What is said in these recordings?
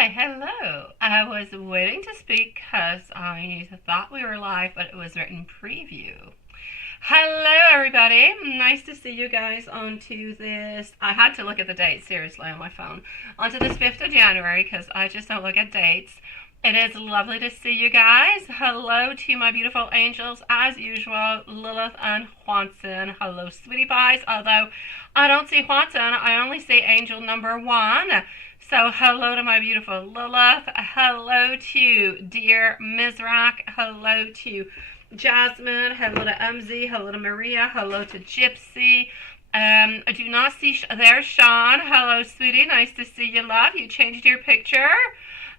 Hi, hello. I was waiting to speak because I thought we were live, but it was written preview. Hello, everybody. Nice to see you guys onto this. I had to look at the date, seriously, on my phone. Onto this 5th of January because I just don't look at dates. It is lovely to see you guys. Hello to my beautiful angels, as usual, Lilith and Juanson. Hello, sweetie pies. Although I don't see Juanson, I only see angel number 1. So hello to my beautiful Lilith. Hello to dear Mizrak. Hello to Jasmine. Hello to MZ. Hello to Maria. Hello to Gypsy. I do not see there's Sean. Hello, sweetie. Nice to see you, love. You changed your picture.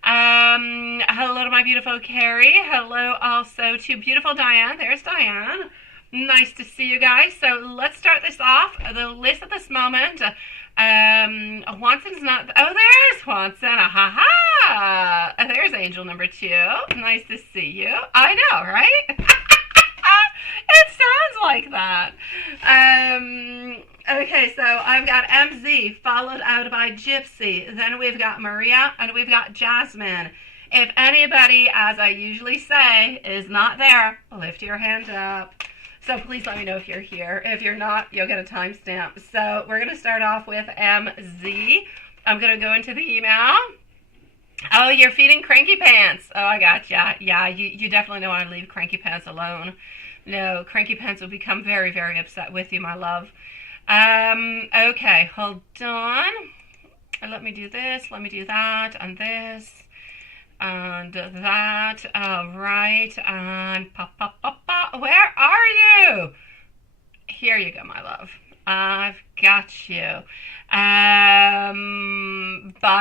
Hello to my beautiful Carrie. Hello also to beautiful Diane. There's Diane. Nice to see you guys. So let's start this off. The list at this moment. Wanson's not. Oh, there's Wanson. Ha ha. There's angel number 2. Nice to see you. I know, right? It sounds like that. Okay, so I've got MZ followed out by Gypsy. Then we've got Maria and we've got Jasmine. If anybody, as I usually say, is not there, lift your hand up. So please let me know if you're here. If you're not, you'll get a timestamp. So we're going to start off with MZ. I'm going to go into the email. Oh, you're feeding Cranky Pants. Oh, I gotcha. Yeah, you definitely don't want to leave Cranky Pants alone. No, Cranky Pants will become very, very upset with you, my love. Okay, hold on. Let me do this, let me do that, and this, and that. All right, and where are you? Here you go, my love. I've got you. But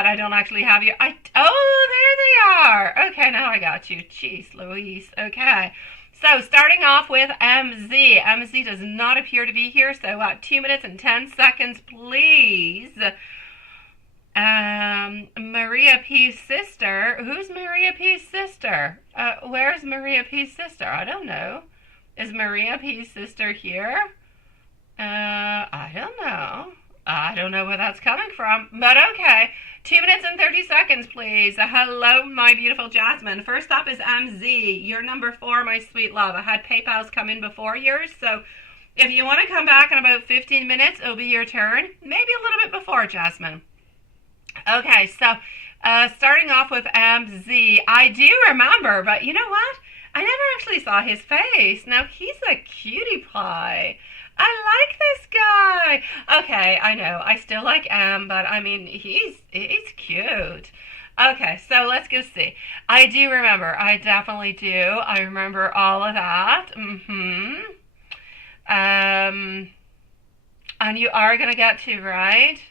I don't actually have you. Oh, there they are. Okay, now I got you. Jeez Louise. Okay. So starting off with MZ. MZ does not appear to be here. So 2 minutes and 10 seconds, please. Maria P's sister. Who's Maria P's sister? Where's Maria P's sister? I don't know. Is Maria P's sister here? I don't know. I don't know where that's coming from, but okay. 2 minutes and 30 seconds, please. Hello, my beautiful Jasmine. First up is MZ. You're number 4, my sweet love. I had PayPal's come in before yours, so if you want to come back in about 15 minutes, it'll be your turn. Maybe a little bit before, Jasmine. Okay, so starting off with MZ. I do remember, but you know what? I never actually saw his face. Now, he's a cutie pie. I like this guy. Okay, I know. I still like M, but I mean, he's cute. Okay, so let's go see. I do remember. I definitely do. I remember all of that. And you are going to get 2, right?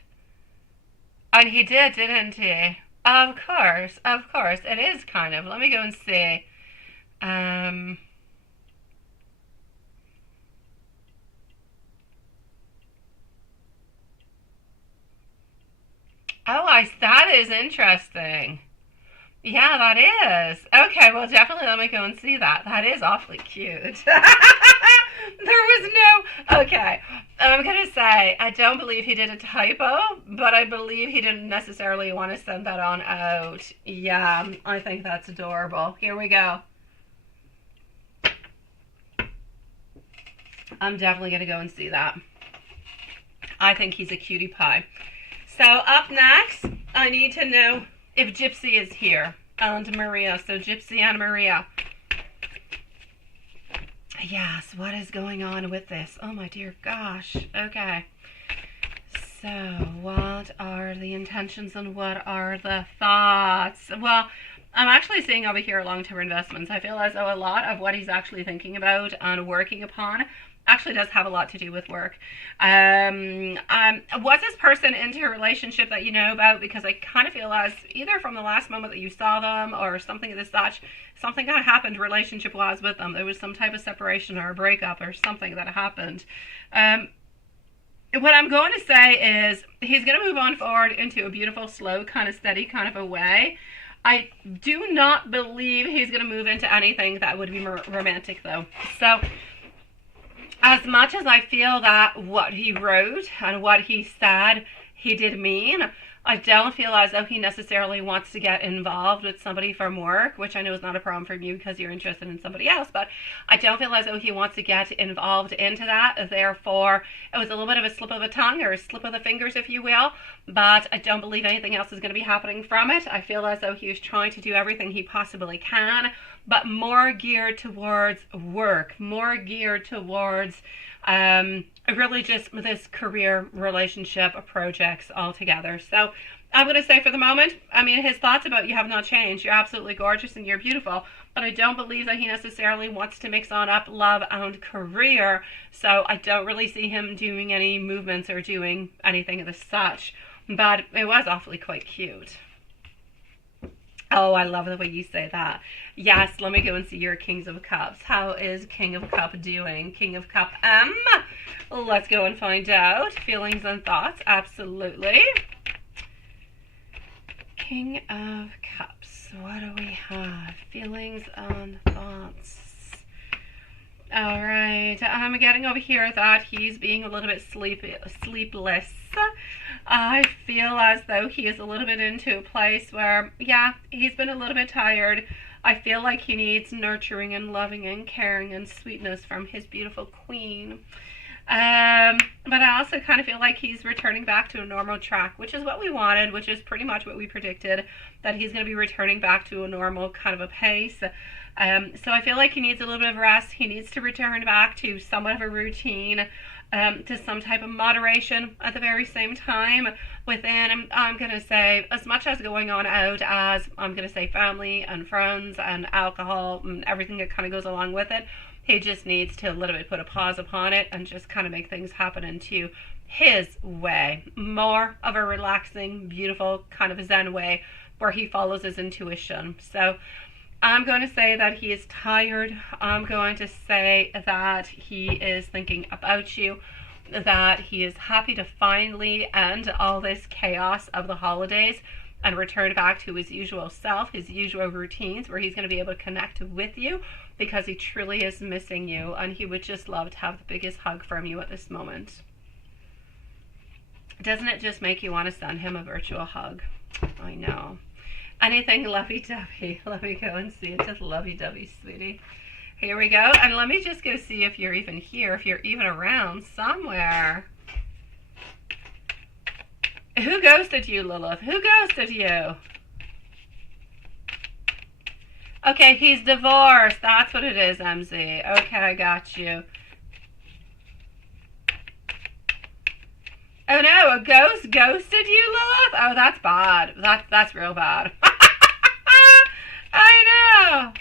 And he did, didn't he? Of course, of course. It is kind of. Let me go and see. Oh, that is interesting. Yeah, that is. Okay, well, definitely let me go and see that. That is awfully cute. There was no... Okay, I'm going to say, I don't believe he did a typo, but I believe he didn't necessarily want to send that on out. Yeah, I think that's adorable. Here we go. I'm definitely going to go and see that. I think he's a cutie pie. So up next, I need to know if Gypsy is here and Maria. So Gypsy and Maria. Yes, what is going on with this? Oh my dear gosh. Okay. So what are the intentions and what are the thoughts? Well, I'm actually seeing over here long-term investments. I feel as though a lot of what he's actually thinking about and working upon actually does have a lot to do with work. Was this person into a relationship that you know about? Because I kind of feel as either from the last moment that you saw them or something of this such, something kind of happened relationship-wise with them. There was some type of separation or a breakup or something that happened. What I'm going to say is he's going to move on forward into a beautiful, slow, kind of steady kind of a way. I do not believe he's going to move into anything that would be romantic, though. So as much as I feel that what he wrote and what he said he did mean, I don't feel as though he necessarily wants to get involved with somebody from work, which I know is not a problem for you because you're interested in somebody else, but I don't feel as though he wants to get involved into that. Therefore, it was a little bit of a slip of the tongue or a slip of the fingers, if you will, but I don't believe anything else is going to be happening from it. I feel as though he is trying to do everything he possibly can, but more geared towards work, more geared towards really just this career, relationship, projects altogether. So I'm going to say for the moment, I mean, his thoughts about you have not changed. You're absolutely gorgeous and you're beautiful, but I don't believe that he necessarily wants to mix on up love and career. So I don't really see him doing any movements or doing anything of the such, but it was awfully quite cute. Oh, I love the way you say that. Yes, let me go and see your Kings of Cups. How is King of Cup doing? King of Cup let's go and find out. Feelings and thoughts, absolutely. King of Cups, what do we have? Feelings and thoughts. All right, I'm getting over here that he's being a little bit sleepless. I feel as though he is a little bit into a place where, yeah, he's been a little bit tired. I feel like he needs nurturing and loving and caring and sweetness from his beautiful queen. But I also kind of feel like he's returning back to a normal track, which is what we wanted, which is pretty much what we predicted, that he's going to be returning back to a normal kind of a pace. So I feel like he needs a little bit of rest. He needs to return back to somewhat of a routine, to some type of moderation at the very same time within, I'm going to say, as much as going on out as, I'm going to say, family and friends and alcohol and everything that kind of goes along with it. He just needs to a little bit put a pause upon it and just kind of make things happen into his way. More of a relaxing, beautiful kind of Zen way where he follows his intuition. So I'm going to say that he is tired. I'm going to say that he is thinking about you, that he is happy to finally end all this chaos of the holidays and return back to his usual self, his usual routines, where he's going to be able to connect with you because he truly is missing you and he would just love to have the biggest hug from you at this moment. Doesn't it just make you want to send him a virtual hug? I know. Anything lovey-dovey. Let me go and see it. Just lovey-dovey, sweetie. Here we go. And let me just go see if you're even here, if you're even around somewhere. Who ghosted you, Lilith? Who ghosted you? Okay, he's divorced. That's what it is, MZ. Okay, I got you. Oh no, a ghost ghosted you, Lilith? Oh, that's bad. That's real bad. I know.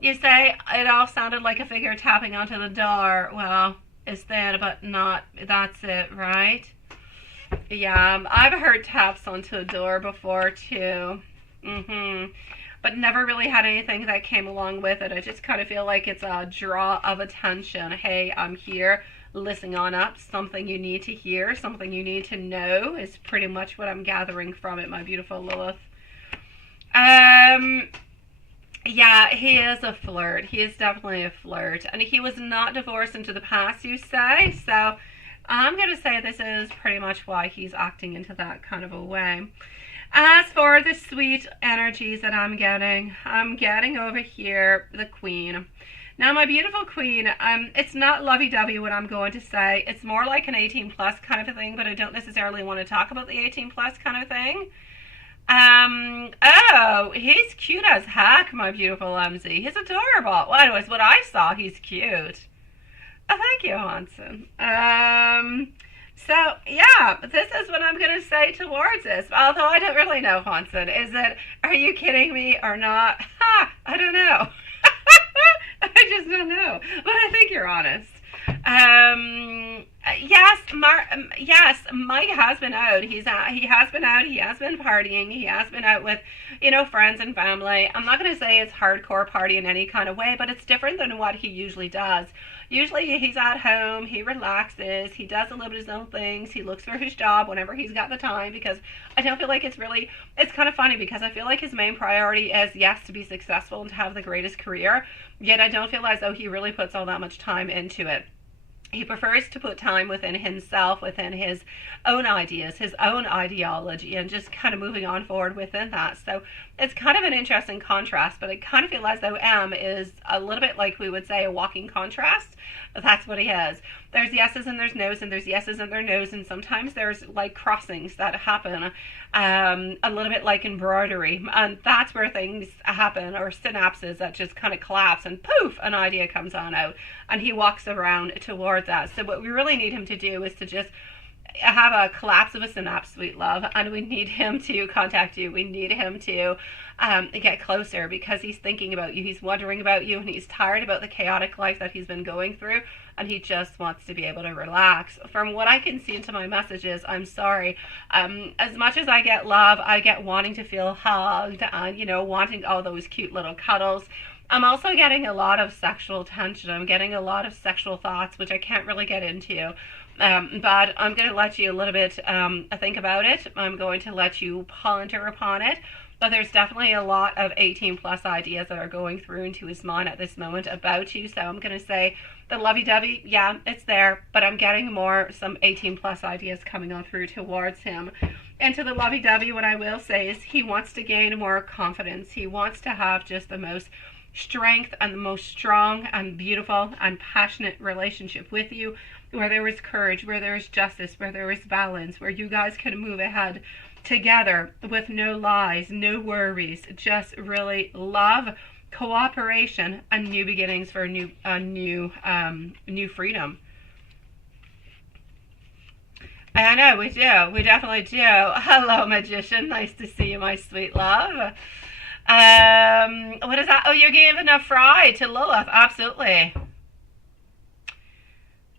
You say it all sounded like a figure tapping onto the door. Well, it's that, but not. That's it, right? Yeah, I've heard taps onto a door before too. But never really had anything that came along with it. I just kind of feel like it's a draw of attention. Hey, I'm here. Listen on up. Something you need to hear, something you need to know is pretty much what I'm gathering from it, my beautiful Lilith. Yeah, he is a flirt. He is definitely a flirt. And he was not divorced into the past, you say. So I'm going to say this is pretty much why he's acting into that kind of a way. As for the sweet energies that I'm getting over here the Queen. Now, my beautiful Queen, it's not lovey-dovey what I'm going to say. It's more like an 18 plus kind of a thing, but I don't necessarily want to talk about the 18 plus kind of thing. Oh, he's cute as heck, my beautiful MZ. He's adorable. Well, anyways, what I saw, he's cute. Oh, thank you, Hanson. So, yeah, this is what I'm going to say towards this. Although I don't really know, Hanson. Is it, are you kidding me or not? Ha, I don't know. I just don't know. But I think you're honest. Yes, Mike has been out. He has been out. He has been partying. He has been out with, friends and family. I'm not going to say it's hardcore party in any kind of way, but it's different than what he usually does. Usually he's at home, he relaxes, he does a little bit of his own things, he looks for his job whenever he's got the time, because I don't feel like it's kind of funny because I feel like his main priority is, yes, to be successful and to have the greatest career, yet I don't feel as though he really puts all that much time into it. He prefers to put time within himself, within his own ideas, his own ideology, and just kind of moving on forward within that. So it's kind of an interesting contrast, but I kind of feel as though M is a little bit like we would say a walking contrast. That's what he is. There's yeses and there's no's, and there's yeses and there's no's, and sometimes there's like crossings that happen, a little bit like embroidery, and that's where things happen, or synapses that just kind of collapse, and poof, an idea comes on out, and he walks around towards that. So what we really need him to do is to just have a collapse of a synapse, sweet love, and we need him to contact you. We need him to get closer, because he's thinking about you, he's wondering about you, and he's tired about the chaotic life that he's been going through, and he just wants to be able to relax. From what I can see into my messages, I'm sorry, as much as I get love, I get wanting to feel hugged, and wanting all those cute little cuddles. I'm also getting a lot of sexual tension. I'm getting a lot of sexual thoughts, which I can't really get into. But I'm going to let you a little bit think about it. I'm going to let you ponder upon it. But there's definitely a lot of 18 plus ideas that are going through into his mind at this moment about you. So I'm going to say the lovey-dovey, yeah, it's there. But I'm getting some 18 plus ideas coming on through towards him. And to the lovey-dovey, what I will say is he wants to gain more confidence. He wants to have just the most strength and the most strong and beautiful and passionate relationship with you, where there is courage, where there is justice, where there is balance, where you guys can move ahead together with no lies, no worries, just really love, cooperation, and new beginnings for new freedom. I know, we do. We definitely do. Hello, Magician. Nice to see you, my sweet love. What is that? Oh, you're giving a fry to Lilith. Absolutely.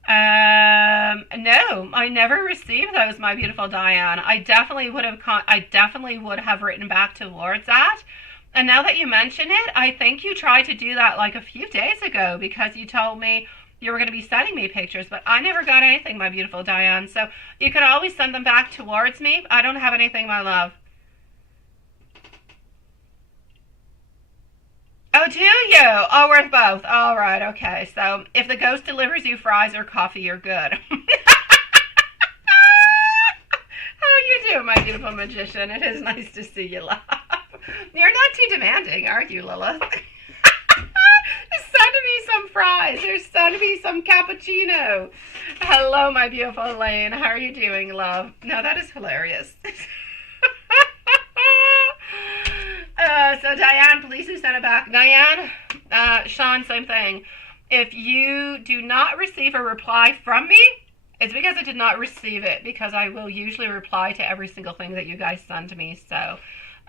No, I never received those, my beautiful Diane. I definitely would have written back towards that. And now that you mention it, I think you tried to do that like a few days ago, because you told me you were going to be sending me pictures, but I never got anything, my beautiful Diane. So you can always send them back towards me. I don't have anything, my love. Oh, do you? Oh, we're both. All right, okay. So if the ghost delivers you fries or coffee, you're good. How you doing, my beautiful magician? It is nice to see you laugh. You're not too demanding, are you, Lilith? Send me some fries, or send me some cappuccino. Hello, my beautiful Elaine. How are you doing, love? No, that is hilarious. So Diane, please do send it back. Diane, Sean, same thing. If you do not receive a reply from me, it's because I did not receive it, because I will usually reply to every single thing that you guys send me. So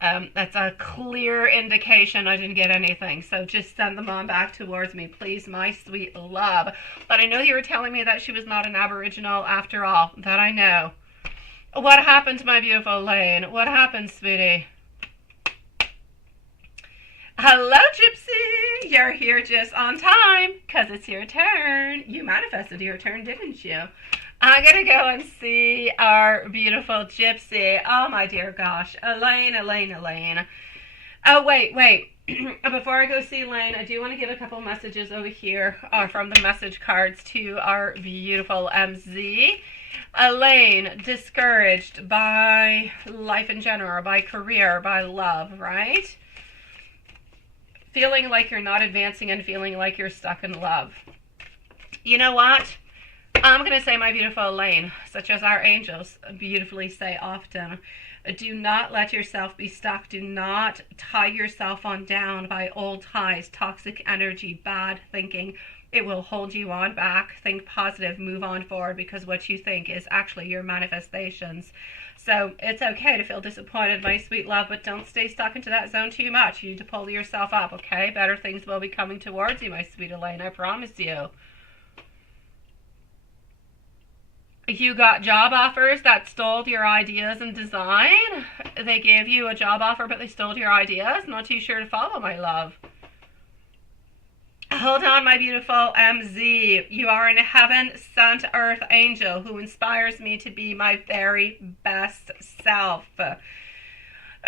that's a clear indication I didn't get anything. So just send them on back towards me, please, my sweet love. But I know you were telling me that she was not an Aboriginal after all. That I know. What happened to my beautiful Elaine? What happened, sweetie? Hello, Gypsy. You're here just on time, because it's your turn. You manifested your turn, didn't you? I'm going to go and see our beautiful Gypsy. Oh, my dear gosh. Elaine. Oh, wait. Before I go see Elaine, I do want to give a couple messages over here from the message cards to our beautiful MZ. Elaine, discouraged by life in general, by career, by love, right? Feeling like you're not advancing and feeling like you're stuck in love. You know what? I'm going to say, my beautiful Elaine, such as our angels beautifully say often, do not let yourself be stuck. Do not tie yourself on down by old ties, toxic energy, bad thinking. It will hold you on back. Think positive, move on forward, because what you think is actually your manifestations. So it's okay to feel disappointed, my sweet love, but don't stay stuck into that zone too much. You need to pull yourself up, okay? Better things will be coming towards you, my sweet Elaine, I promise you. You got job offers that stole your ideas and design. They gave you a job offer, but they stole your ideas. Not too sure to follow, my love. Hold on, my beautiful MZ. You are in a heaven-sent earth angel who inspires me to be my very best self.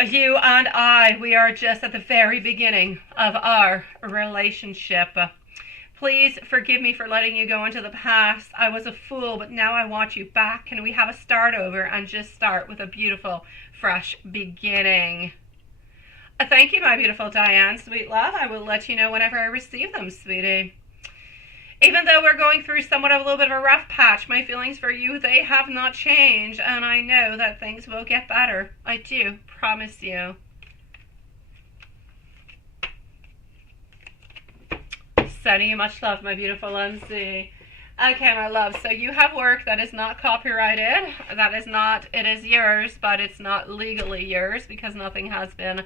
You and I, we are just at the very beginning of our relationship. Please forgive me for letting you go into the past. I was a fool, but now I want you back. Can we have a start over and just start with a beautiful, fresh beginning? Thank you, my beautiful Diane, sweet love. I will let you know whenever I receive them, sweetie. Even though we're going through somewhat of a little bit of a rough patch, my feelings for you, they have not changed, and I know that things will get better. I do, promise you. Sending you much love, my beautiful Lindsay. Okay, my love, so you have work that is not copyrighted. That is not, it is yours, but it's not legally yours because nothing has been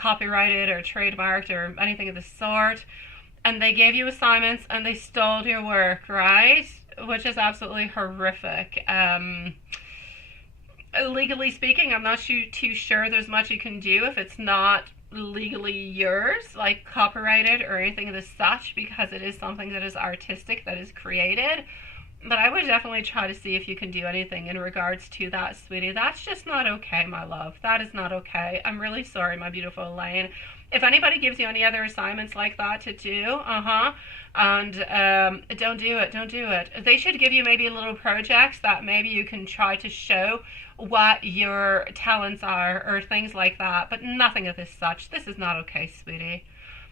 copyrighted or trademarked or anything of the sort. And they gave you assignments and they stole your work, right? Which is absolutely horrific. Legally speaking, I'm not too sure there's much you can do if it's not legally yours, like copyrighted or anything of the such, because it is something that is artistic, that is created. But I would definitely try to see if you can do anything in regards to that, sweetie. That's just not okay, my love. That is not okay. I'm really sorry, my beautiful Elaine. If anybody gives you any other assignments like that to do, and don't do it. They should give you maybe little projects that maybe you can try to show what your talents are or things like that, but nothing of this such. This is not okay, sweetie.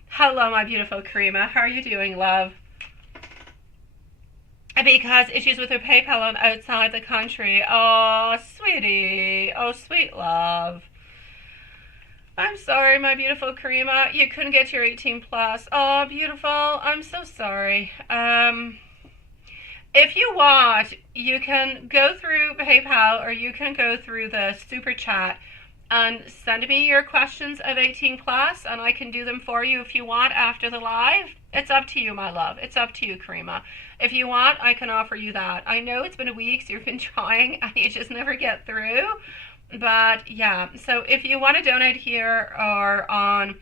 Hello, my beautiful Karima. How are you doing, love? Because issues with her PayPal and outside the country. Oh, sweetie. Oh, sweet love. I'm sorry, my beautiful Karima. You couldn't get your 18 plus. Oh, beautiful. I'm so sorry. If you want, you can go through PayPal or you can go through the super chat and send me your questions of 18 plus, and I can do them for you if you want after the live. It's up to you, my love. It's up to you, Karima. If you want, I can offer you that. I know it's been a week, so you've been trying and you just never get through. But yeah, so if you want to donate here or on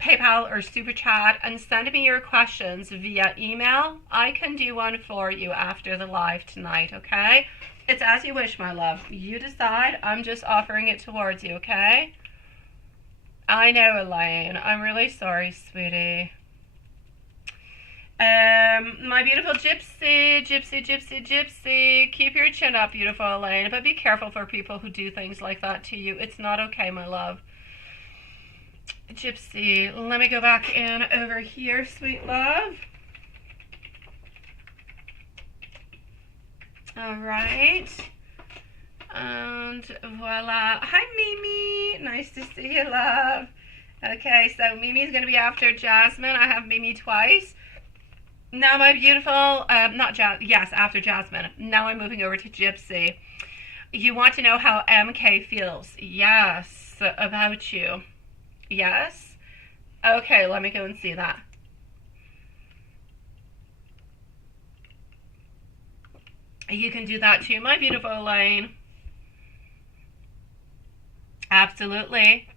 PayPal or Super Chat and send me your questions via email, I can do one for you after the live tonight, okay? It's as you wish, my love. You decide. I'm just offering it towards you, okay? I know, Elaine. I'm really sorry, sweetie. My beautiful gypsy, keep your chin up, beautiful Elaine, but be careful for people who do things like that to you. It's not okay, my love. Gypsy, let me go back in over here, sweet love. All right. And voila. Hi, Mimi. Nice to see you, love. Okay, so Mimi's going to be after Jasmine. I have Mimi twice. Now, my beautiful, after Jasmine. Now I'm moving over to Gypsy. You want to know how MK feels? Yes, about you. Yes? Okay, let me go and see that. You can do that too, my beautiful Elaine. Absolutely.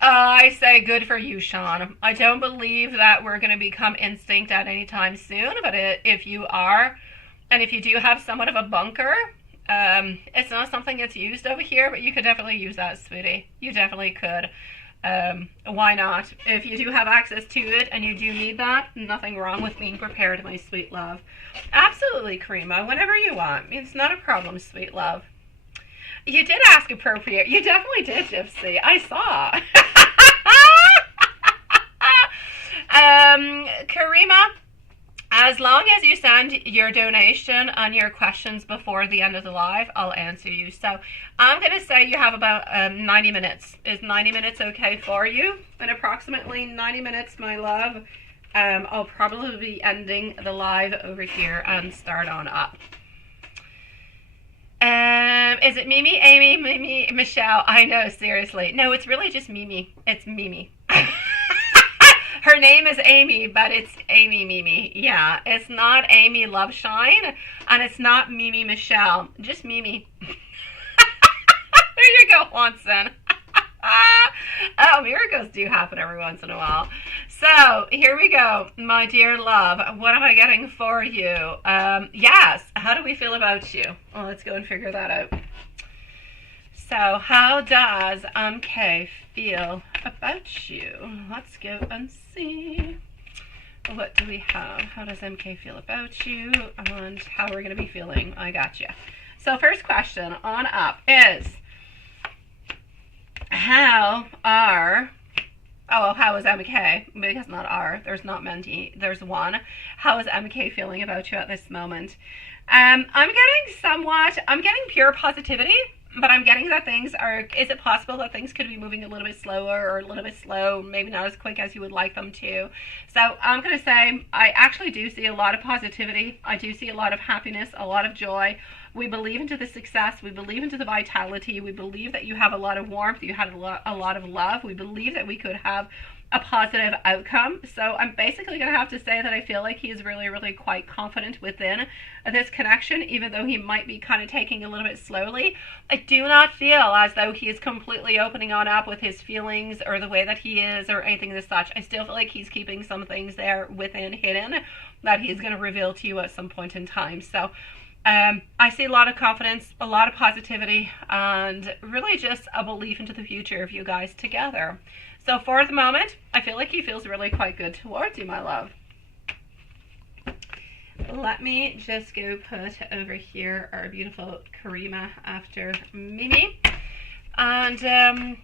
I say good for you, Sean. I don't believe that we're going to become instinct at any time soon, but if you are, and if you do have somewhat of a bunker, it's not something that's used over here, but you could definitely use that, sweetie. You definitely could. Why not? If you do have access to it and you do need that, nothing wrong with being prepared, my sweet love. Absolutely, Karima, whenever you want. It's not a problem, sweet love. You did ask appropriate. You definitely did, Gypsy. I saw. Karima, as long as you send your donation and your questions before the end of the live, I'll answer you. So I'm going to say you have about 90 minutes. Is 90 minutes okay for you? In approximately 90 minutes, my love, I'll probably be ending the live over here and start on up. Is it Mimi, Amy, Mimi, Michelle? I know, seriously. No, it's really just Mimi. It's Mimi. Her name is Amy, but it's Amy Mimi. Yeah, it's not Amy Loveshine, and it's not Mimi Michelle. Just Mimi. There you go, Watson. Oh, miracles do happen every once in a while. So, here we go, my dear love. What am I getting for you? Yes, how do we feel about you? Well, let's go and figure that out. So how does MK feel about you? Let's go and see. What do we have? How does MK feel about you? And how we're going to be feeling. I got you. So first question on up is, how is MK? Because not R, there's not many, there's one. How is MK feeling about you at this moment? I'm getting pure positivity, but I'm getting that is it possible that things could be moving a little bit slower or a little bit slow, maybe not as quick as you would like them to. So I'm going to say I actually do see a lot of positivity. I do see a lot of happiness, a lot of joy. We believe into the success. We believe into the vitality. We believe that you have a lot of warmth. You had a lot of love. We believe that we could have a positive outcome. So I'm basically going to have to say that I feel like he is really, really quite confident within this connection, even though he might be kind of taking a little bit slowly. I do not feel as though he is completely opening on up with his feelings or the way that he is or anything as such. I still feel like he's keeping some things there within hidden that he's going to reveal to you at some point in time. So I see a lot of confidence, a lot of positivity, and really just a belief into the future of you guys together. So for the moment, I feel like he feels really quite good towards you, my love. Let me just go put over here our beautiful Karima after Mimi. And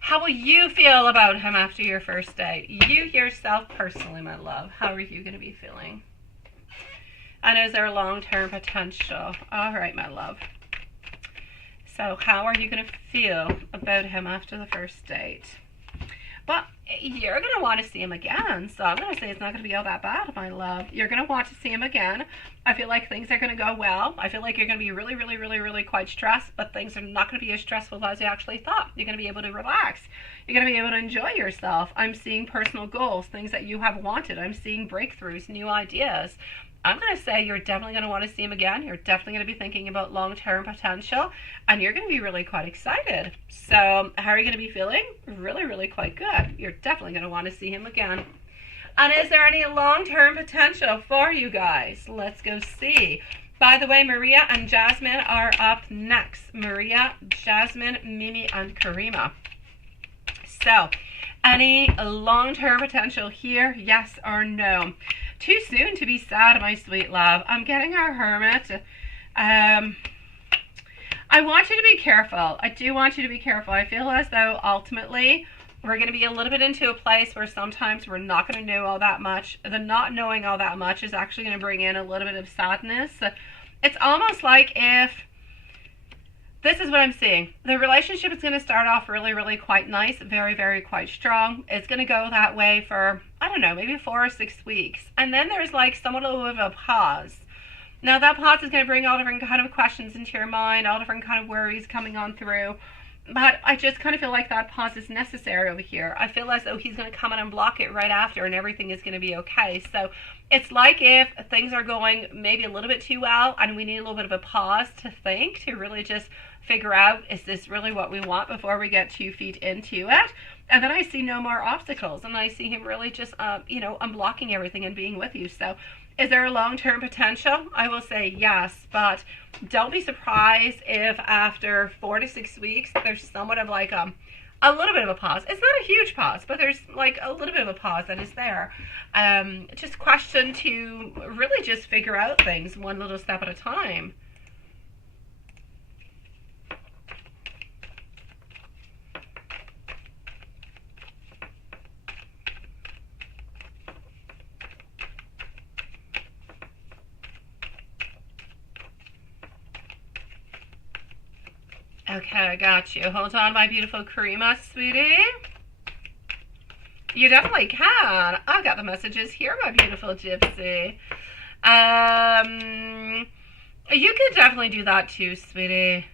how will you feel about him after your first date? You yourself personally, my love, how are you going to be feeling? And is there long-term potential? All right, my love. So how are you going to feel about him after the first date? But you're going to want to see him again. So I'm going to say it's not going to be all that bad, my love. You're going to want to see him again. I feel like things are going to go well. I feel like you're going to be really, really, really, really quite stressed, but things are not going to be as stressful as you actually thought. You're going to be able to relax. You're going to be able to enjoy yourself. I'm seeing personal goals, things that you have wanted. I'm seeing breakthroughs, new ideas. I'm going to say you're definitely going to want to see him again. You're definitely going to be thinking about long-term potential, and you're going to be really quite excited. So how are you going to be feeling? Really, really quite good. You're definitely going to want to see him again. And is there any long-term potential for you guys? Let's go see. By the way, Maria and Jasmine are up next. Maria, Jasmine, Mimi, and Karima. So, any long-term potential here, yes or no? Too soon to be sad, my sweet love. I'm getting our Hermit. I want you to be careful. I do want you to be careful. I feel as though ultimately we're going to be a little bit into a place where sometimes we're not going to know all that much. The not knowing all that much is actually going to bring in a little bit of sadness. It's almost like if, this is what I'm seeing. The relationship is going to start off really, really quite nice, very, very quite strong. It's going to go that way for, I don't know, maybe 4 or 6 weeks. And then there's like somewhat of a pause. Now that pause is going to bring all different kind of questions into your mind, all different kind of worries coming on through. But I just kind of feel like that pause is necessary over here. I feel as though he's going to come in and block it right after and everything is going to be okay. So it's like if things are going maybe a little bit too well and we need a little bit of a pause to think, to really just figure out, is this really what we want before we get 2 feet into it? And then I see no more obstacles and I see him really just, unblocking everything and being with you. So is there a long-term potential? I will say yes, but don't be surprised if after 4 to 6 weeks, there's somewhat of like a little bit of a pause. It's not a huge pause, but there's like a little bit of a pause that is there. Just question to really just figure out things one little step at a time. Okay, I got you. Hold on, my beautiful Karima, sweetie. You definitely can. I've got the messages here, my beautiful gypsy. You could definitely do that too, sweetie.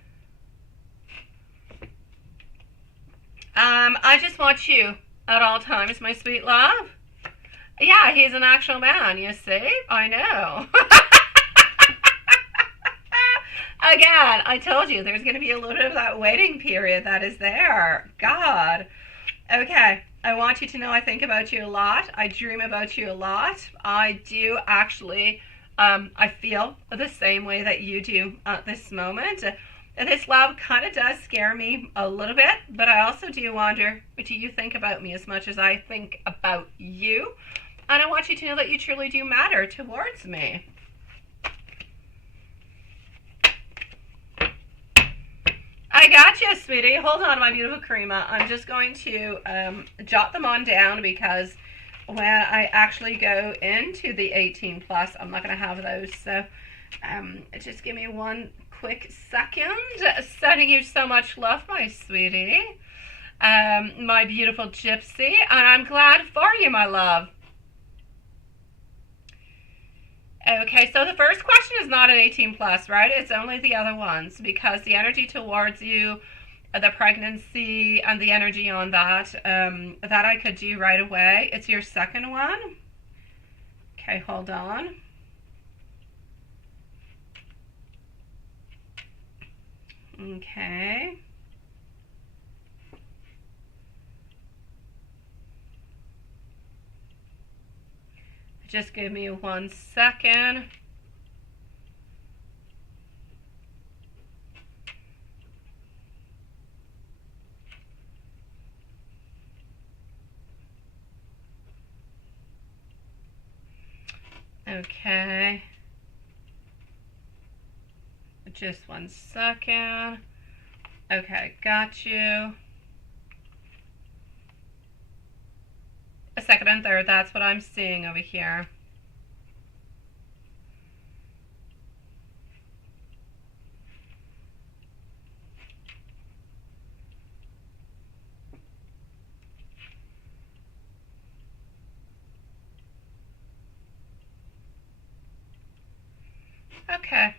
I just want you at all times, my sweet love. Yeah, he's an actual man, you see? I know. Again, I told you there's going to be a little bit of that waiting period that is there. God. Okay, I want you to know I think about you a lot. I dream about you a lot. I do actually, I feel the same way that you do at this moment. This love kind of does scare me a little bit, but I also do wonder, do you think about me as much as I think about you? And I want you to know that you truly do matter towards me. I got you, sweetie. Hold on, my beautiful Karima. I'm just going to jot them on down, because when I actually go into the 18 plus, I'm not going to have those. So just give me one quick second. Sending you so much love, my sweetie. My beautiful gypsy. And I'm glad for you, my love. Okay, so the first question is not an 18 plus, right? It's only the other ones, because the energy towards you, the pregnancy and the energy on that, that I could do right away. It's your second one. Okay, hold on. Okay. Just give me 1 second. Okay. Just 1 second. Okay, got you. A second and third, that's what I'm seeing over here. Okay.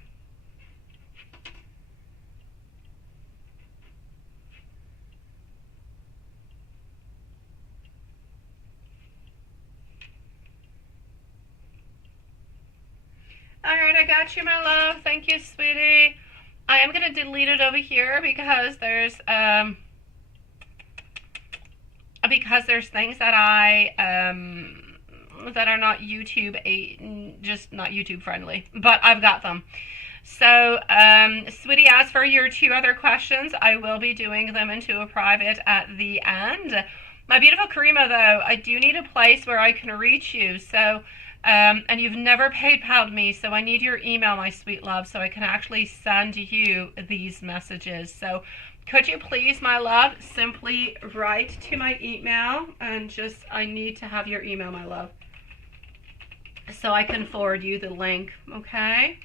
Alright, I got you, my love. Thank you, sweetie. I am going to delete it over here because there's things that that are not just not YouTube friendly, but I've got them. So, sweetie, as for your 2 other questions, I will be doing them into a private at the end. My beautiful Karima, though, I do need a place where I can reach you. So, and you've never PayPal'd me, so I need your email, my sweet love, so I can actually send you these messages. So could you please, my love, simply write to my email, and I need to have your email, my love, so I can forward you the link, okay?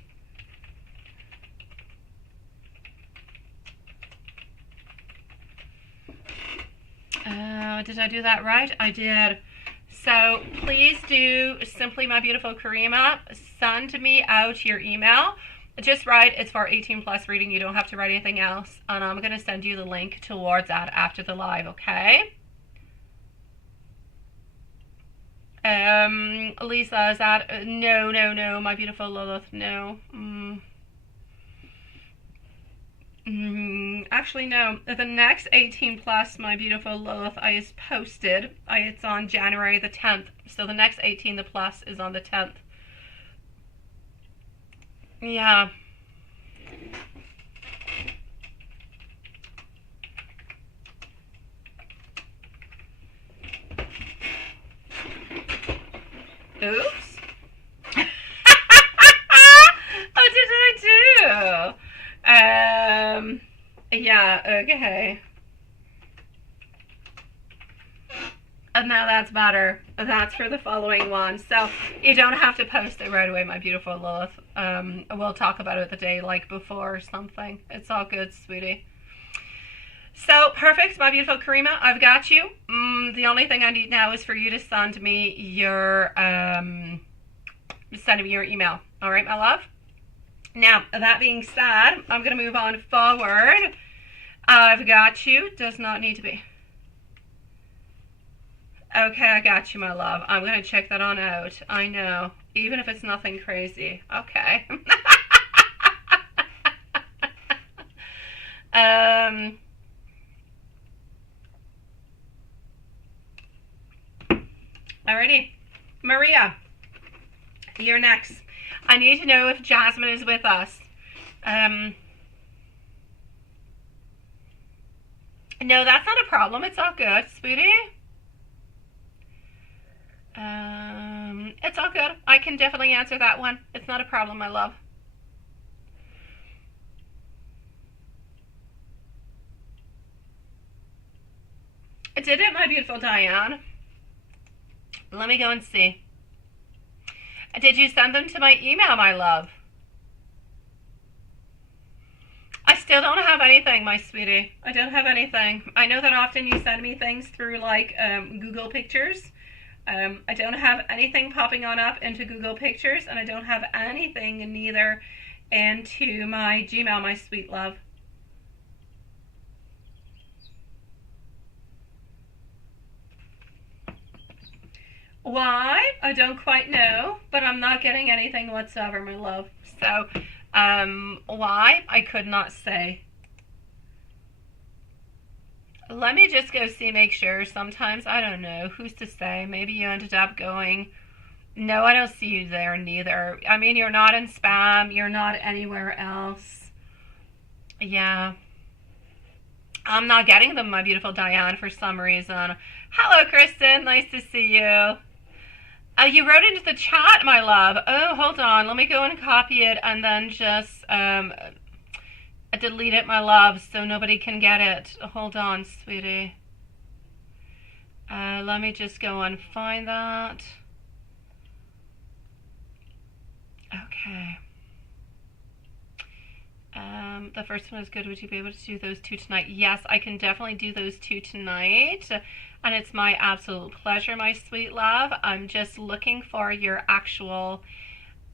Did I do that right? I did. So please do, simply, my beautiful Karima, send me out your email. Just write, it's for 18 plus reading. You don't have to write anything else. And I'm going to send you the link towards that after the live, okay? Lisa, is that, no, my beautiful Lilith, no. Actually, no. The next 18 plus, my beautiful Lilith, is posted. It's on January the 10th. So the next 18 the plus is on the 10th. Yeah. Oops. What did I do? Yeah, okay. And now that's better. That's for the following one. So you don't have to post it right away, my beautiful Lilith. We'll talk about it the day like before or something. It's all good, sweetie. So, perfect, my beautiful Karima. I've got you. The only thing I need now is for you to send me your email. All right, my love? Now, that being said, I'm going to move on forward. I've got you. Does not need to be. Okay, I got you, my love. I'm going to check that on out. I know. Even if it's nothing crazy. Okay. Alrighty. Maria, you're next. I need to know if Jasmine is with us. No, that's not a problem. It's all good, sweetie. It's all good. I can definitely answer that one. It's not a problem, my love. Did it, my beautiful Diane? Let me go and see. Did you send them to my email, my love? I still don't have anything, my sweetie. I don't have anything. I know that often you send me things through like Google Pictures. I don't have anything popping on up into Google Pictures, and I don't have anything neither into my Gmail, my sweet love. Why? I don't quite know, but I'm not getting anything whatsoever, my love. So, why? I could not say. Let me just go see, make sure. Sometimes, I don't know. Who's to say? Maybe you ended up going, no, I don't see you there neither. I mean, you're not in spam. You're not anywhere else. Yeah. I'm not getting them, my beautiful Diane, for some reason. Hello, Kristen. Nice to see you. You wrote into the chat, my love. Oh, hold on. Let me go and copy it and then just delete it, my love, so nobody can get it. Hold on, sweetie. Let me just go and find that. Okay. The first one is good. Would you be able to do those two tonight? Yes, I can definitely do those two tonight. And it's my absolute pleasure, my sweet love. I'm just looking for your actual...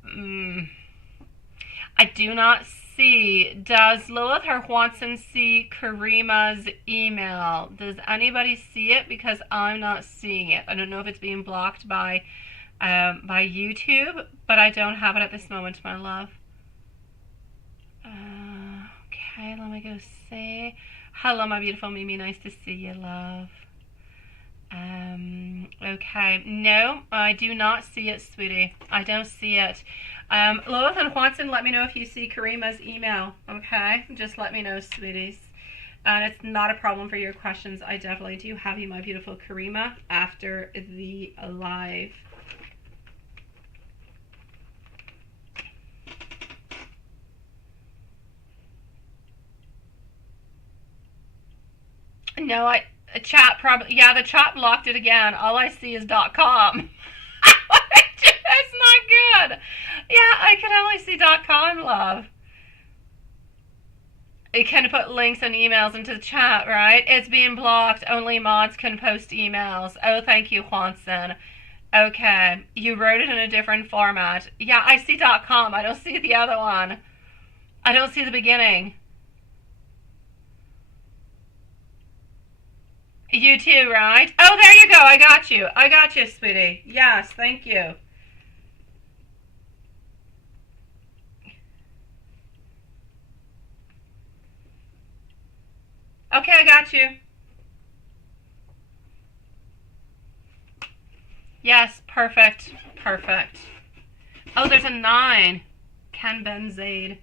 I do not see... Does Lilith or Watson see Karima's email? Does anybody see it? Because I'm not seeing it. I don't know if it's being blocked by YouTube, but I don't have it at this moment, my love. Okay, let me go see. Hello, my beautiful Mimi. Nice to see you, love. Okay. No, I do not see it, sweetie. I don't see it. Lois and Watson, let me know if you see Karima's email. Okay? Just let me know, sweeties. And it's not a problem for your questions. I definitely do have you, my beautiful Karima, after the live. No, chat probably, yeah, the chat blocked it again. All I see is .com. It's not good. Yeah, I can only see .com, love. You can put links and emails into the chat, right? It's being blocked. Only mods can post emails. Oh, thank you, Juanson. Okay, you wrote it in a different format. Yeah, I see .com. I don't see the other one. I don't see the beginning. You too, right? Oh, there you go. I got you. I got you, sweetie. Yes, thank you. Okay, I got you. Yes, perfect. Perfect. Oh, there's a 9. Ken Benzaid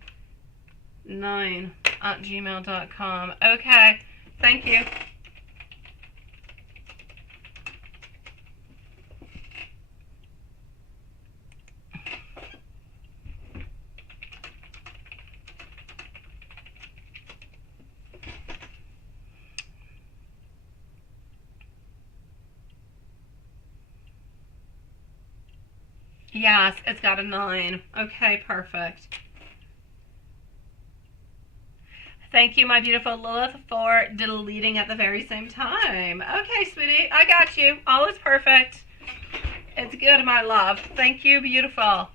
9 at gmail.com. Okay, thank you. Yes, it's got a 9. Okay, perfect. Thank you, my beautiful Lilith, for deleting at the very same time. Okay, sweetie, I got you. All is perfect. It's good, my love. Thank you, beautiful.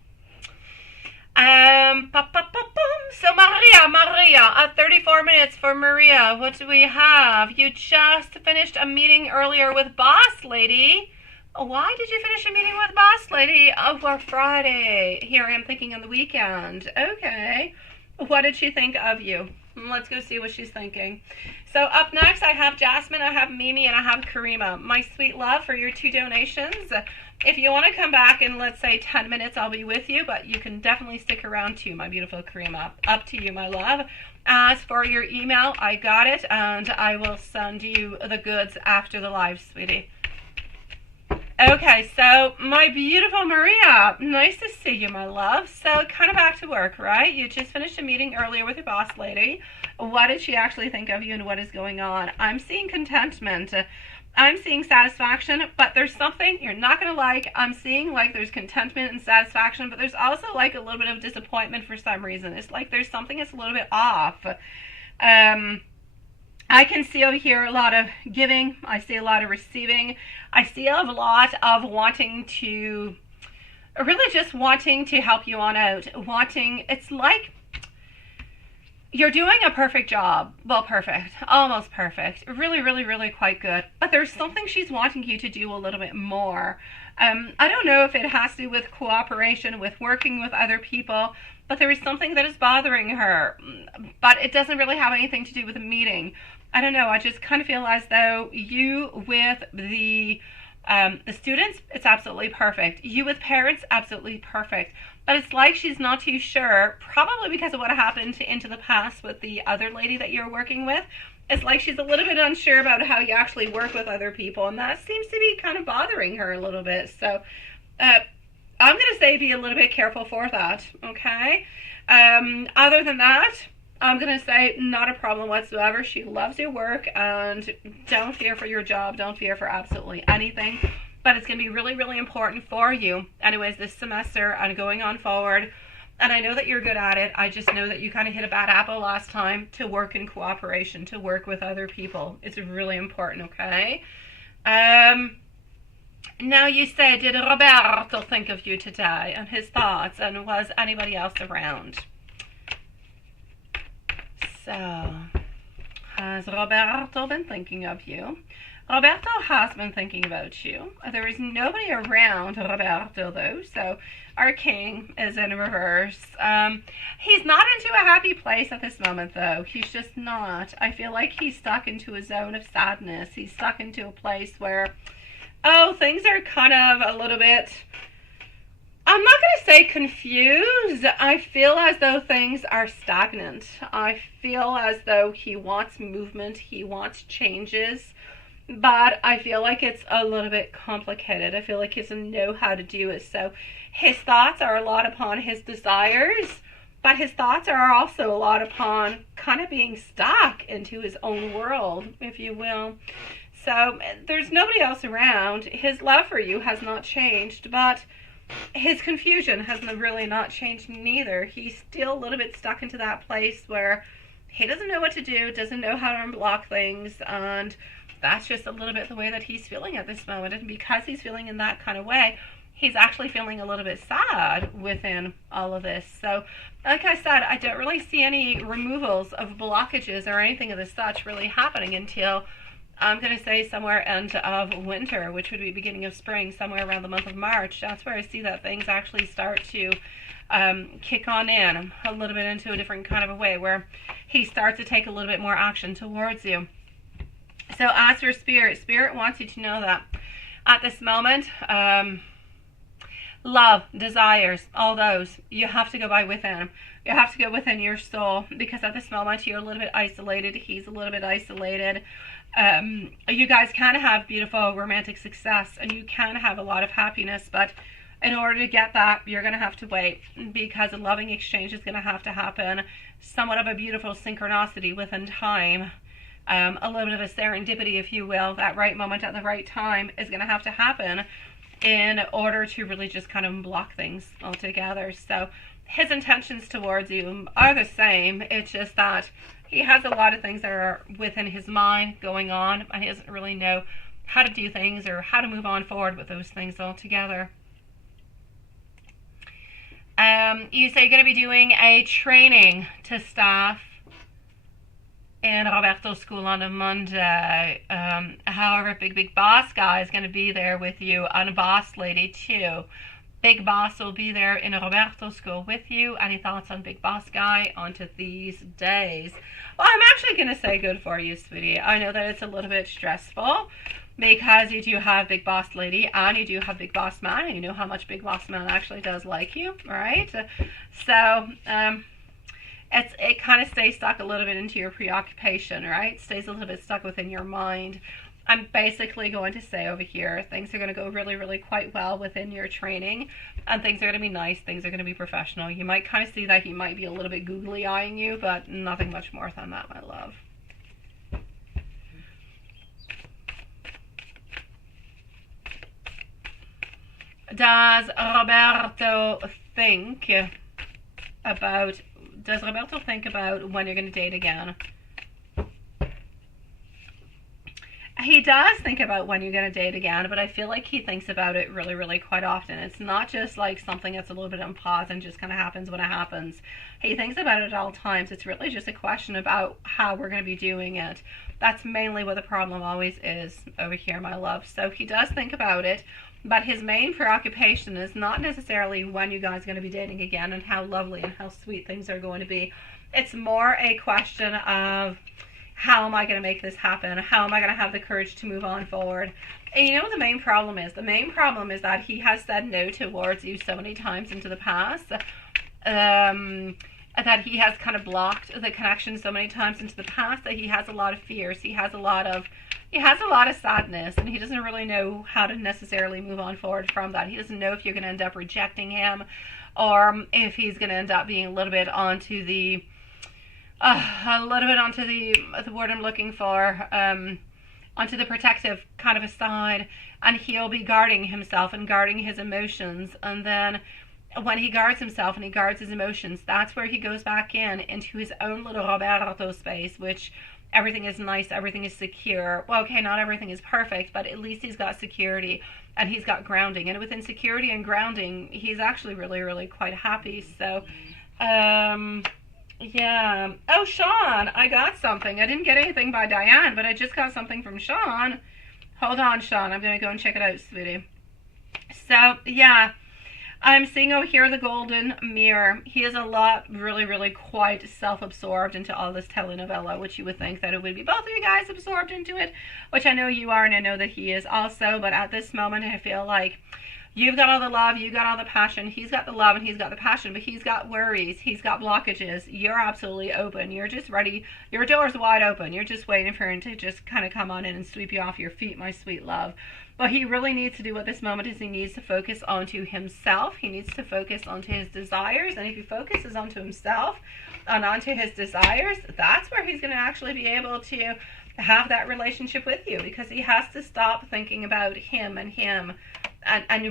So Maria, 34 minutes for Maria. What do we have? You just finished a meeting earlier with Boss Lady. Why did you finish a meeting with Boss Lady? Oh, for Friday. Here I am thinking on the weekend. Okay. What did she think of you? Let's go see what she's thinking. So up next, I have Jasmine, I have Mimi, and I have Karima. My sweet love, for your 2 donations. If you want to come back in, let's say, 10 minutes, I'll be with you, but you can definitely stick around too, my beautiful Karima. Up to you, my love. As for your email, I got it, and I will send you the goods after the live, sweetie. Okay, so my beautiful Maria, nice to see you, my love. So kind of back to work, right? You just finished a meeting earlier with your boss lady. What did she actually think of you and what is going on? I'm seeing contentment. I'm seeing satisfaction, but there's something you're not going to like. I'm seeing like there's contentment and satisfaction, but there's also like a little bit of disappointment for some reason. It's like there's something that's a little bit off. I can see over here a lot of giving. I see a lot of receiving. I see a lot of wanting to, really just wanting to help you on out. It's like you're doing a perfect job. Well, perfect. Almost perfect. Really, really, really quite good. But there's something she's wanting you to do a little bit more. I don't know if it has to do with cooperation, with working with other people, but there is something that is bothering her. But it doesn't really have anything to do with a meeting. I don't know. I just kind of feel as though you with the students, it's absolutely perfect. You with parents, absolutely perfect. But it's like she's not too sure, probably because of what happened into the past with the other lady that you're working with. It's like she's a little bit unsure about how you actually work with other people, and that seems to be kind of bothering her a little bit. So I'm going to say be a little bit careful for that, okay? Other than that, I'm going to say not a problem whatsoever. She loves your work, and don't fear for your job. Don't fear for absolutely anything. But it's going to be really, really important for you, anyways, this semester and going on forward. And I know that you're good at it. I just know that you kind of hit a bad apple last time, to work in cooperation, to work with other people. It's really important, okay? Now you say, did Roberto think of you today and his thoughts, and was anybody else around? So, has Roberto been thinking of you? Roberto has been thinking about you. There is nobody around Roberto, though, so our king is in reverse. He's not into a happy place at this moment, though. He's just not. I feel like he's stuck into a zone of sadness. He's stuck into a place where, things are kind of a little bit, I'm not going to say confused. I feel as though things are stagnant. I feel as though he wants movement. He wants changes. But I feel like it's a little bit complicated. I feel like he doesn't know how to do it. So his thoughts are a lot upon his desires, but his thoughts are also a lot upon kind of being stuck into his own world, if you will. So there's nobody else around. His love for you has not changed, but his confusion has really not changed neither. He's still a little bit stuck into that place where he doesn't know what to do, doesn't know how to unblock things, and that's just a little bit the way that he's feeling at this moment. And because he's feeling in that kind of way, he's actually feeling a little bit sad within all of this. So, like I said, I don't really see any removals of blockages or anything of the such really happening until, I'm going to say, somewhere end of winter, which would be beginning of spring, somewhere around the month of March. That's where I see that things actually start to kick on in a little bit into a different kind of a way, where he starts to take a little bit more action towards you. So as for Spirit wants you to know that at this moment, love, desires, all those, you have to go by within. You have to go within your soul, because at this moment you're a little bit isolated. He's a little bit isolated. You guys can have beautiful romantic success, and you can have a lot of happiness, but in order to get that, you're going to have to wait, because a loving exchange is going to have to happen. Somewhat of a beautiful synchronicity within time. A little bit of a serendipity, if you will. That right moment at the right time is going to have to happen in order to really just kind of block things altogether. So his intentions towards you are the same. It's just that he has a lot of things that are within his mind going on, and he doesn't really know how to do things or how to move on forward with those things altogether. You say you're going to be doing a training to staff in Roberto's school on a Monday. However, big boss guy is going to be there with you, and a boss lady too. Big Boss will be there in Roberto school with you. Any thoughts on Big Boss guy onto these days? Well, I'm actually going to say good for you, sweetie. I know that it's a little bit stressful because you do have Big Boss lady and you do have Big Boss man, and you know how much Big Boss man actually does like you, right? So, it kind of stays stuck a little bit into your preoccupation, right? Stays a little bit stuck within your mind. I'm basically going to say over here, things are going to go really, really quite well within your training, and things are going to be nice, things are going to be professional. You might kind of see that he might be a little bit googly eyeing you, but nothing much more than that, my love. Does Roberto think about when you're going to date again? He does think about when you're going to date again, but I feel like he thinks about it really, really quite often. It's not just like something that's a little bit on pause and just kind of happens when it happens. He thinks about it at all times. It's really just a question about how we're going to be doing it. That's mainly what the problem always is over here, my love. So he does think about it, but his main preoccupation is not necessarily when you guys are going to be dating again and how lovely and how sweet things are going to be. It's more a question of, how am I going to make this happen? How am I going to have the courage to move on forward? And you know what the main problem is? The main problem is that he has said no towards you so many times into the past, that he has kind of blocked the connection so many times into the past, that he has a lot of fears. He has a lot of sadness, and he doesn't really know how to necessarily move on forward from that. He doesn't know if you're going to end up rejecting him, or if he's going to end up being a little bit onto the word I'm looking for, onto the protective kind of a side, and he'll be guarding himself and guarding his emotions, and then when he guards himself and he guards his emotions, that's where he goes back into his own little Roberto space, which everything is nice, everything is secure. Well, okay, not everything is perfect, but at least he's got security and he's got grounding, and within security and grounding, he's actually really, really quite happy. So, yeah. Oh, Sean, I got something. I didn't get anything by Diane, but I just got something from Sean. Hold on, Sean. I'm going to go and check it out, sweetie. So, yeah. I'm seeing over here the golden mirror. He is a lot, really, really quite self-absorbed into all this telenovela, which you would think that it would be both of you guys absorbed into it, which I know you are, and I know that he is also. But at this moment, I feel like you've got all the love, you've got all the passion, he's got the love and he's got the passion, but he's got worries, he's got blockages. You're absolutely open. You're just ready. Your door's wide open. You're just waiting for him to just kind of come on in and sweep you off your feet, my sweet love. What he really needs to do at this moment is he needs to focus onto himself. He needs to focus onto his desires, and if he focuses onto himself and onto his desires, that's where he's going to actually be able to have that relationship with you, because he has to stop thinking about him and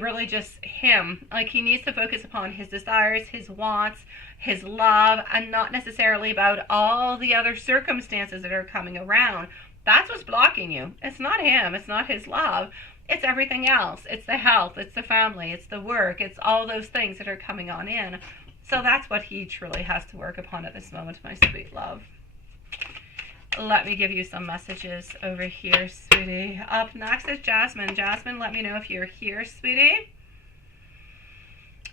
really just him. Like, he needs to focus upon his desires, his wants, his love, and not necessarily about all the other circumstances that are coming around. That's what's blocking you. It's not him. It's not his love. It's everything else. It's the health. It's the family. It's the work. It's all those things that are coming on in. So that's what he truly has to work upon at this moment, my sweet love. Let me give you some messages over here, sweetie. Up next is Jasmine. Jasmine, let me know if you're here, sweetie.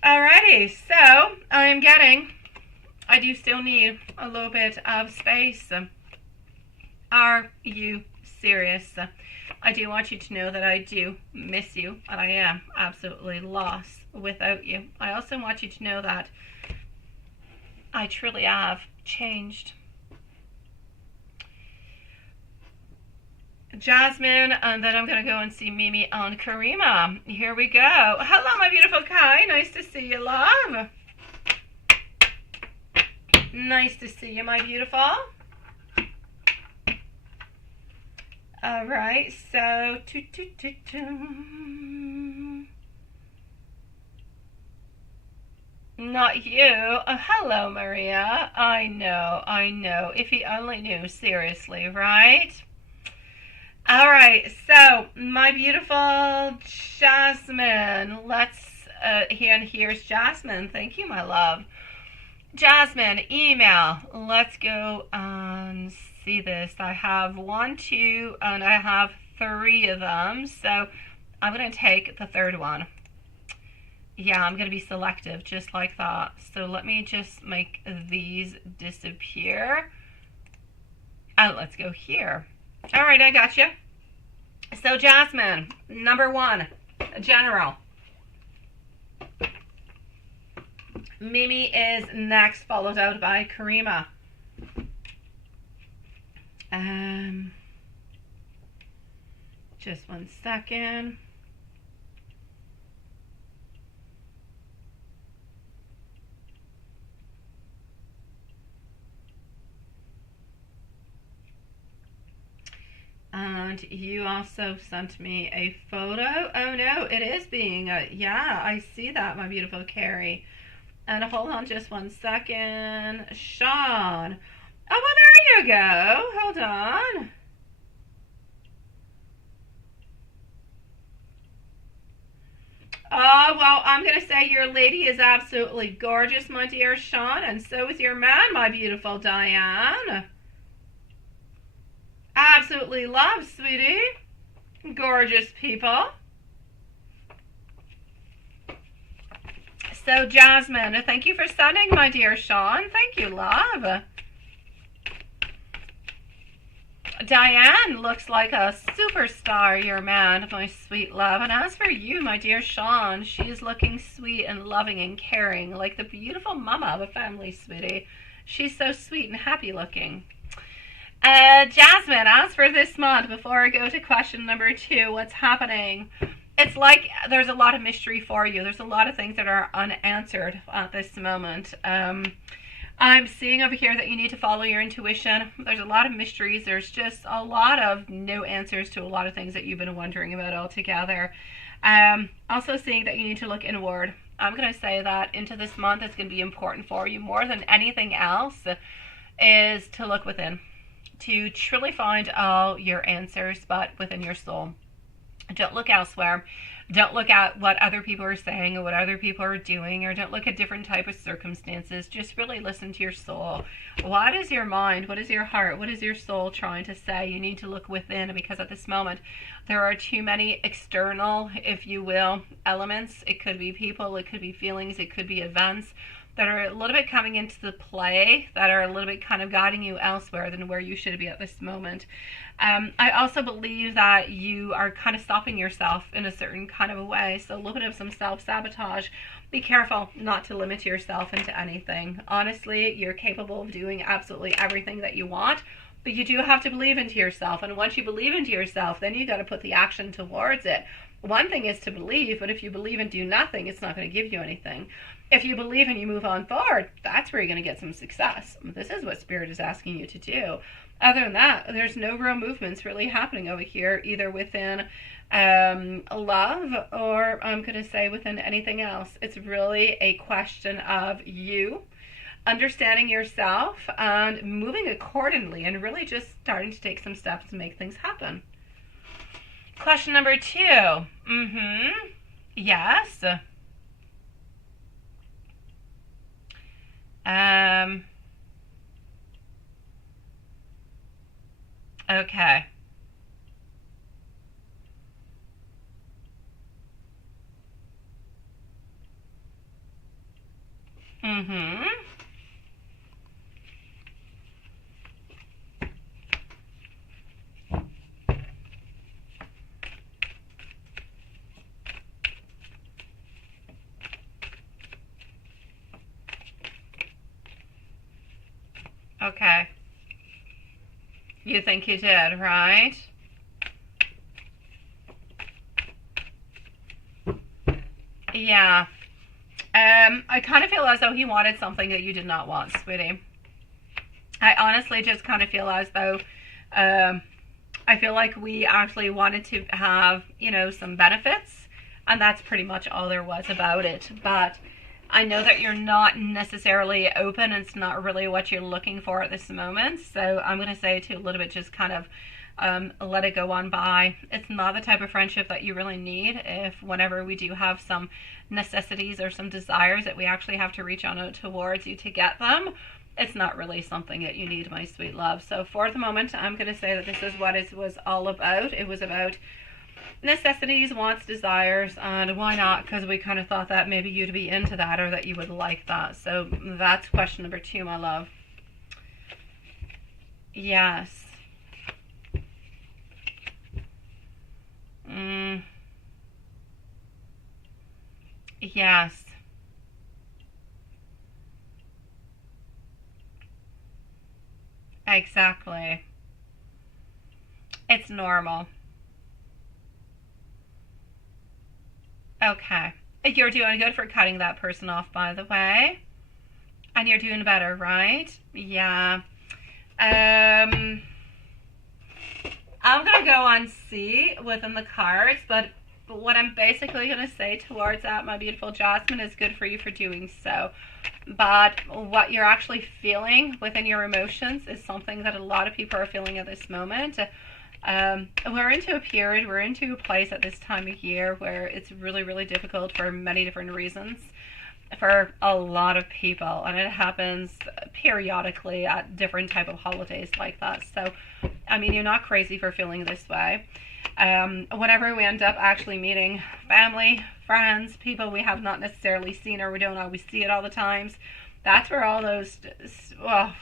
Alrighty, so I do still need a little bit of space. Are you serious? I do want you to know that I do miss you, and I am absolutely lost without you. I also want you to know that I truly have changed. Jasmine, and then I'm going to go and see Mimi and Karima. Here we go. Hello, my beautiful Kai. Nice to see you, love. Nice to see you, my beautiful. All right, so not you. Hello, Maria. I know. If he only knew, seriously, right? All right, so my beautiful Jasmine, here's Jasmine. Thank you, my love. Jasmine, email. Let's go and see this. I have 1, 2, and I have 3 of them. So I'm going to take the third one. Yeah, I'm going to be selective just like that. So let me just make these disappear. And let's go here. All right, I got you. So Jasmine, number 1, general. Mimi is next, followed out by Karima. Just 1 second. And you also sent me a photo. Oh no, it is being yeah, I see that, my beautiful Carrie. And hold on just 1 second. Sean. Oh, well, there you go. Hold on. Oh, well, I'm going to say your lady is absolutely gorgeous, my dear Sean, and so is your man, my beautiful Diane. Absolutely love, sweetie. Gorgeous people. So, Jasmine, thank you for sending, my dear Sean. Thank you, love. Diane looks like a superstar, your man, my sweet love. And as for you, my dear Sean, she's looking sweet and loving and caring, like the beautiful mama of a family, sweetie. She's so sweet and happy looking. Jasmine, as for this month, before I go to question number 2, what's happening? It's like there's a lot of mystery for you. There's a lot of things that are unanswered at this moment. I'm seeing over here that you need to follow your intuition. There's a lot of mysteries. There's just a lot of no answers to a lot of things that you've been wondering about altogether. Also seeing that you need to look inward. I'm going to say that into this month, it's going to be important for you more than anything else is to look within, to truly find all your answers, but within your soul. Don't look elsewhere. Don't look at what other people are saying or what other people are doing, or don't look at different type of circumstances. Just really listen to your soul. What is your mind? What is your heart? What is your soul trying to say? You need to look within, because at this moment there are too many external, if you will, elements. It could be people, it could be feelings, it could be events that are a little bit coming into the play, that are a little bit kind of guiding you elsewhere than where you should be at this moment. I also believe that you are kind of stopping yourself in a certain kind of a way. So a little bit of some self-sabotage. Be careful not to limit yourself into anything. Honestly, you're capable of doing absolutely everything that you want, but you do have to believe into yourself. And once you believe into yourself, then you got to put the action towards it. One thing is to believe, but if you believe and do nothing, it's not going to give you anything. If you believe and you move on forward, that's where you're going to get some success. This is what Spirit is asking you to do. Other than that, there's no real movements really happening over here, either within love or I'm going to say within anything else. It's really a question of you understanding yourself and moving accordingly, and really just starting to take some steps to make things happen. Question number 2. Yes. Okay. Okay. You think you did, right? Yeah. I kind of feel as though he wanted something that you did not want, sweetie. I honestly just kind of feel as though I feel like we actually wanted to have, you know, some benefits, and that's pretty much all there was about it. But I know that you're not necessarily open, and it's not really what you're looking for at this moment. So I'm going to say to a little bit just kind of let it go on by. It's not the type of friendship that you really need. If whenever we do have some necessities or some desires that we actually have to reach on towards you to get them, it's not really something that you need, my sweet love. So for the moment, I'm going to say that this is what it was all about. It was about necessities, wants, desires, and why not? Because we kind of thought that maybe you'd be into that or that you would like that. So that's question number 2, my love. Yes. Yes. Exactly. It's normal. Okay. You're doing good for cutting that person off, by the way. And you're doing better, right? Yeah. I'm going to go on C within the cards, but what I'm basically going to say towards that, my beautiful Jasmine, is good for you for doing so. But what you're actually feeling within your emotions is something that a lot of people are feeling at this moment. We're into a period, we're into a place at this time of year where it's really, really difficult for many different reasons for a lot of people, and it happens periodically at different type of holidays like that. So I mean, you're not crazy for feeling this way. Whenever we end up actually meeting family, friends, people we have not necessarily seen or we don't always see it all the times, that's where all those, well,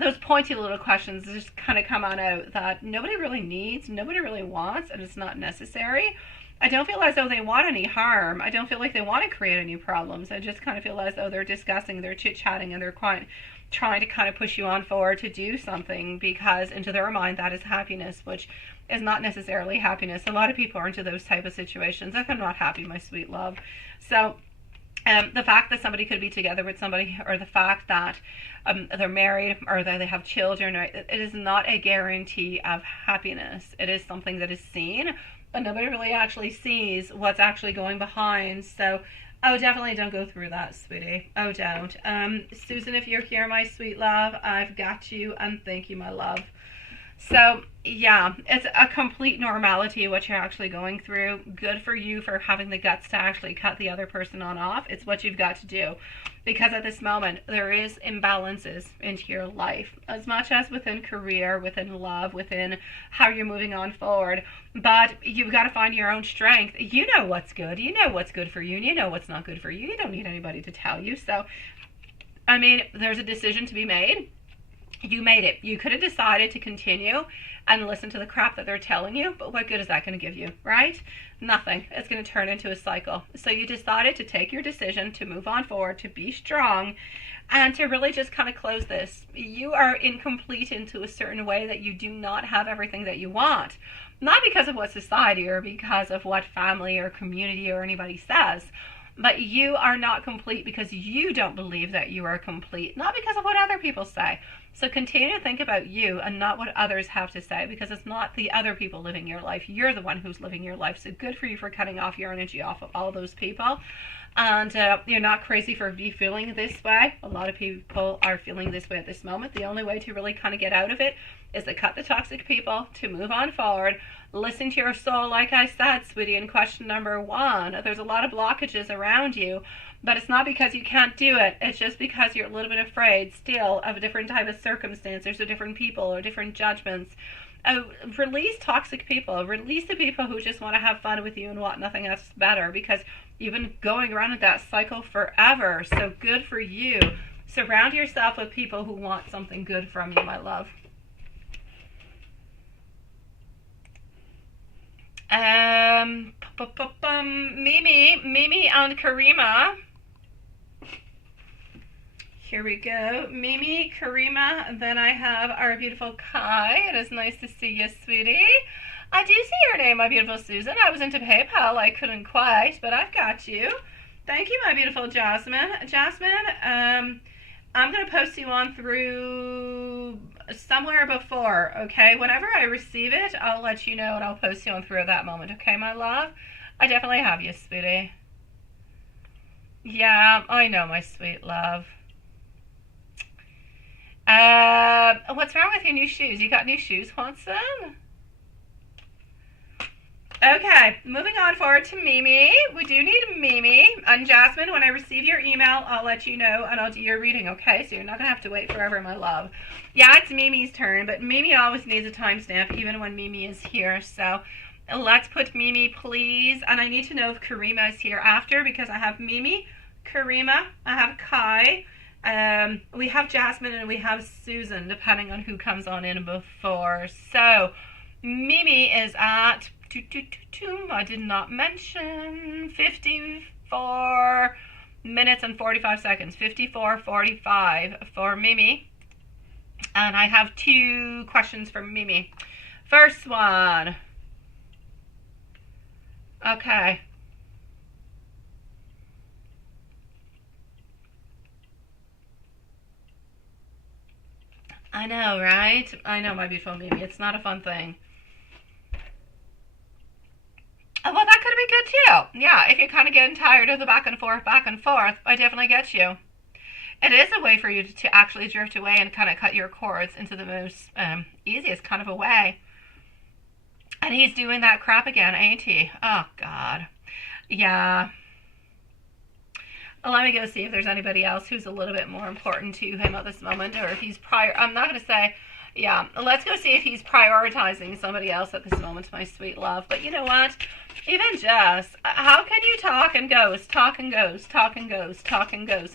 those pointy little questions just kind of come on out that nobody really needs, nobody really wants, and it's not necessary. I don't feel as though they want any harm. I don't feel like they want to create any problems. I just kind of feel as though they're discussing, they're chit-chatting, and they're quite trying to kind of push you on forward to do something, because into their mind that is happiness, which is not necessarily happiness. A lot of people are into those type of situations. Like, I'm not happy, my sweet love. So the fact that somebody could be together with somebody, or the fact that they're married or that they have children, right, it is not a guarantee of happiness. It is something that is seen, but nobody really actually sees what's actually going behind. So, oh, definitely don't go through that, sweetie. Oh, don't. Susan, if you're here, my sweet love, I've got you, and thank you, my love. So, yeah, it's a complete normality what you're actually going through. Good for you for having the guts to actually cut the other person on off. It's what you've got to do. Because at this moment, there is imbalances into your life, as much as within career, within love, within how you're moving on forward. But you've got to find your own strength. You know what's good. You know what's good for you, and you know what's not good for you. You don't need anybody to tell you. So, I mean, there's a decision to be made. You made it. You could have decided to continue and listen to the crap that they're telling you, but what good is that going to give you, right? Nothing. It's going to turn into a cycle. So you decided to take your decision to move on forward, to be strong, and to really just kind of close this. You are incomplete into a certain way that you do not have everything that you want. Not because of what society or because of what family or community or anybody says, but you are not complete because you don't believe that you are complete, not because of what other people say. So continue to think about you and not what others have to say, because it's not the other people living your life. You're the one who's living your life. So good for you for cutting off your energy off of all those people. And you're not crazy for feeling this way. A lot of people are feeling this way at this moment. The only way to really kind of get out of it is to cut the toxic people, to move on forward. Listen to your soul, like I said, sweetie, in question number 1. There's a lot of blockages around you, but it's not because you can't do it. It's just because you're a little bit afraid still of a different type of circumstances or different people or different judgments. Release toxic people. Release the people who just want to have fun with you and want nothing else better, because you've been going around in that cycle forever. So good for you. Surround yourself with people who want something good from you, my love. Mimi and Karima. Here we go. Mimi, Karima, and then I have our beautiful Kai. It is nice to see you, sweetie. I do see your name, my beautiful Susan. I was into PayPal. I couldn't quite, but I've got you. Thank you, my beautiful Jasmine. Jasmine, I'm going to post you on through somewhere before, okay? Whenever I receive it, I'll let you know, and I'll post you on through at that moment, okay, my love? I definitely have you, sweetie. Yeah, I know, my sweet love. What's wrong with your new shoes? You got new shoes, Watson? Okay, moving on forward to Mimi. We do need Mimi. And Jasmine, when I receive your email, I'll let you know and I'll do your reading, okay? So you're not going to have to wait forever, my love. Yeah, it's Mimi's turn, but Mimi always needs a timestamp, even when Mimi is here. So Let's put Mimi, please. And I need to know if Karima is here after, because I have Mimi, Karima, I have Kai, we have Jasmine, and we have Susan, depending on who comes on in before. So Mimi is at I did not mention 54 minutes and 45 seconds. 54:45 for Mimi. And I have 2 questions for Mimi. First one. Okay. I know, right? I know, my beautiful Mimi. It's not a fun thing. Oh, well, that could have been good too. Yeah, if you're kind of getting tired of the back and forth, I definitely get you. It is a way for you to actually drift away and kind of cut your cords into the most easiest kind of a way. And he's doing that crap again, ain't he? Oh, God. Yeah. Let me go see if there's anybody else who's a little bit more important to him at this moment, or if he's I'm not going to say, yeah, let's go see if he's prioritizing somebody else at this moment, my sweet love. But you know what? Even just, how can you talk and ghost,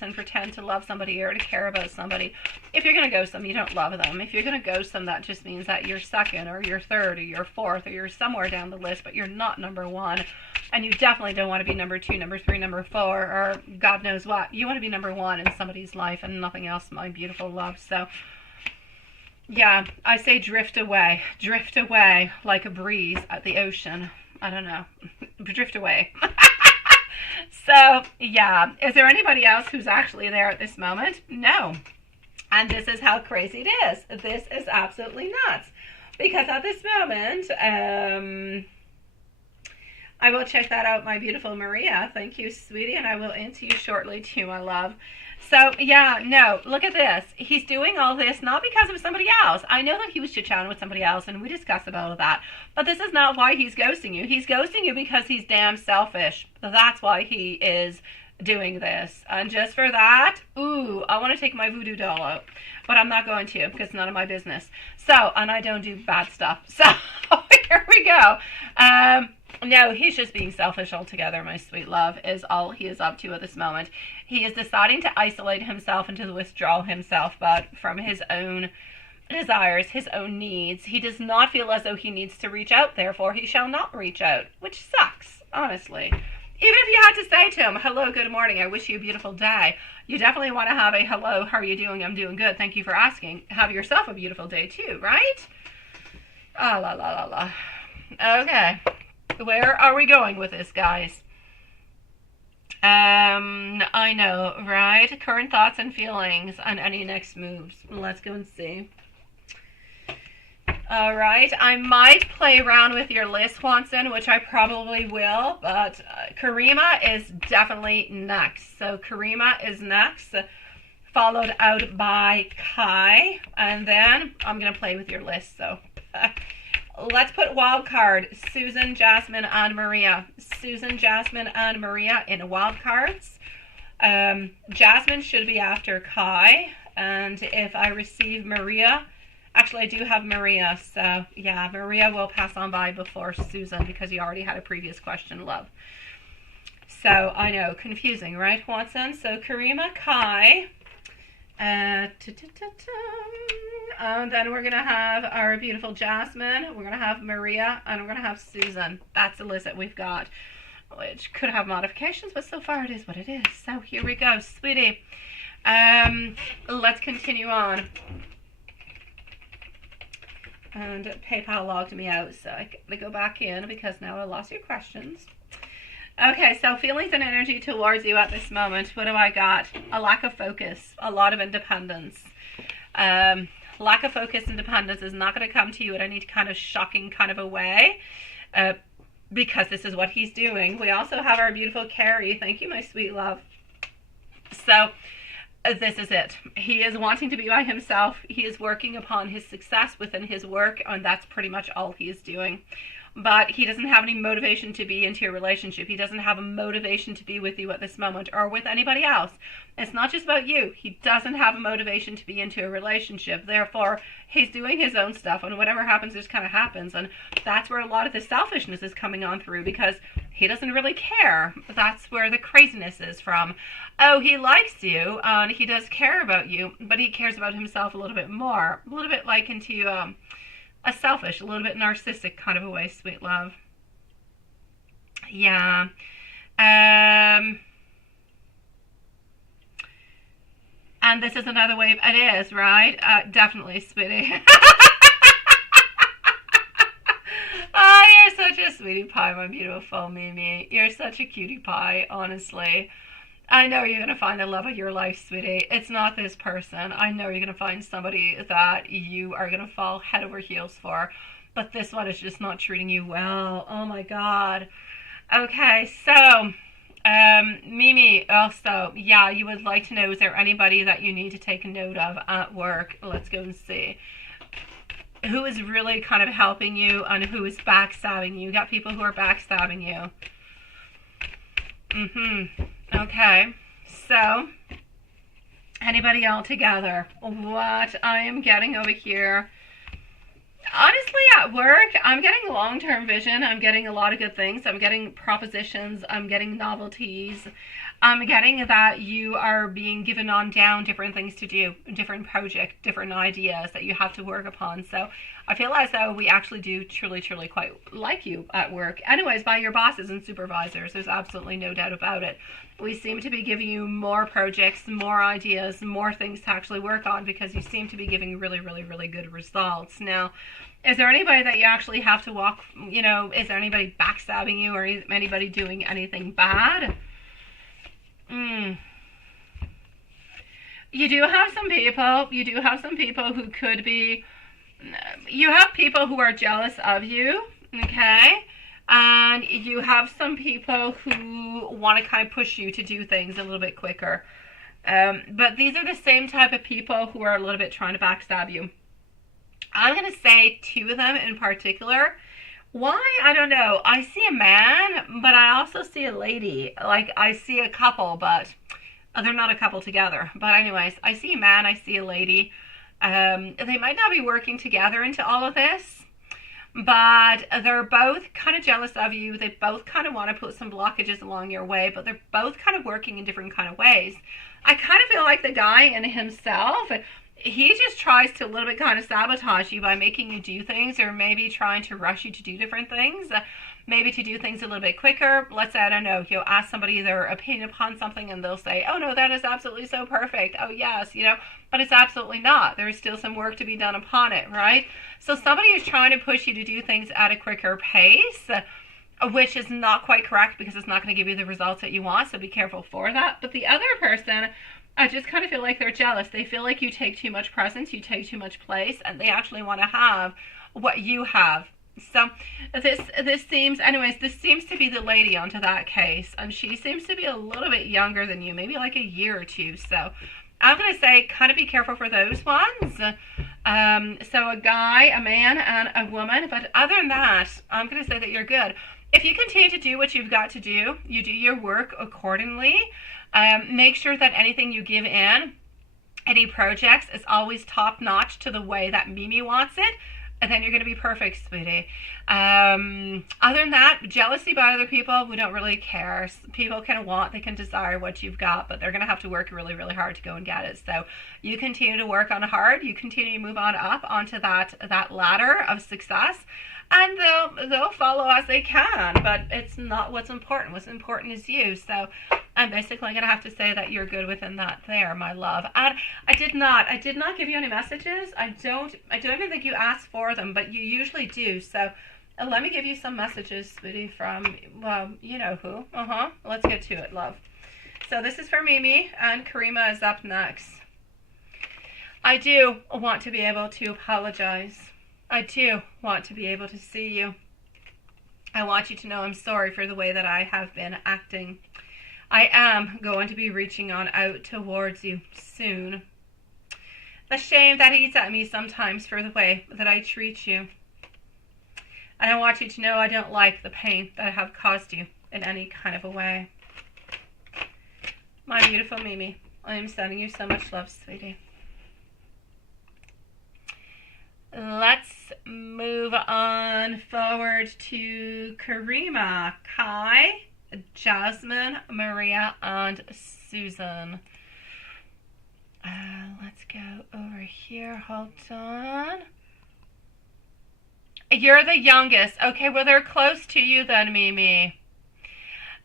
and pretend to love somebody or to care about somebody? If you're going to ghost them, you don't love them. If you're going to ghost them, that just means that you're second, or you're third, or you're fourth, or you're somewhere down the list, but you're not number one. And you definitely don't want to be number 2, number 3, number 4, or God knows what. You want to be number 1 in somebody's life and nothing else, my beautiful love. So, yeah, I say drift away like a breeze at the ocean. I don't know. Drift away. So, yeah. Is there anybody else who's actually there at this moment? No. And this is how crazy it is. This is absolutely nuts. Because at this moment, I will check that out, my beautiful Maria. Thank you, sweetie. And I will into you shortly too, my love. So, yeah, no, look at this. He's doing all this not because of somebody else. I know that he was chit-chatting with somebody else, and we discussed about that. But this is not why he's ghosting you. He's ghosting you because he's damn selfish. That's why he is doing this. And just for that, ooh, I want to take my voodoo doll out. But I'm not going to, because it's none of my business. So, and I don't do bad stuff. So, here we go. No, he's just being selfish altogether, my sweet love, is all he is up to at this moment. He is deciding to isolate himself and to withdraw himself, but from his own desires, his own needs. He does not feel as though he needs to reach out, therefore he shall not reach out, which sucks, honestly. Even if you had to say to him, hello, good morning, I wish you a beautiful day, you definitely want to have a hello, how are you doing? I'm doing good, thank you for asking. Have yourself a beautiful day too, right? Ah, la, la, la, la. Okay. Where are we going with this, guys? I know, right? Current thoughts and feelings and any next moves. Let's go and see. All right. I might play around with your list, Watson, which I probably will, but Karima is definitely next. So Karima is next, followed out by Kai, and then I'm going to play with your list, so... Let's put wild card Susan, Jasmine, and Maria. Susan, Jasmine, and Maria in wild cards. Jasmine should be after Kai. And if I receive Maria, actually I do have Maria. So yeah, Maria will pass on by before Susan because you already had a previous question, love. So I know, confusing, right, Watson? So Karima, Kai. And then we're going to have our beautiful Jasmine, we're going to have Maria, and we're going to have Susan. That's the list that we've got, which could have modifications, but so far it is what it is. So here we go, sweetie. Let's continue on. And PayPal logged me out, so I gotta go back in because now I lost your questions. Okay, so feelings and energy towards you at this moment. What do I got? A lack of focus, a lot of independence. Lack of focus and independence is not going to come to you in any kind of shocking kind of a way because this is what he's doing. We also have our beautiful Carrie. Thank you, my sweet love. So this is it. He is wanting to be by himself. He is working upon his success within his work, and that's pretty much all he is doing. but he doesn't have any motivation to be into your relationship. He doesn't have a motivation to be with you at this moment or with anybody else. It's not just about you. He doesn't have a motivation to be into a relationship. Therefore, he's doing his own stuff, and whatever happens just kind of happens. And that's where a lot of the selfishness is coming on through, because he doesn't really care. That's where the craziness is from. Oh, he likes you, and he does care about you, but he cares about himself a little bit more. A little bit like into a selfish, a little bit narcissistic kind of a way, sweet love. Yeah. And this is another wave. It is, right? Definitely, sweetie. Oh, you're such a sweetie pie, my beautiful Mimi. You're such a cutie pie, honestly. I know you're going to find the love of your life, sweetie. It's not this person. I know you're going to find somebody that you are going to fall head over heels for. But this one is just not treating you well. Oh, my God. Okay, so, Mimi, also, yeah, you would like to know, is there anybody that you need to take a note of at work? Let's go and see. Who is really kind of helping you and who is backstabbing you? You got people who are backstabbing you. Okay, so anybody all together? What I am getting over here. Honestly, at work, I'm getting long-term vision. I'm getting a lot of good things. I'm getting propositions. I'm getting novelties. I'm getting that you are being given on down different things to do, different projects, different ideas that you have to work upon. So I feel as though we actually do truly, truly quite like you at work. Anyways, by your bosses and supervisors, there's absolutely no doubt about it. We seem to be giving you more projects, more ideas, more things to actually work on, because you seem to be giving really, really, really good results. Now, is there anybody that you actually have to walk, is there anybody backstabbing you or anybody doing anything bad? You do have some people who could be, you have people who are jealous of you, okay? And you have some people who want to kind of push you to do things a little bit quicker. But these are the same type of people who are a little bit trying to backstab you. I'm going to say two of them in particular. Why? I don't know. I see a man, but I also see a lady. Like, I see a couple, but they're not a couple together. But anyways, I see a man, I see a lady. They might not be working together into all of this, but they're both kind of jealous of you. They both kind of want to put some blockages along your way, but they're both kind of working in different kind of ways. I kind of feel like the guy in himself, he just tries to a little bit kind of sabotage you by making you do things, or maybe trying to rush you to do different things, maybe to do things a little bit quicker. Let's say, I don't know, you'll ask somebody their opinion upon something and they'll say, oh no, that is absolutely so perfect. Oh yes, but it's absolutely not. There is still some work to be done upon it, right? So somebody is trying to push you to do things at a quicker pace, which is not quite correct, because it's not going to give you the results that you want, so be careful for that. But the other person, I just kind of feel like they're jealous. They feel like you take too much presence, you take too much place, and they actually want to have what you have. So this seems to be the lady onto that case, and she seems to be a little bit younger than you, maybe like a year or two. So I'm going to say kind of be careful for those ones. So a guy, a man, and a woman. But other than that, I'm going to say that you're good. If you continue to do what you've got to do, you do your work accordingly. Make sure that anything you give in, any projects, is always top notch to the way that Mimi wants it, and then you're going to be perfect, sweetie. Other than that, jealousy by other people, we don't really care. People they can desire what you've got, but they're going to have to work really, really hard to go and get it. So you continue to work on hard, you continue to move on up onto that ladder of success, and they'll follow as they can, but it's not what's important. What's important is you. So I'm basically going to have to say that you're good within that there, my love. And I did not give you any messages. I don't even think you asked for them, but you usually do. So let me give you some messages, sweetie, from, well, you know who. Let's get to it, love. So this is for Mimi, and Karima is up next. I do want to be able to apologize. I do want to be able to see you. I want you to know I'm sorry for the way that I have been acting. I am going to be reaching on out towards you soon. The shame that eats at me sometimes for the way that I treat you. And I want you to know I don't like the pain that I have caused you in any kind of a way. My beautiful Mimi, I am sending you so much love, sweetie. Let's move on forward to Karima, Kai, Jasmine, Maria, and Susan. Let's go over here. Hold on. You're the youngest. Okay, well, they're close to you then, Mimi.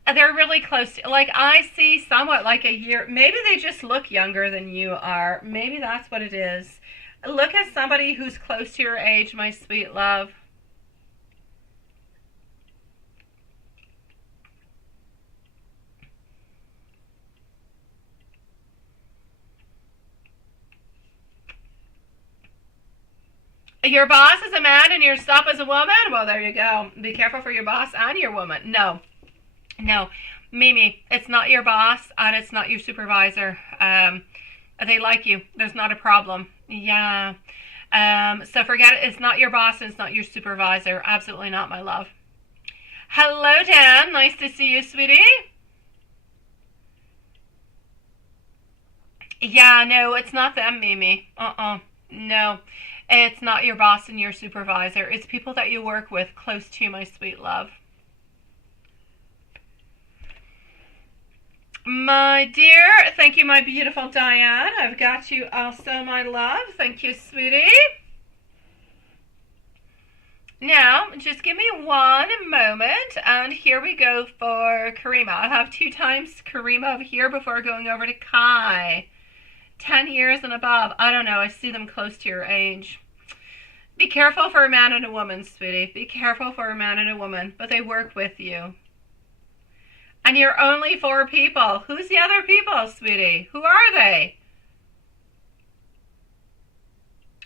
They're really close to, like, I see somewhat like a year. Maybe they just look younger than you are. Maybe that's what it is. Look at somebody who's close to your age, my sweet love. Your boss is a man and your stuff is a woman? Well, there you go. Be careful for your boss and your woman. No, Mimi, it's not your boss and it's not your supervisor. They like you. There's not a problem. Yeah. So forget it. It's not your boss and it's not your supervisor. Absolutely not, my love. Hello, Dan. Nice to see you, sweetie. Yeah, no, it's not them, Mimi. No. It's not your boss and your supervisor. It's people that you work with close to, my sweet love. My dear, thank you, my beautiful Diane. I've got you also, my love. Thank you, sweetie. Now, just give me one moment, and here we go for Karima. I have 2 times Karima over here before going over to Kai. 10 years and above. I don't know. I see them close to your age. Be careful for a man and a woman, sweetie. Be careful for a man and a woman, but they work with you. And you're only 4 people. Who's the other people, sweetie? Who are they?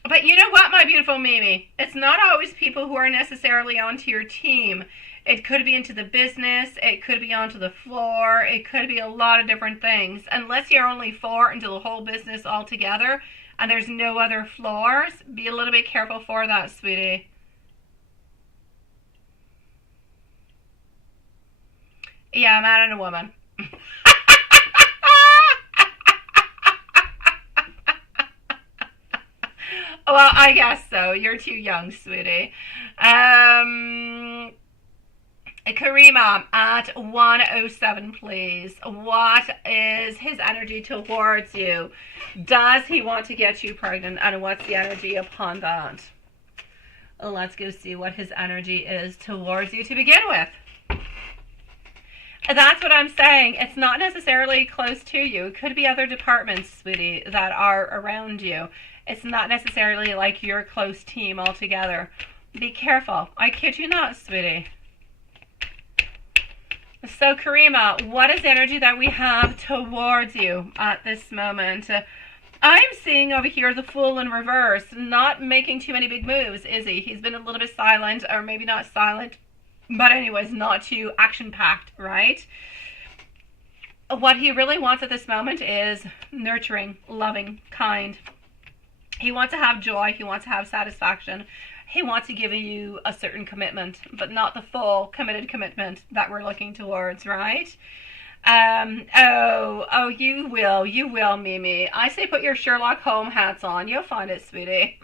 But you know what, my beautiful Mimi? It's not always people who are necessarily onto your team. It could be into the business. It could be onto the floor. It could be a lot of different things. Unless you're only 4 into the whole business altogether and there's no other floors, be a little bit careful for that, sweetie. Yeah, a man and a woman. Well, I guess so. You're too young, sweetie. Karima at 107, please. What is his energy towards you? Does he want to get you pregnant? And what's the energy upon that? Let's go see what his energy is towards you to begin with. That's what I'm saying. It's not necessarily close to you. It could be other departments, sweetie, that are around you. It's not necessarily like your close team altogether. Be careful. I kid you not, sweetie. So, Karima, what is the energy that we have towards you at this moment? I'm seeing over here the Fool in reverse, not making too many big moves, is he? He's been a little bit silent, or maybe not silent, but anyways, not too action-packed, right? What he really wants at this moment is nurturing, loving, kind. He wants to have joy. He wants to have satisfaction. He wants to give you a certain commitment, but not the full committed commitment that we're looking towards, right? You will, Mimi. I say put your Sherlock Holmes hats on. You'll find it, sweetie.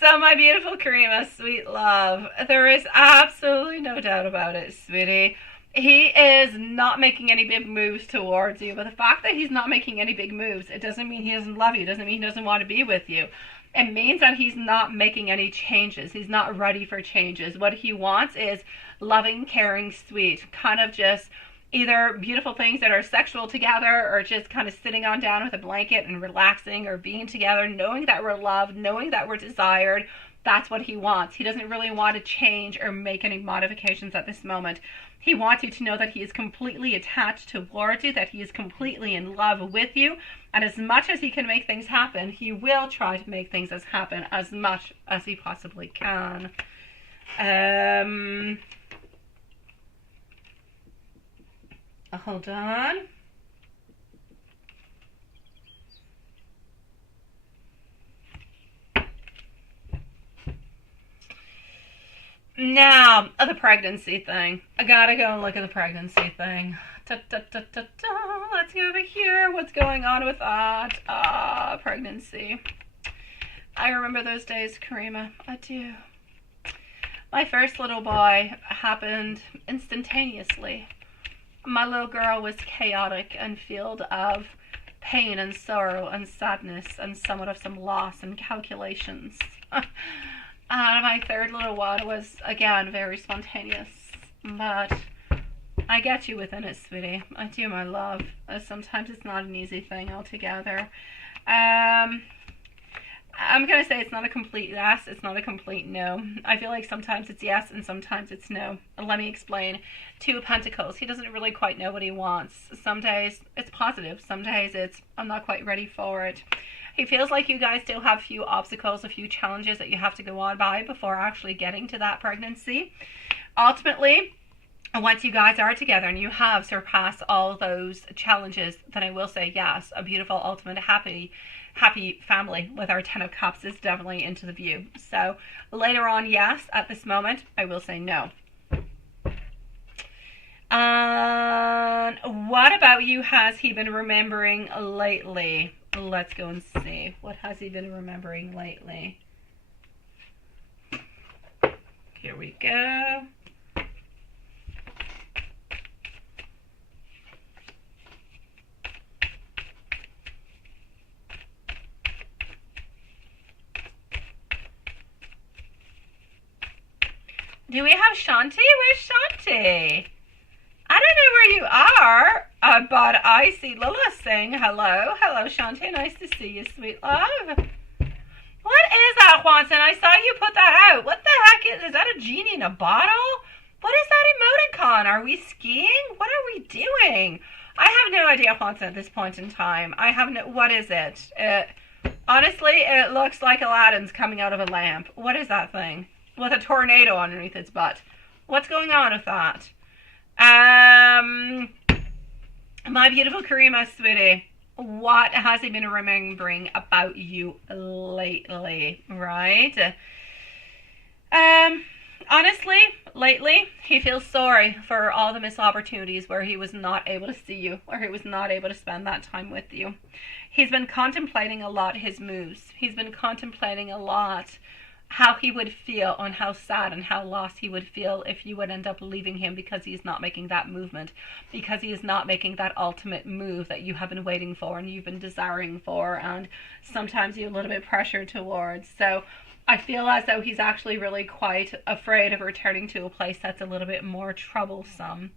So, my beautiful Karima, sweet love, there is absolutely no doubt about it, sweetie. He is not making any big moves towards you, but the fact that he's not making any big moves, it doesn't mean he doesn't love you. It doesn't mean he doesn't want to be with you. It means that he's not making any changes. He's not ready for changes. What he wants is loving, caring, sweet, kind of just either beautiful things that are sexual together or just kind of sitting on down with a blanket and relaxing or being together, knowing that we're loved, knowing that we're desired. That's what he wants. He doesn't really want to change or make any modifications at this moment. He wants you to know that he is completely attached towards you, that he is completely in love with you, and as much as he can make things happen, he will try to make things happen as much as he possibly can. Hold on. Now, the pregnancy thing. I gotta go and look at the pregnancy thing. Let's go over here. What's going on with that? Pregnancy. I remember those days, Karima. I do. My first little boy happened instantaneously. My little girl was chaotic and filled of pain and sorrow and sadness and somewhat of some loss and calculations. And my third little one was, again, very spontaneous. But I get you within it, sweetie. I do, my love. Sometimes it's not an easy thing altogether. I'm going to say it's not a complete yes. It's not a complete no. I feel like sometimes it's yes and sometimes it's no. Let me explain. Two of Pentacles. He doesn't really quite know what he wants. Some days it's positive. Some days it's, I'm not quite ready for it. He feels like you guys still have a few obstacles, a few challenges that you have to go on by before actually getting to that pregnancy. Ultimately, once you guys are together and you have surpassed all those challenges, then I will say yes, a beautiful, ultimate, happy family with our Ten of Cups is definitely into the view. So later on, yes. At this moment, I will say no. What about you has he been remembering lately? Let's go and see. What has he been remembering lately? Here we go. Do we have Shanti? Where's Shanti? I don't know where you are, but I see Lila saying hello. Hello, Shanti. Nice to see you, sweet love. What is that, Juanson? I saw you put that out. What the heck is that a genie in a bottle? What is that emoticon? Are we skiing? What are we doing? I have no idea, Juanson, at this point in time. I have no... What is it? Honestly, it looks like Aladdin's coming out of a lamp. What is that thing? With a tornado underneath its butt. What's going on with that? My beautiful Karima, sweetie, what has he been remembering about you lately, right? Honestly, lately, he feels sorry for all the missed opportunities where he was not able to see you, where he was not able to spend that time with you. He's been contemplating a lot his moves. He's been contemplating a lot how he would feel and how sad and how lost he would feel if you would end up leaving him because he's not making that movement, because he is not making that ultimate move that you have been waiting for and you've been desiring for, and sometimes you're a little bit pressured towards. So I feel as though he's actually really quite afraid of returning to a place that's a little bit more troublesome.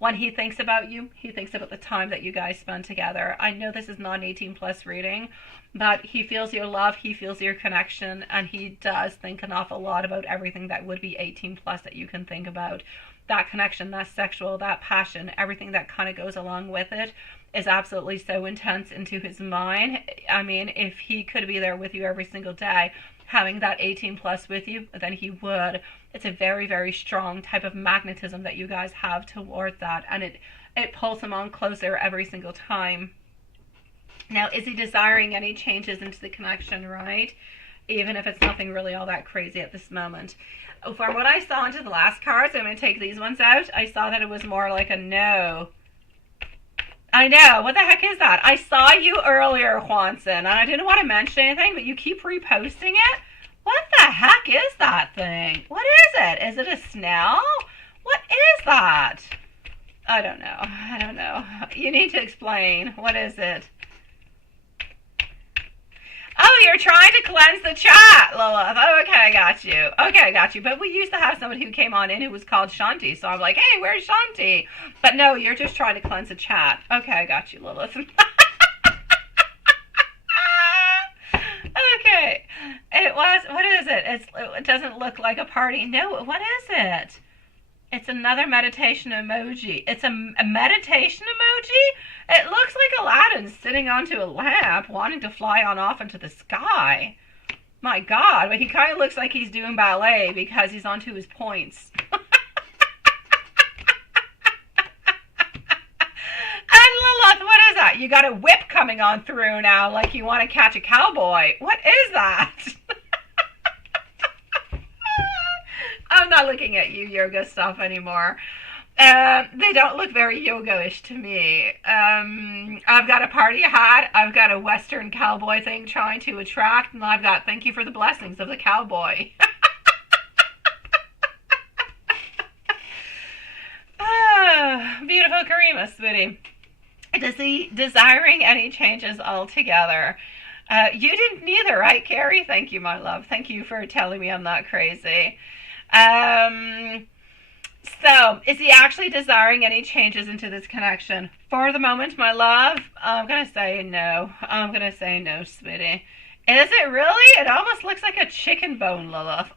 When he thinks about you, he thinks about the time that you guys spend together. I know this is not an 18 plus reading, but he feels your love, he feels your connection, and he does think an awful lot about everything that would be 18 plus that you can think about. That connection, that sexual, that passion, everything that kind of goes along with it is absolutely so intense into his mind. I mean, if he could be there with you every single day, having that 18 plus with you, then he would. It's a very, very strong type of magnetism that you guys have towards that, and it pulls him on closer every single time. Now, is he desiring any changes into the connection, right? Even if it's nothing really all that crazy at this moment. From what I saw into the last cards, I'm going to take these ones out. I saw that it was more like a no. I know. What the heck is that? I saw you earlier, Juanson, and I didn't want to mention anything, but you keep reposting it. What the heck is that thing? What is it? Is it a snail? What is that? I don't know. I don't know. You need to explain. What is it? Oh, you're trying to cleanse the chat, Lilith. Oh, okay, I got you. Okay, I got you. But we used to have somebody who came on in who was called Shanti. So I'm like, hey, where's Shanti? But no, you're just trying to cleanse the chat. Okay, I got you, Lilith. Okay. It was, what is it? It doesn't look like a party. No, what is it? It's another meditation emoji. It's a meditation emoji? It looks like Aladdin sitting onto a lamp wanting to fly on off into the sky. My God, but he kind of looks like he's doing ballet because he's onto his points. And Lilith, what is that? You got a whip coming on through now like you want to catch a cowboy. What is that? I'm not looking at you yoga stuff anymore. They don't look very yoga-ish to me. I've got a party hat. I've got a Western cowboy thing trying to attract, and I've got thank you for the blessings of the cowboy. Beautiful Karima, sweetie. Desiring any changes altogether. You didn't either, right, Carrie? Thank you, my love. Thank you for telling me I'm not crazy. So, is he actually desiring any changes into this connection? For the moment, my love, I'm going to say no. I'm going to say no, sweetie. Is it really? It almost looks like a chicken bone, Lilith.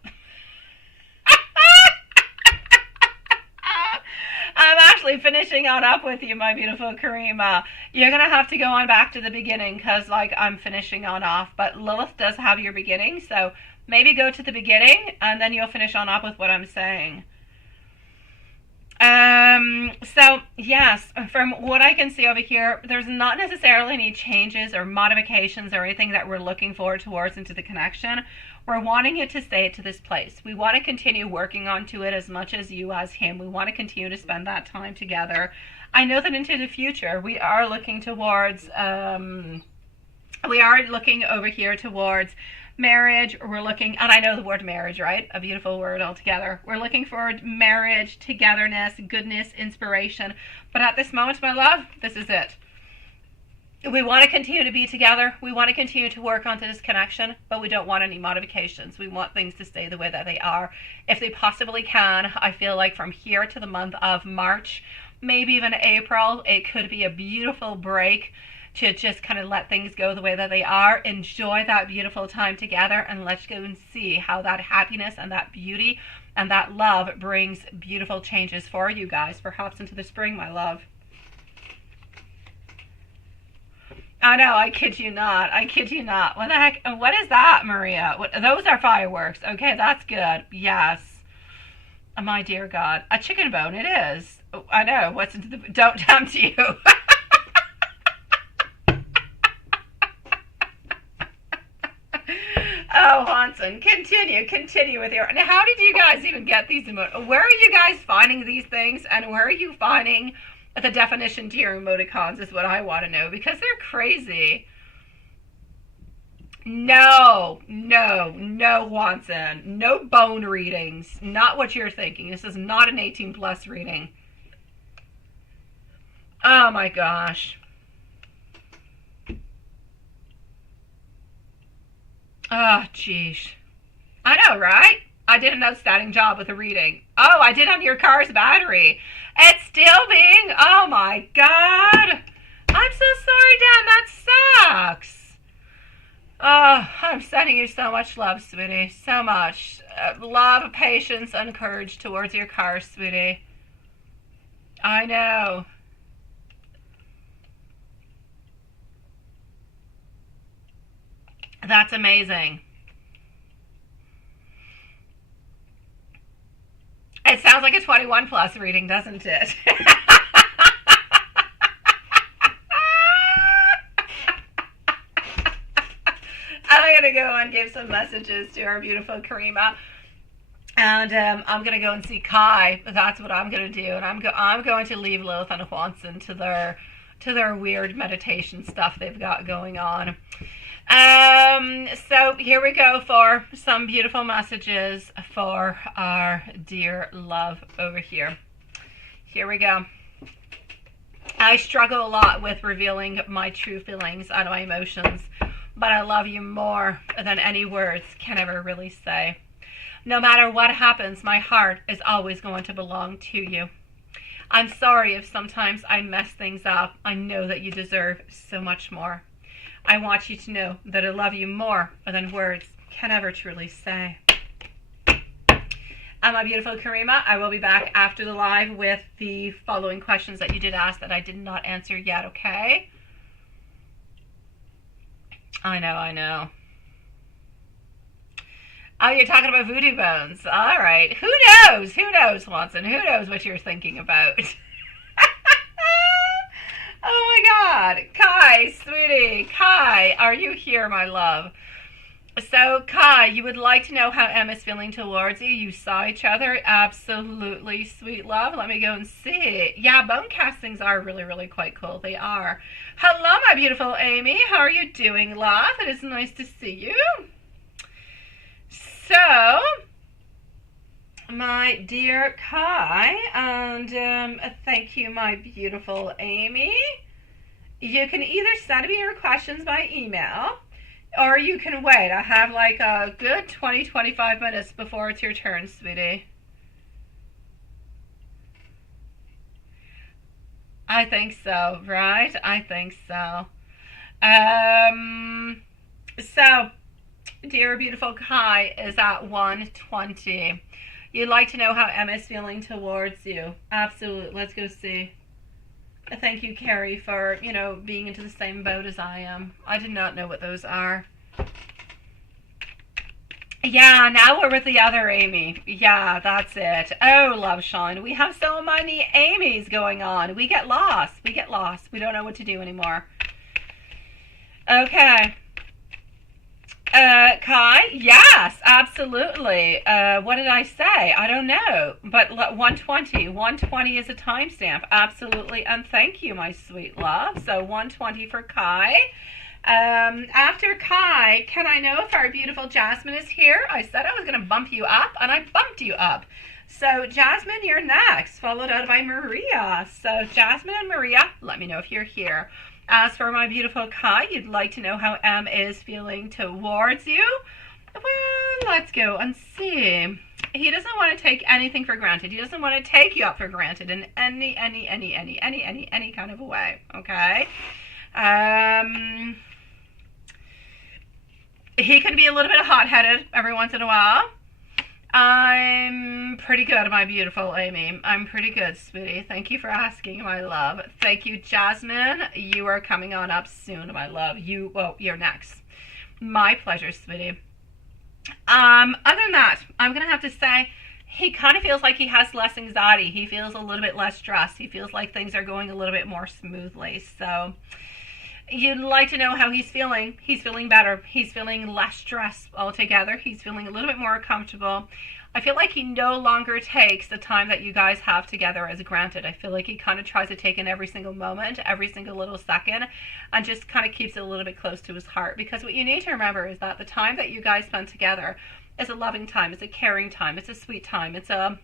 I'm actually finishing on up with you, my beautiful Karima. You're going to have to go on back to the beginning because, like, I'm finishing on off. But Lilith does have your beginning, so maybe go to the beginning and then you'll finish on up with what I'm saying. So yes, from what I can see over here, there's not necessarily any changes or modifications or anything that we're looking forward towards into the connection. We're wanting it to stay to this place. We want to continue working onto it as much as you as him. We want to continue to spend that time together. I know that into the future, we are looking towards, we are looking over here towards marriage. We're looking, and I know the word marriage, right? A beautiful word altogether. We're looking for marriage, togetherness, goodness, inspiration. But at this moment, my love, this is it. We want to continue to be together. We want to continue to work onto this connection, but we don't want any modifications. We want things to stay the way that they are. If they possibly can, I feel like from here to the month of March, maybe even April, it could be a beautiful break to just kind of let things go the way that they are. Enjoy that beautiful time together, and let's go and see how that happiness and that beauty and that love brings beautiful changes for you guys, perhaps into the spring, my love. I know, I kid you not. I kid you not. What the heck? What is that, Maria? Those are fireworks. Okay, that's good. Yes. Oh, my dear God. A chicken bone, it is. Oh, I know. What's into the... Don't tempt you. Oh, Hanson, continue with your... Now, how did you guys even get these emoticons? Where are you guys finding these things, and where are you finding the definition to your emoticons is what I want to know, because they're crazy. No, Hanson. No bone readings. Not what you're thinking. This is not an 18+ reading. Oh, my gosh. Oh, jeez. I know, right? I did an outstanding job with the reading. Oh, I did on your car's battery. It's still being... Oh, my God. I'm so sorry, Dan. That sucks. Oh, I'm sending you so much love, sweetie. So much. Love, patience, and courage towards your car, sweetie. I know. That's amazing. It sounds like a 21+ reading, doesn't it? I'm going to go and give some messages to our beautiful Karima. And I'm going to go and see Kai. That's what I'm going to do. And I'm going to leave Lilith and Juanson to their weird meditation stuff they've got going on. So here we go for some beautiful messages for our dear love over here. Here we go. I struggle a lot with revealing my true feelings and my emotions, but I love you more than any words can ever really say. No matter what happens, my heart is always going to belong to you. I'm sorry if sometimes I mess things up. I know that you deserve so much more. I want you to know that I love you more than words can ever truly say. And my beautiful Karima, I will be back after the live with the following questions that you did ask that I did not answer yet, okay? I know. Oh, you're talking about voodoo bones. All right. Who knows, Watson? Who knows what you're thinking about? Oh my God. Kai, sweetie. Kai, are you here, my love? So, Kai, you would like to know how M is feeling towards you. You saw each other. Absolutely, sweet love. Let me go and see. Yeah, bone castings are really, really quite cool. They are. Hello, my beautiful Amy. How are you doing, love? It is nice to see you. So, my dear Kai, and thank you, my beautiful Amy. You can either send me your questions by email, or you can wait. I have like a good 20-25 minutes before it's your turn, sweetie. I think so, right? I think so. So, dear beautiful Kai is at 120. You'd like to know how Emma is feeling towards you. Absolutely. Let's go see. Thank you, Carrie, for, being into the same boat as I am. I did not know what those are. Yeah, now we're with the other Amy. Yeah, that's it. Oh, love Sean. We have so many Amy's going on. We get lost. We don't know what to do anymore. Okay. Kai? Yes, absolutely. What did I say? I don't know. But 120. 120 is a timestamp. Absolutely. And thank you, my sweet love. So 120 for Kai. After Kai, can I know if our beautiful Jasmine is here? I said I was going to bump you up, and I bumped you up. So, Jasmine, you're next, followed out by Maria. So, Jasmine and Maria, let me know if you're here. As for my beautiful Kai, you'd like to know how M is feeling towards you? Well, let's go and see. He doesn't want to take anything for granted. He doesn't want to take you up for granted in any kind of a way, okay? He can be a little bit hot-headed every once in a while. I'm pretty good, my beautiful Amy. I'm pretty good, sweetie. Thank you for asking, my love. Thank you, Jasmine. You are coming on up soon, my love. You're next. My pleasure, sweetie. Other than that, I'm going to have to say he kind of feels like he has less anxiety. He feels a little bit less stressed. He feels like things are going a little bit more smoothly. So you'd like to know how he's feeling. He's feeling better. He's feeling less stress altogether. He's feeling a little bit more comfortable. I feel like he no longer takes the time that you guys have together as granted. I feel like he kind of tries to take in every single moment, every single little second, and just kind of keeps it a little bit close to his heart. Because what you need to remember is that the time that you guys spend together is a loving time. It's a caring time. It's a sweet time. It's a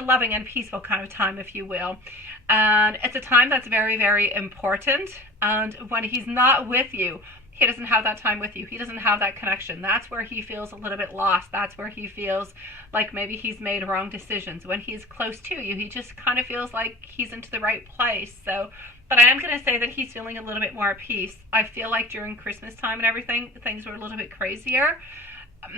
loving and peaceful kind of time, if you will. And it's a time that's very, very important. And when he's not with you, he doesn't have that time with you. He doesn't have that connection. That's where he feels a little bit lost. That's where he feels like maybe he's made wrong decisions. When he's close to you, he just kind of feels like he's into the right place. So, but I am going to say that he's feeling a little bit more at peace. I feel like during Christmas time and everything, things were a little bit crazier.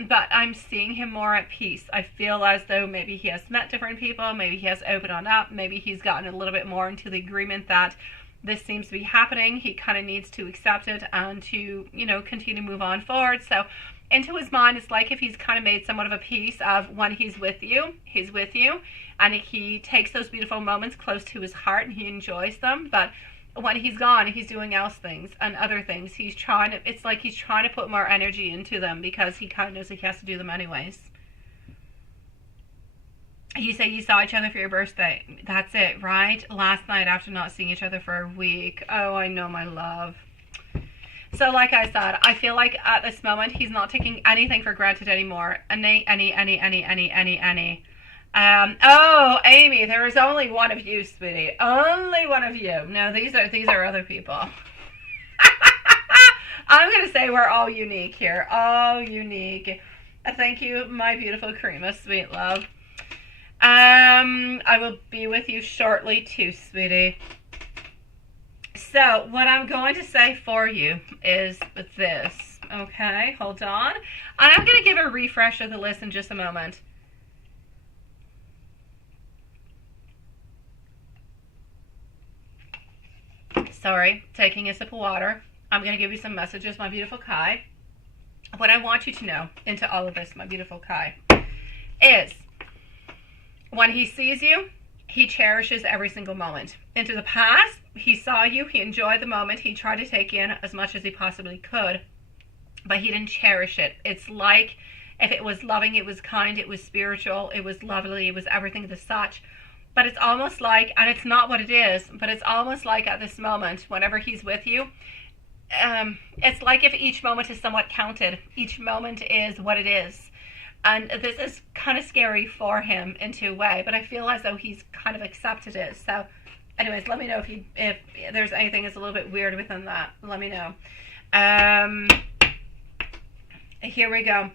But I'm seeing him more at peace. I feel as though maybe he has met different people. Maybe he has opened on up. Maybe he's gotten a little bit more into the agreement that this seems to be happening. He kind of needs to accept it and to, continue to move on forward. So into his mind, it's like if he's kind of made somewhat of a peace of when he's with you, and he takes those beautiful moments close to his heart and he enjoys them. But when he's gone, he's doing else things and other things. It's like he's trying to put more energy into them because he kind of knows that he has to do them anyways. You say you saw each other for your birthday. That's it, right? Last night after not seeing each other for a week. Oh, I know, my love. So like I said, I feel like at this moment, he's not taking anything for granted anymore. Any. Oh, Amy, there is only one of you, sweetie. Only one of you. No, these are other people. I'm going to say we're all unique here. All unique. Thank you, my beautiful Karima, sweet love. I will be with you shortly too, sweetie. So, what I'm going to say for you is this. Okay, hold on. And I'm going to give a refresh of the list in just a moment. Sorry, taking a sip of water. I'm going to give you some messages, my beautiful Kai. What I want you to know into all of this, my beautiful Kai, is when he sees you, he cherishes every single moment. Into the past, he saw you, he enjoyed the moment, he tried to take in as much as he possibly could. but he didn't cherish it. It's like if it was loving, it was kind, it was spiritual, it was lovely, it was everything to such. But it's almost like, and it's not what it is, but it's almost like at this moment, whenever he's with you, it's like if each moment is somewhat counted. Each moment is what it is. And this is kind of scary for him in a way, but I feel as though he's kind of accepted it. So anyways, let me know if there's anything that's a little bit weird within that. Let me know. Here we go.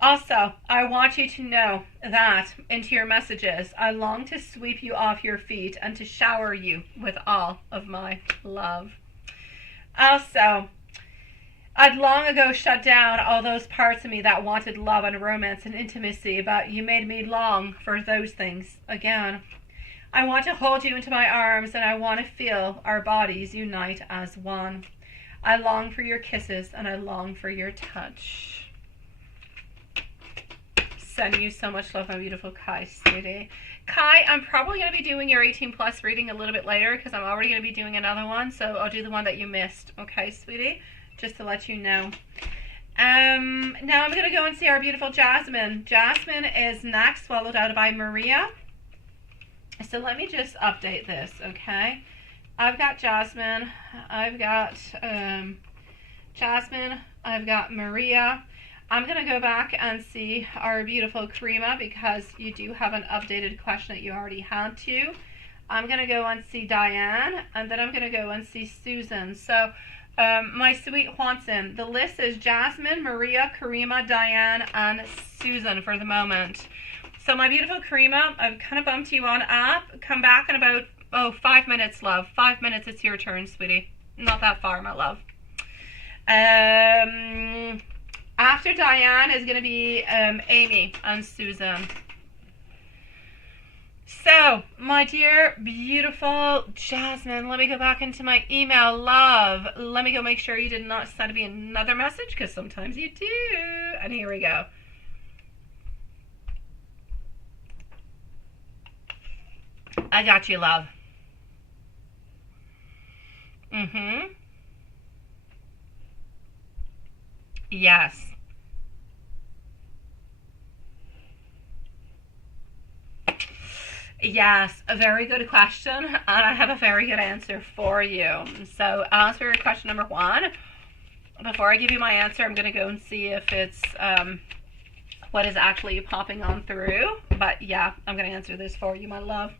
Also, I want you to know that into your messages, I long to sweep you off your feet and to shower you with all of my love. Also, I'd long ago shut down all those parts of me that wanted love and romance and intimacy, but you made me long for those things again. I want to hold you into my arms, and I want to feel our bodies unite as one. I long for your kisses, and I long for your touch. Sending you so much love, my beautiful Kai, sweetie. Kai, I'm probably going to be doing your 18 plus reading a little bit later because I'm already going to be doing another one. So I'll do the one that you missed. Okay, sweetie? Just to let you know. Now I'm going to go and see our beautiful Jasmine. Jasmine is next, followed out by Maria. So let me just update this, okay? I've got Jasmine. I've got Jasmine. I've got Maria. I'm going to go back and see our beautiful Karima because you do have an updated question that you already had to. I'm going to go and see Diane, and then I'm going to go and see Susan. So, my sweet Juanson, the list is Jasmine, Maria, Karima, Diane, and Susan for the moment. So, my beautiful Karima, I've kind of bumped you on up. Come back in about, 5 minutes, love. 5 minutes, it's your turn, sweetie. Not that far, my love. After Diane is going to be Amy and Susan. So, my dear, beautiful Jasmine, let me go back into my email, love. Let me go make sure you did not send me another message, because sometimes you do. And here we go. I got you, love. Yes. Yes, a very good question, and I have a very good answer for you. So, as for your question number one, before I give you my answer, I'm going to go and see if it's what is actually popping on through. But yeah, I'm going to answer this for you, my love.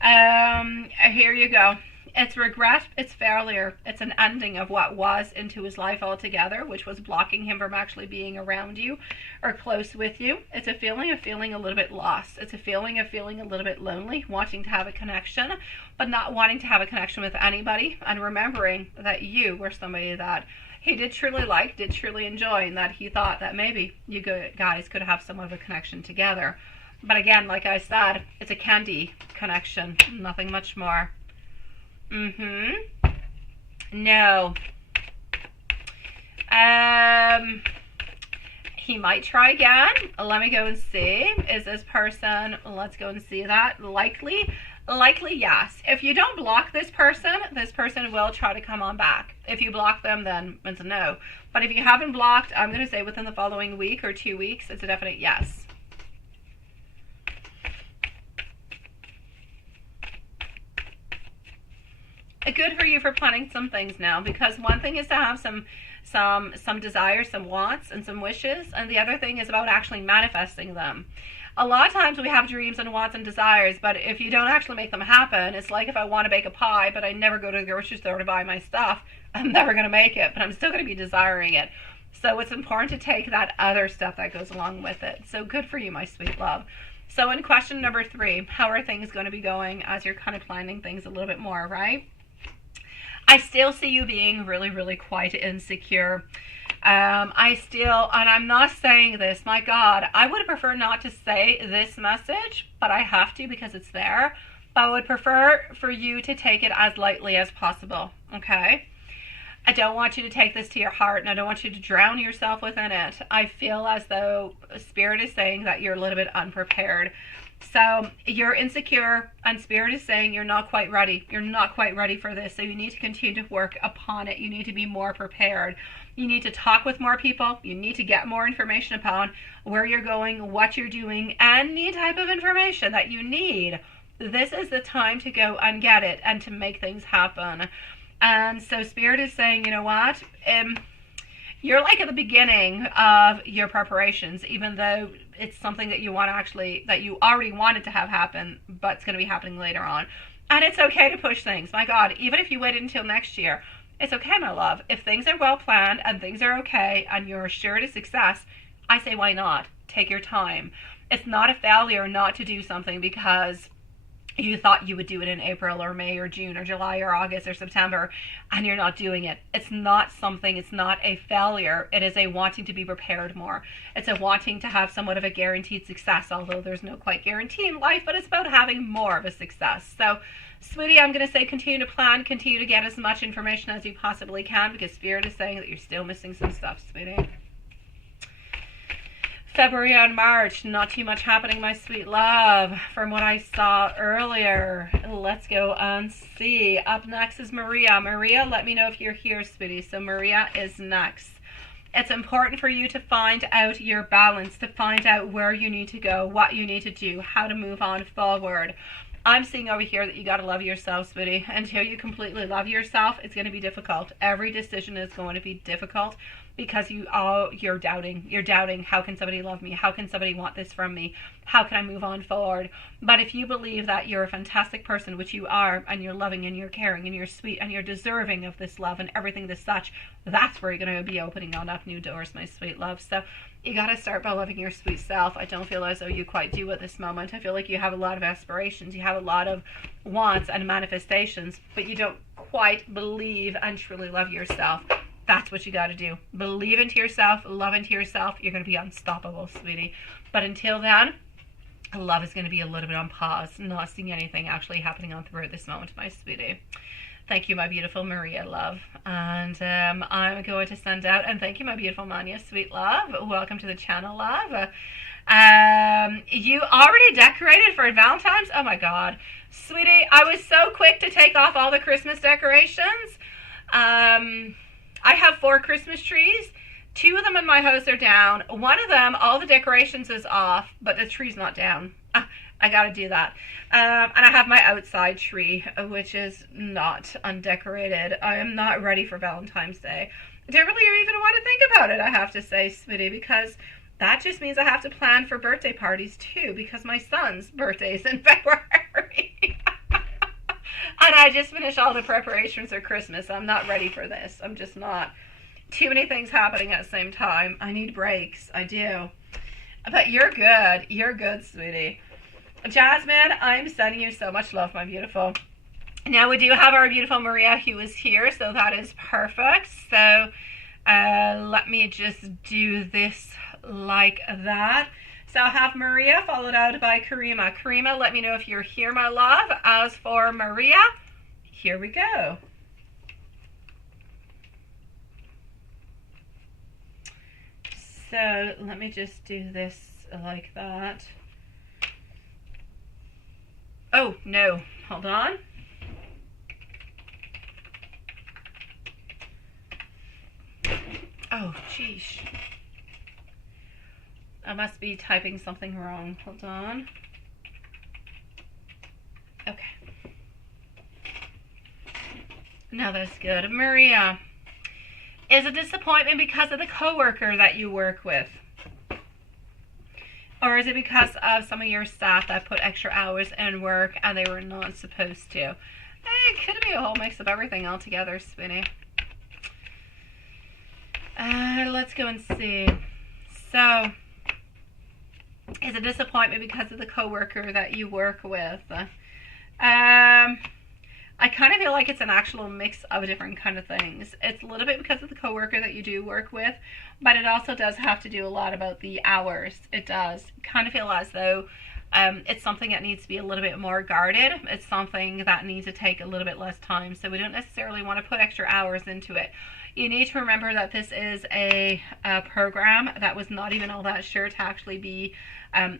Here you go. It's regret, it's failure, it's an ending of what was into his life altogether, which was blocking him from actually being around you or close with you. It's a feeling of feeling a little bit lost. It's a feeling of feeling a little bit lonely, wanting to have a connection, but not wanting to have a connection with anybody, and remembering that you were somebody that he did truly like, did truly enjoy, and that he thought that maybe you guys could have some of a connection together. But again, like I said, it's a candy connection, nothing much more. No. He might try again. Let me go and see. Is this person, let's go and see that. Likely, yes. If you don't block this person will try to come on back. If you block them, then it's a no. But if you haven't blocked, I'm going to say within the following week or 2 weeks, it's a definite yes. Good for you for planning some things now, because one thing is to have some desires, some wants, and some wishes, and the other thing is about actually manifesting them. A lot of times we have dreams and wants and desires, but if you don't actually make them happen, it's like if I want to bake a pie, but I never go to the grocery store to buy my stuff, I'm never going to make it, but I'm still going to be desiring it. So it's important to take that other stuff that goes along with it. So good for you, my sweet love. So in question number 3, how are things going to be going as you're kind of planning things a little bit more, right? I still see you being really, really quite insecure. And I'm not saying this, my God, I would prefer not to say this message, but I have to because it's there. But I would prefer for you to take it as lightly as possible, okay? I don't want you to take this to your heart, and I don't want you to drown yourself within it. I feel as though Spirit is saying that you're a little bit unprepared. So you're insecure, and Spirit is saying you're not quite ready. You're not quite ready for this. So you need to continue to work upon it. You need to be more prepared. You need to talk with more people. You need to get more information upon where you're going, what you're doing, any type of information that you need. This is the time to go and get it and to make things happen. And so Spirit is saying, you know what? You're like at the beginning of your preparations, even though it's something that you want to actually, that you already wanted to have happen, but it's going to be happening later on. And it's okay to push things. My God, even if you waited until next year, it's okay, my love. If things are well planned and things are okay and you're assured of success, I say why not? Take your time. It's not a failure not to do something because you thought you would do it in April or May or June or July or August or September, and you're not doing it. It's not something, it's not a failure. It is a wanting to be prepared more. It's a wanting to have somewhat of a guaranteed success, although there's no quite guarantee in life, but it's about having more of a success. So, sweetie, I'm going to say continue to plan, continue to get as much information as you possibly can, because Spirit is saying that you're still missing some stuff, sweetie. February and March, not too much happening, my sweet love, from what I saw earlier. Let's go and see. Up next is Maria. Maria, let me know if you're here, sweetie. So Maria is next. It's important for you to find out your balance, to find out where you need to go, what you need to do, how to move on forward. I'm seeing over here that you got to love yourself, sweetie. Until you completely love yourself, it's going to be difficult. Every decision is going to be difficult because you're doubting. You're doubting, how can somebody love me? How can somebody want this from me? How can I move on forward? But if you believe that you're a fantastic person, which you are, and you're loving and you're caring and you're sweet and you're deserving of this love and everything this such, that's where you're going to be opening on up new doors, my sweet love. So you got to start by loving your sweet self. I don't feel as though you quite do at this moment. I feel like you have a lot of aspirations. You have a lot of wants and manifestations, but you don't quite believe and truly love yourself. That's what you got to do. Believe into yourself, love into yourself. You're going to be unstoppable, sweetie. But until then, love is going to be a little bit on pause. Not seeing anything actually happening on through at this moment, my sweetie. Thank you, my beautiful Maria, love. And I'm going to send out, and thank you, my beautiful Manya, sweet love. Welcome to the channel, love. You already decorated for Valentine's? Oh my God. Sweetie, I was so quick to take off all the Christmas decorations. I have 4 Christmas trees. 2 of them in my house are down. 1 of them, all the decorations is off, but the tree's not down. I gotta do that. And I have my outside tree, which is not undecorated. I am not ready for Valentine's Day. I don't really even want to think about it, I have to say, sweetie, because that just means I have to plan for birthday parties too, because my son's birthday is in February. And I just finished all the preparations for Christmas. I'm not ready for this. I'm just not. Too many things happening at the same time. I need breaks. I do. But you're good. You're good, sweetie. Jasmine, I'm sending you so much love, my beautiful. Now, we do have our beautiful Maria who is here, so that is perfect. So let me just do this like that. So I'll have Maria followed out by Karima. Karima, let me know if you're here, my love. As for Maria, here we go. So let me just do this like that. Oh, no. Hold on. Oh, geez. I must be typing something wrong. Hold on. Okay. Now that's good. Maria, is it disappointment because of the coworker that you work with? Or is it because of some of your staff that put extra hours in work and they were not supposed to? It could be a whole mix of everything altogether, Spinny. Let's go and see. So, is it disappointment because of the coworker that you work with? I kind of feel like it's an actual mix of different kind of things. It's a little bit because of the coworker that you do work with, but it also does have to do a lot about the hours. It does. Kind of feel as though It's something that needs to be a little bit more guarded. It's something that needs to take a little bit less time. So we don't necessarily want to put extra hours into it. You need to remember that this is a program that was not even all that sure to actually be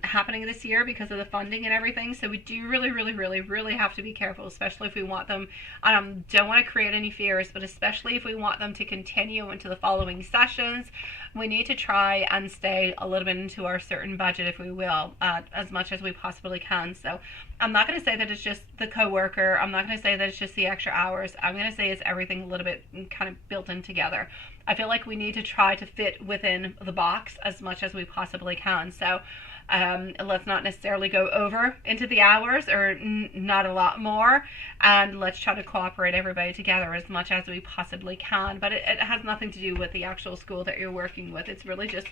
happening this year because of the funding and everything. So we do really have to be careful, especially if we want them. Don't want to create any fears, but especially if we want them to continue into the following sessions, we need to try and stay a little bit into our certain budget, if we will, as much as we possibly can. So I'm not going to say that it's just the coworker. I'm not going to say that it's just the extra hours. I'm going to say it's everything a little bit kind of built in together. I feel like we need to try to fit within the box as much as we possibly can. So let's not necessarily go over into the hours, or not a lot more, and let's try to cooperate everybody together as much as we possibly can. But it has nothing to do with the actual school that you're working with. It's really just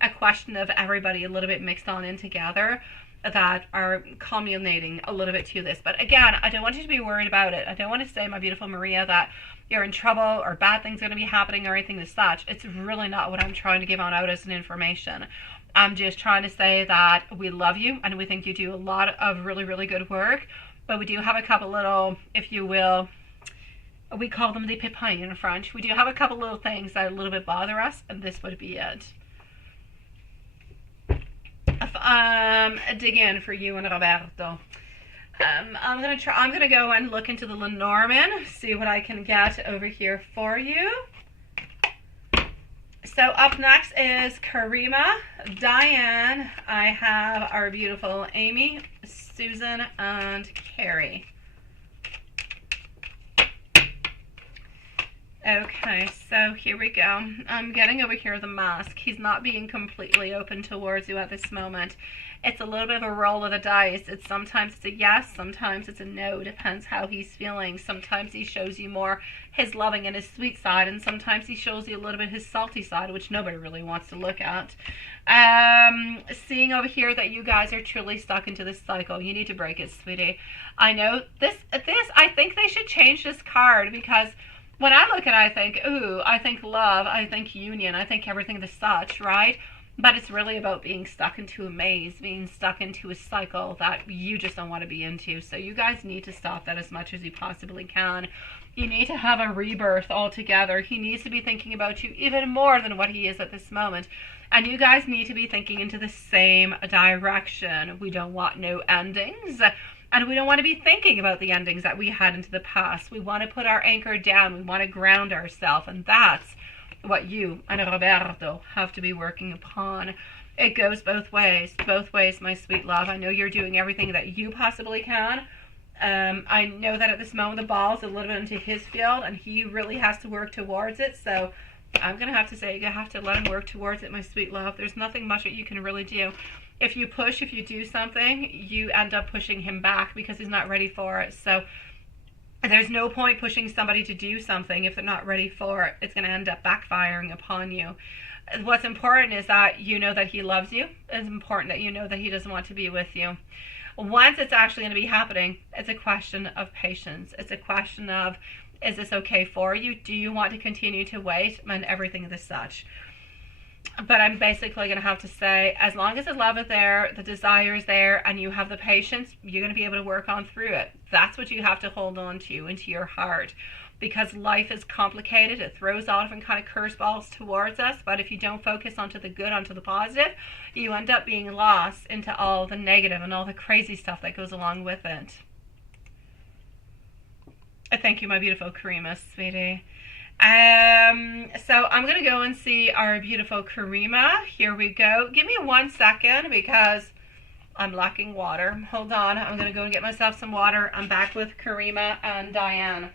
a question of everybody a little bit mixed on in together that are culminating a little bit to this. But again, I don't want you to be worried about it. I don't want to say, my beautiful Maria, that you're in trouble or bad things are going to be happening or anything as such. It's really not what I'm trying to give on out as an information. I'm just trying to say that we love you and we think you do a lot of really good work, but we do have a couple little, if you will, we call them des pépins in French. We do have a couple little things that a little bit bother us, and this would be it. Dig in for you and Roberto. I'm gonna go and look into the Lenormand, see what I can get over here for you. So up next is Karima, Diane, I have our beautiful Amy, Susan, and Carrie. Okay, so here we go. I'm getting over here the mask. He's not being completely open towards you at this moment. It's a little bit of a roll of the dice. It's sometimes it's a yes, sometimes it's a no. Depends how he's feeling. Sometimes he shows you more his loving and his sweet side, and sometimes he shows you a little bit his salty side, which nobody really wants to look at. Seeing over here that you guys are truly stuck into this cycle. You need to break it, sweetie. I know this. I think they should change this card, because when I look at it, I think, ooh, I think love, I think union, I think everything the such, right? But it's really about being stuck into a maze, being stuck into a cycle that you just don't want to be into. So you guys need to stop that as much as you possibly can. You need to have a rebirth altogether. He needs to be thinking about you even more than what he is at this moment. And you guys need to be thinking into the same direction. We don't want no endings. And we don't want to be thinking about the endings that we had into the past. We want to put our anchor down. We want to ground ourselves. And that's what you and Roberto have to be working upon. It goes both ways, my sweet love. I know you're doing everything that you possibly can. I know that at this moment the ball is a little bit into his field, and he really has to work towards it. So I'm going to have to say you have to let him work towards it, my sweet love. There's nothing much that you can really do. If you push, if you do something, you end up pushing him back because he's not ready for it. So there's no point pushing somebody to do something if they're not ready for it. It's going to end up backfiring upon you. What's important is that you know that he loves you. It's important that you know that he doesn't want to be with you. Once it's actually going to be happening, it's a question of patience. It's a question of, is this okay for you? Do you want to continue to wait? And everything is such. But I'm basically going to have to say, as long as the love is there, the desire is there, and you have the patience, you're going to be able to work on through it. That's what you have to hold on to into your heart. Because life is complicated. It throws all different kind of curveballs towards us. But if you don't focus onto the good, onto the positive, you end up being lost into all the negative and all the crazy stuff that goes along with it. Thank you, my beautiful Karima, sweetie. So I'm going to go and see our beautiful Karima. Here we go. Give me 1 second because I'm lacking water. Hold on. I'm going to go and get myself some water. I'm back with Karima and Diane.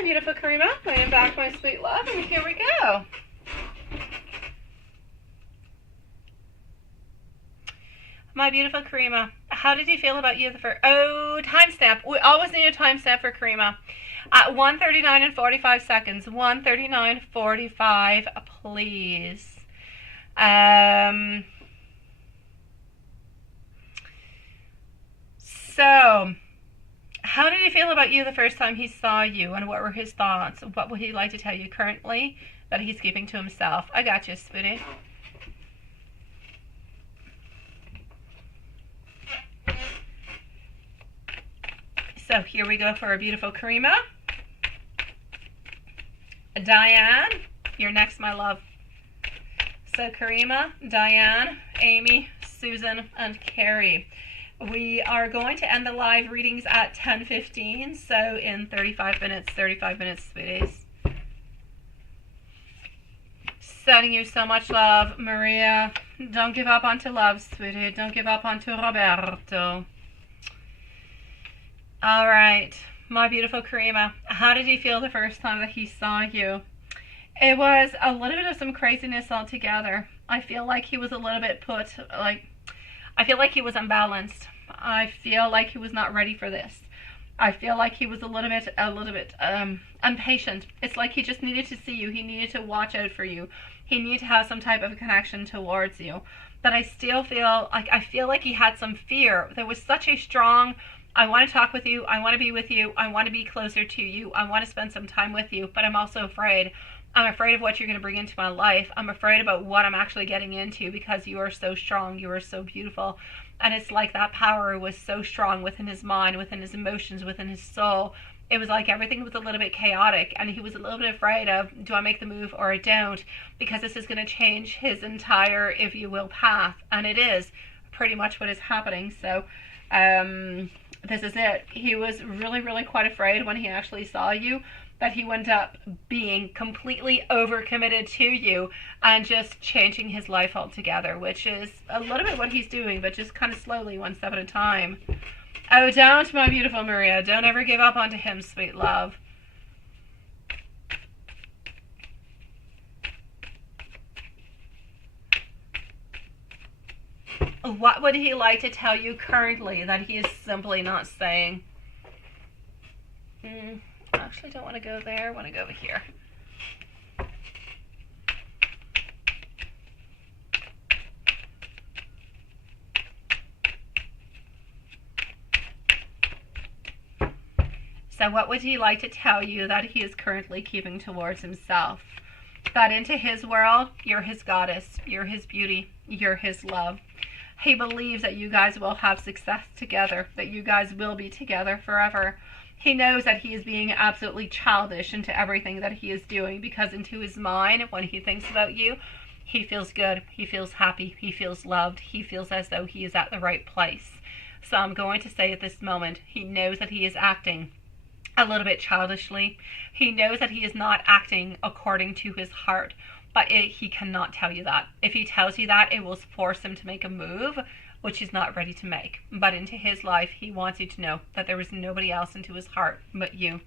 my beautiful Karima. I am back, my sweet love, and here we go. My beautiful Karima, how did you feel about you the first? Oh, timestamp. We always need a timestamp for Karima. At 1:39 and 45 seconds. 1:39:45, please. So, how did he feel about you the first time he saw you, and what were his thoughts? What would he like to tell you currently that he's keeping to himself? I got you, sweetie. So here we go for our beautiful Karima. Diane, you're next, my love. So Karima, Diane, Amy, Susan, and Carrie. We are going to end the live readings at 10:15, so in 35 minutes, sweeties. Sending you so much love, Maria. Don't give up onto love, sweetie. Don't give up onto Roberto. All right, my beautiful Karima, how did he feel the first time that he saw you? It was a little bit of some craziness altogether. I feel like he was a little bit I feel like he was unbalanced. I feel like he was not ready for this. I feel like he was a little bit impatient. It's like he just needed to see you. He needed to watch out for you. He needed to have some type of connection towards you. But I still feel like he had some fear. There was such a strong, I want to talk with you. I want to be with you. I want to be closer to you. I want to spend some time with you. But I'm also afraid. I'm afraid of what you're going to bring into my life. I'm afraid about what I'm actually getting into, because you are so strong. You are so beautiful. And it's like that power was so strong within his mind, within his emotions, within his soul. It was like everything was a little bit chaotic, and he was a little bit afraid of, do I make the move or I don't? Because this is going to change his entire, if you will, path. And it is pretty much what is happening. So, this is it. He was really, really quite afraid when he actually saw you that he went up being completely overcommitted to you and just changing his life altogether, which is a little bit what he's doing, but just kind of slowly, one step at a time. Oh, don't, my beautiful Maria. Don't ever give up onto him, sweet love. What would he like to tell you currently that he is simply not saying? I actually don't want to go there. I want to go over here. So what would he like to tell you that he is currently keeping towards himself? That into his world, you're his goddess, you're his beauty, you're his love. He believes that you guys will have success together, that you guys will be together forever. He knows that he is being absolutely childish into everything that he is doing, because into his mind, when he thinks about you, he feels good, he feels happy, he feels loved, he feels as though he is at the right place. So I'm going to say at this moment, he knows that he is acting a little bit childishly. He knows that he is not acting according to his heart, but he cannot tell you that. If he tells you that, it will force him to make a move which he's not ready to make. But into his life, he wants you to know that there is nobody else into his heart but you.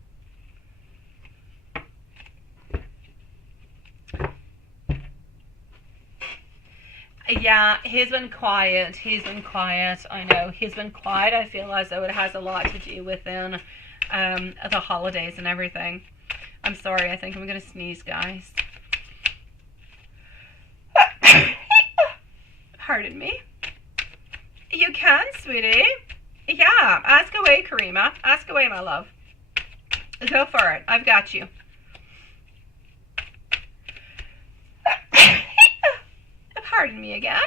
Yeah, he's been quiet. He's been quiet. I know. He's been quiet. I feel as though it has a lot to do within the holidays and everything. I'm sorry. I think I'm going to sneeze, guys. Pardon me. You can, sweetie. Yeah, ask away, Karima. Ask away, my love. Go for it. I've got you. Pardon me again.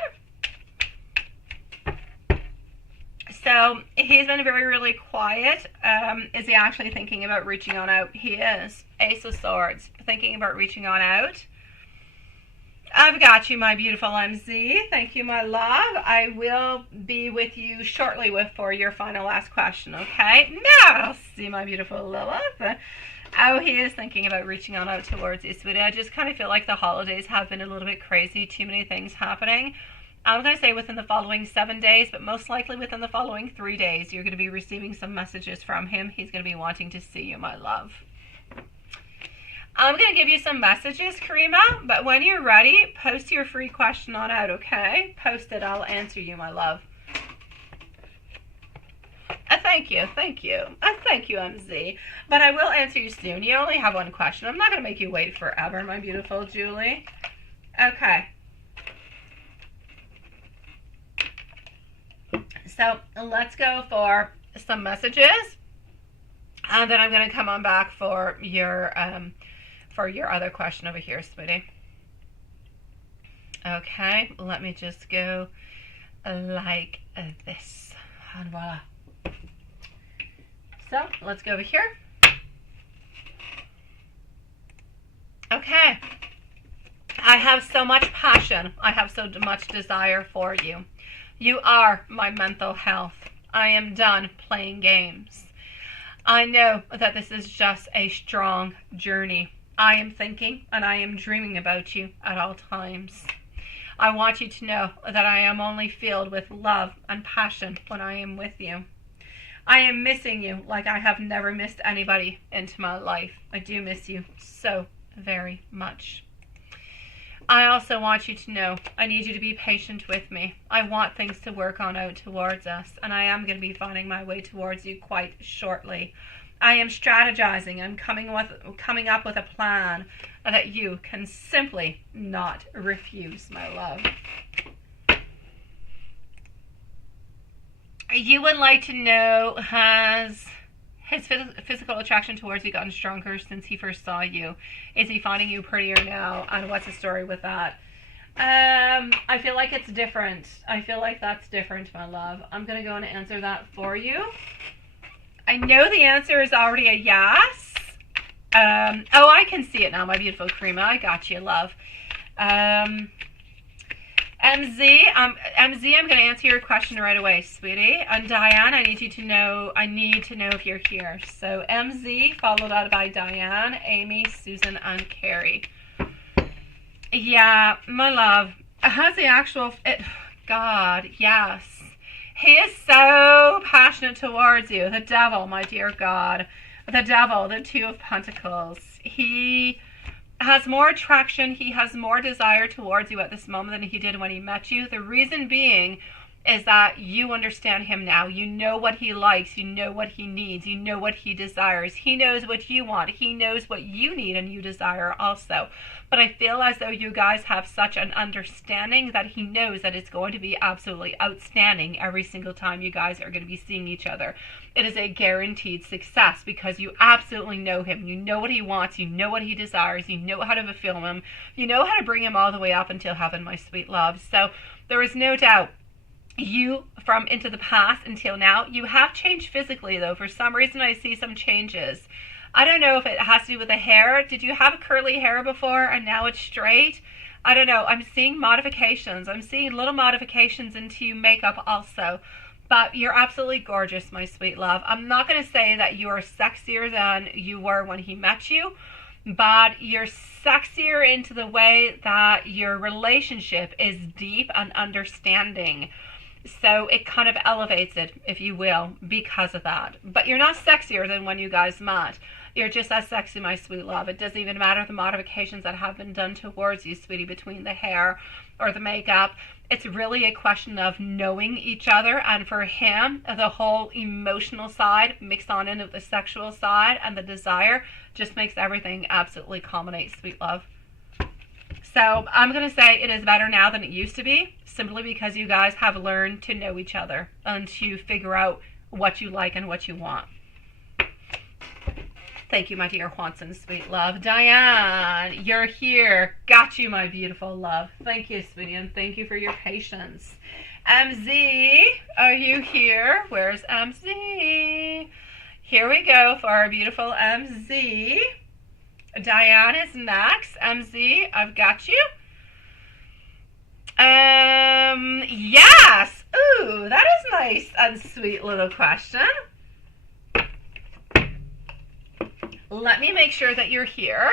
So, he's been very, really quiet. Is he actually thinking about reaching on out? He is. Ace of Swords. Thinking about reaching on out. I've got you, my beautiful MZ. Thank you, my love. I will be with you shortly for your final last question, okay? Merci, my beautiful Lilith. Oh, he is thinking about reaching on out towards you, sweetie. I just kind of feel like the holidays have been a little bit crazy. Too many things happening. I'm going to say within the following 7 days, but most likely within the following 3 days, you're going to be receiving some messages from him. He's going to be wanting to see you, my love. I'm going to give you some messages, Karima, but when you're ready, post your free question on out, okay? Post it. I'll answer you, my love. Thank you. Thank you, MZ. But I will answer you soon. You only have one question. I'm not going to make you wait forever, my beautiful Julie. Okay. So let's go for some messages. And then I'm going to come on back for your other question over here, sweetie. Okay, let me just go like this. And voila. So let's go over here. Okay. I have so much passion. I have so much desire for you. You are my mental health. I am done playing games. I know that this is just a strong journey. I am thinking and I am dreaming about you at all times. I want you to know that I am only filled with love and passion when I am with you. I am missing you like I have never missed anybody into my life. I do miss you so very much. I also want you to know I need you to be patient with me. I want things to work on out towards us, and I am going to be finding my way towards you quite shortly. I am strategizing. I'm coming up with a plan that you can simply not refuse, my love. You would like to know, has his physical attraction towards you gotten stronger since he first saw you? Is he finding you prettier now? And what's the story with that? I feel like it's different. I feel like that's different, my love. I'm going to go and answer that for you. I know the answer is already a yes. Oh, I can see it now, my beautiful Karima. I got you, love. MZ, I'm going to answer your question right away, sweetie. And Diane, I need to know if you're here. So MZ, followed out by Diane, Amy, Susan, and Carrie. Yeah, my love. Has the actual... God, yes. He is so passionate towards you. The devil, my dear God. The devil, the Two of Pentacles. He has more attraction. He has more desire towards you at this moment than he did when he met you. The reason being is that you understand him now. You know what he likes. You know what he needs. You know what he desires. He knows what you want. He knows what you need and you desire also. But I feel as though you guys have such an understanding that he knows that it's going to be absolutely outstanding every single time you guys are going to be seeing each other. It is a guaranteed success because you absolutely know him. You know what he wants. You know what he desires. You know how to fulfill him. You know how to bring him all the way up until heaven, my sweet love. So there is no doubt. You, from into the past until now, you have changed physically, though. For some reason, I see some changes. I don't know if it has to do with the hair. Did you have curly hair before and now it's straight? I don't know. I'm seeing modifications. I'm seeing little modifications into makeup also. But you're absolutely gorgeous, my sweet love. I'm not going to say that you are sexier than you were when he met you, but you're sexier into the way that your relationship is deep and understanding. So it kind of elevates it, if you will, because of that. But you're not sexier than when you guys met. You're just as sexy, my sweet love. It doesn't even matter the modifications that have been done towards you, sweetie, between the hair or the makeup. It's really a question of knowing each other. And for him, the whole emotional side mixed on into the sexual side and the desire just makes everything absolutely culminate, sweet love. So I'm going to say it is better now than it used to be, simply because you guys have learned to know each other and to figure out what you like and what you want. Thank you, my dear Juanson, sweet love. Diane, you're here. Got you, my beautiful love. Thank you, sweetie, and thank you for your patience. MZ, are you here? Where's MZ? Here we go for our beautiful MZ. Diane is next. MZ, I've got you. Yes. Ooh, that is nice and sweet little question. Let me make sure that you're here.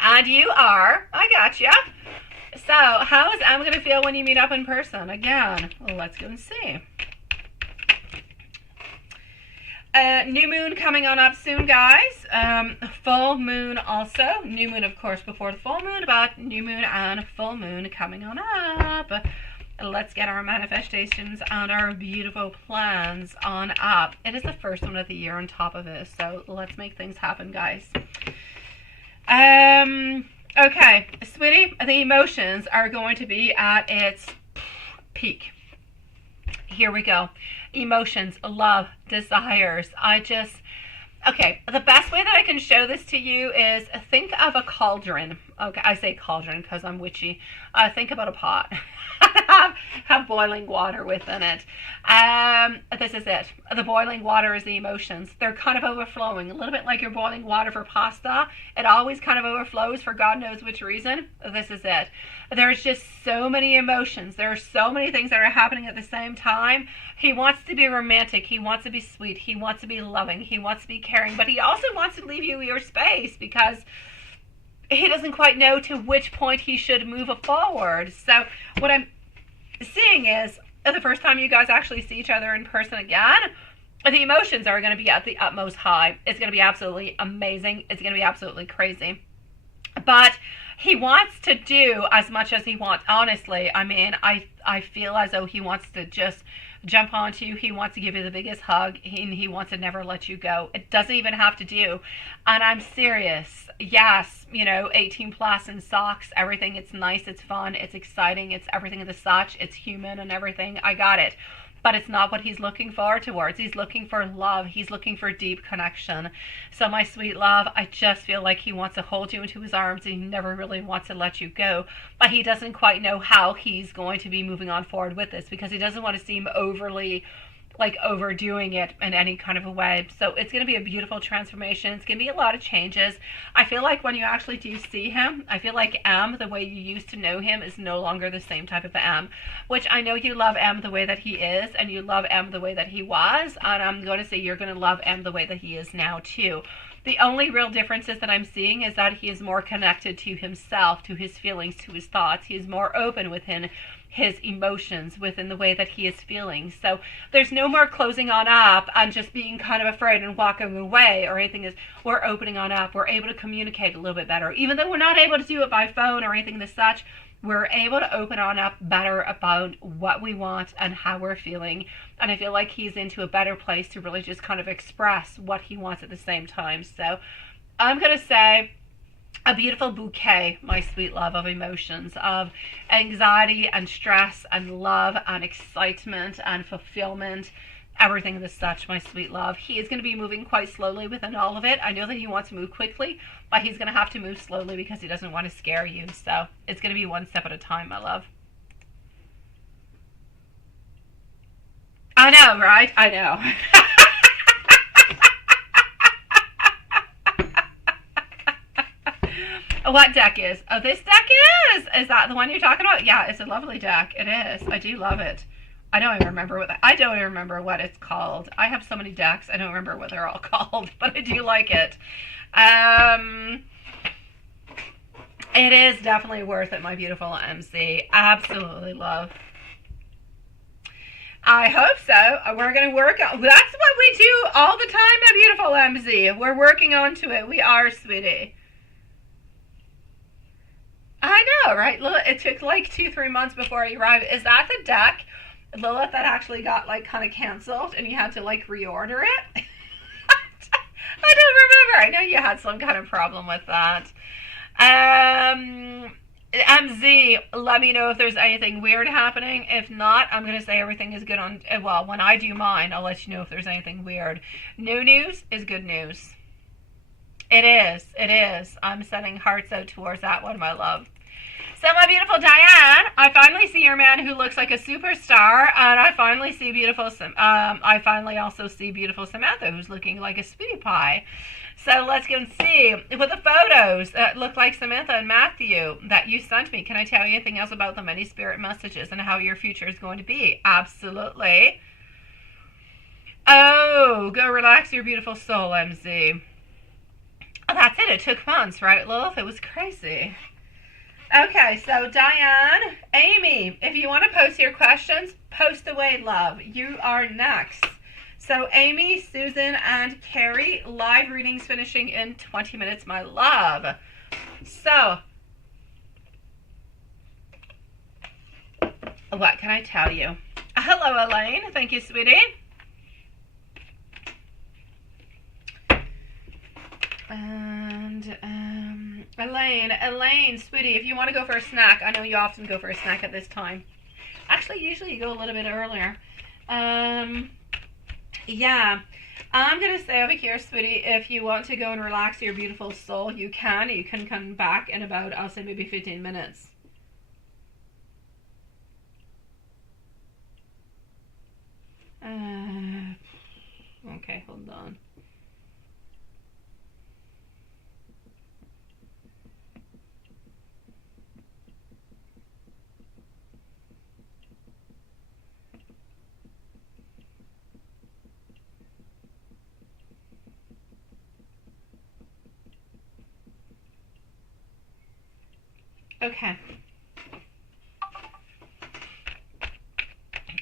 And you are. I got you. So, how is Em going to feel when you meet up in person? Again, let's go and see. New moon coming on up soon, guys. Full moon also. New moon, of course, before the full moon, but new moon and full moon coming on up. Let's get our manifestations and our beautiful plans on up. It is the first one of the year on top of it, so let's make things happen, guys. Okay, sweetie, the emotions are going to be at its peak. Here we go. Emotions, love, desires. Okay, the best way that I can show this to you is think of a cauldron. Okay, I say cauldron because I'm witchy. Think about a pot. have boiling water within it. This is it. The boiling water is the emotions. They're kind of overflowing, a little bit like you're boiling water for pasta. It always kind of overflows for God knows which reason. This is it. There's just so many emotions. There are so many things that are happening at the same time. He wants to be romantic. He wants to be sweet. He wants to be loving. He wants to be caring. But he also wants to leave you your space because he doesn't quite know to which point he should move forward. So what I'm seeing is the first time you guys actually see each other in person again, the emotions are going to be at the utmost high. It's going to be absolutely amazing. It's going to be absolutely crazy. But he wants to do as much as he wants. Honestly, I mean, I feel as though he wants to just jump onto you. He wants to give you the biggest hug. He wants to never let you go. It doesn't even have to do. And I'm serious. Yes, 18 plus and socks, everything. It's nice. It's fun. It's exciting. It's everything of the such. It's human and everything. I got it. But it's not what he's looking forward towards. He's looking for love. He's looking for deep connection. So my sweet love, I just feel like he wants to hold you into his arms and he never really wants to let you go. But he doesn't quite know how he's going to be moving on forward with this because he doesn't want to seem overly overdoing it in any kind of a way. So it's going to be a beautiful transformation. It's going to be a lot of changes. I feel like when you actually do see him, I feel like M, the way you used to know him, is no longer the same type of M, which I know you love M the way that he is, and you love M the way that he was, and I'm going to say you're going to love M the way that he is now too. The only real differences that I'm seeing is that he is more connected to himself, to his feelings, to his thoughts. He is more open within his emotions, within the way that he is feeling. So there's no more closing on up and just being kind of afraid and walking away or anything. Is we're opening on up. We're able to communicate a little bit better. Even though we're not able to do it by phone or anything as such, we're able to open on up better about what we want and how we're feeling. And I feel like he's into a better place to really just kind of express what he wants at the same time. So I'm going to say a beautiful bouquet, my sweet love, of emotions, of anxiety and stress and love and excitement and fulfillment, everything as such, my sweet love. He is going to be moving quite slowly within all of it. I know that he wants to move quickly, but he's going to have to move slowly because he doesn't want to scare you. So it's going to be one step at a time, my love. I know, right? I know. What deck is? Oh, this deck is! Is that the one you're talking about? Yeah, it's a lovely deck. It is. I do love it. I don't even remember what it's called. I have so many decks, I don't remember what they're all called, but I do like it. It is definitely worth it, my beautiful MC. Absolutely love. I hope so. We're going to work on... That's what we do all the time, my beautiful MC. We're working on to it. We are, sweetie. I know, right? It took like 2-3 months before he arrived. Is that the deck, Lilith, that actually got kind of canceled and you had to reorder it? I don't remember. I know you had some kind of problem with that. MZ, let me know if there's anything weird happening. If not, I'm going to say everything is good on... Well, when I do mine, I'll let you know if there's anything weird. No news is good news. It is. It is. I'm sending hearts out towards that one, my love. So, my beautiful Diane, I finally see your man who looks like a superstar, and I finally see I finally also see beautiful Samantha, who's looking like a sweetie pie. So let's go and see. With the photos that look like Samantha and Matthew that you sent me, can I tell you anything else about them? Any spirit messages and how your future is going to be? Absolutely. Oh, go relax your beautiful soul, MZ. Oh, that's it. It took months, right, Lilith? It was crazy. Okay, so Diane, Amy, if you want to post your questions, post away, love. You are next. So Amy, Susan, and Carrie, live readings finishing in 20 minutes, my love. So, what can I tell you? Hello, Elaine. Thank you, sweetie. And Elaine, sweetie, if you want to go for a snack, I know you often go for a snack at this time. Actually, usually you go a little bit earlier. Yeah, I'm going to say over here, sweetie, if you want to go and relax your beautiful soul, you can. You can come back in about, I'll say maybe 15 minutes. Okay, hold on. Okay.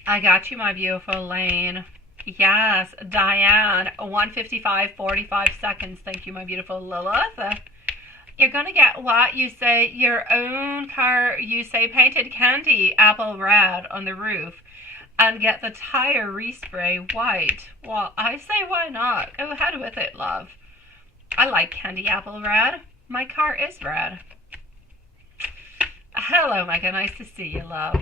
I got you, my beautiful Lane. Yes, Diane, 1:55:45 seconds. Thank you, my beautiful Lilith. You're going to get what? You say your own car, you say painted candy apple red on the roof and get the tire respray white. Well, I say why not? Go ahead with it, love. I like candy apple red. My car is red. Hello, Mega. Nice to see you, love.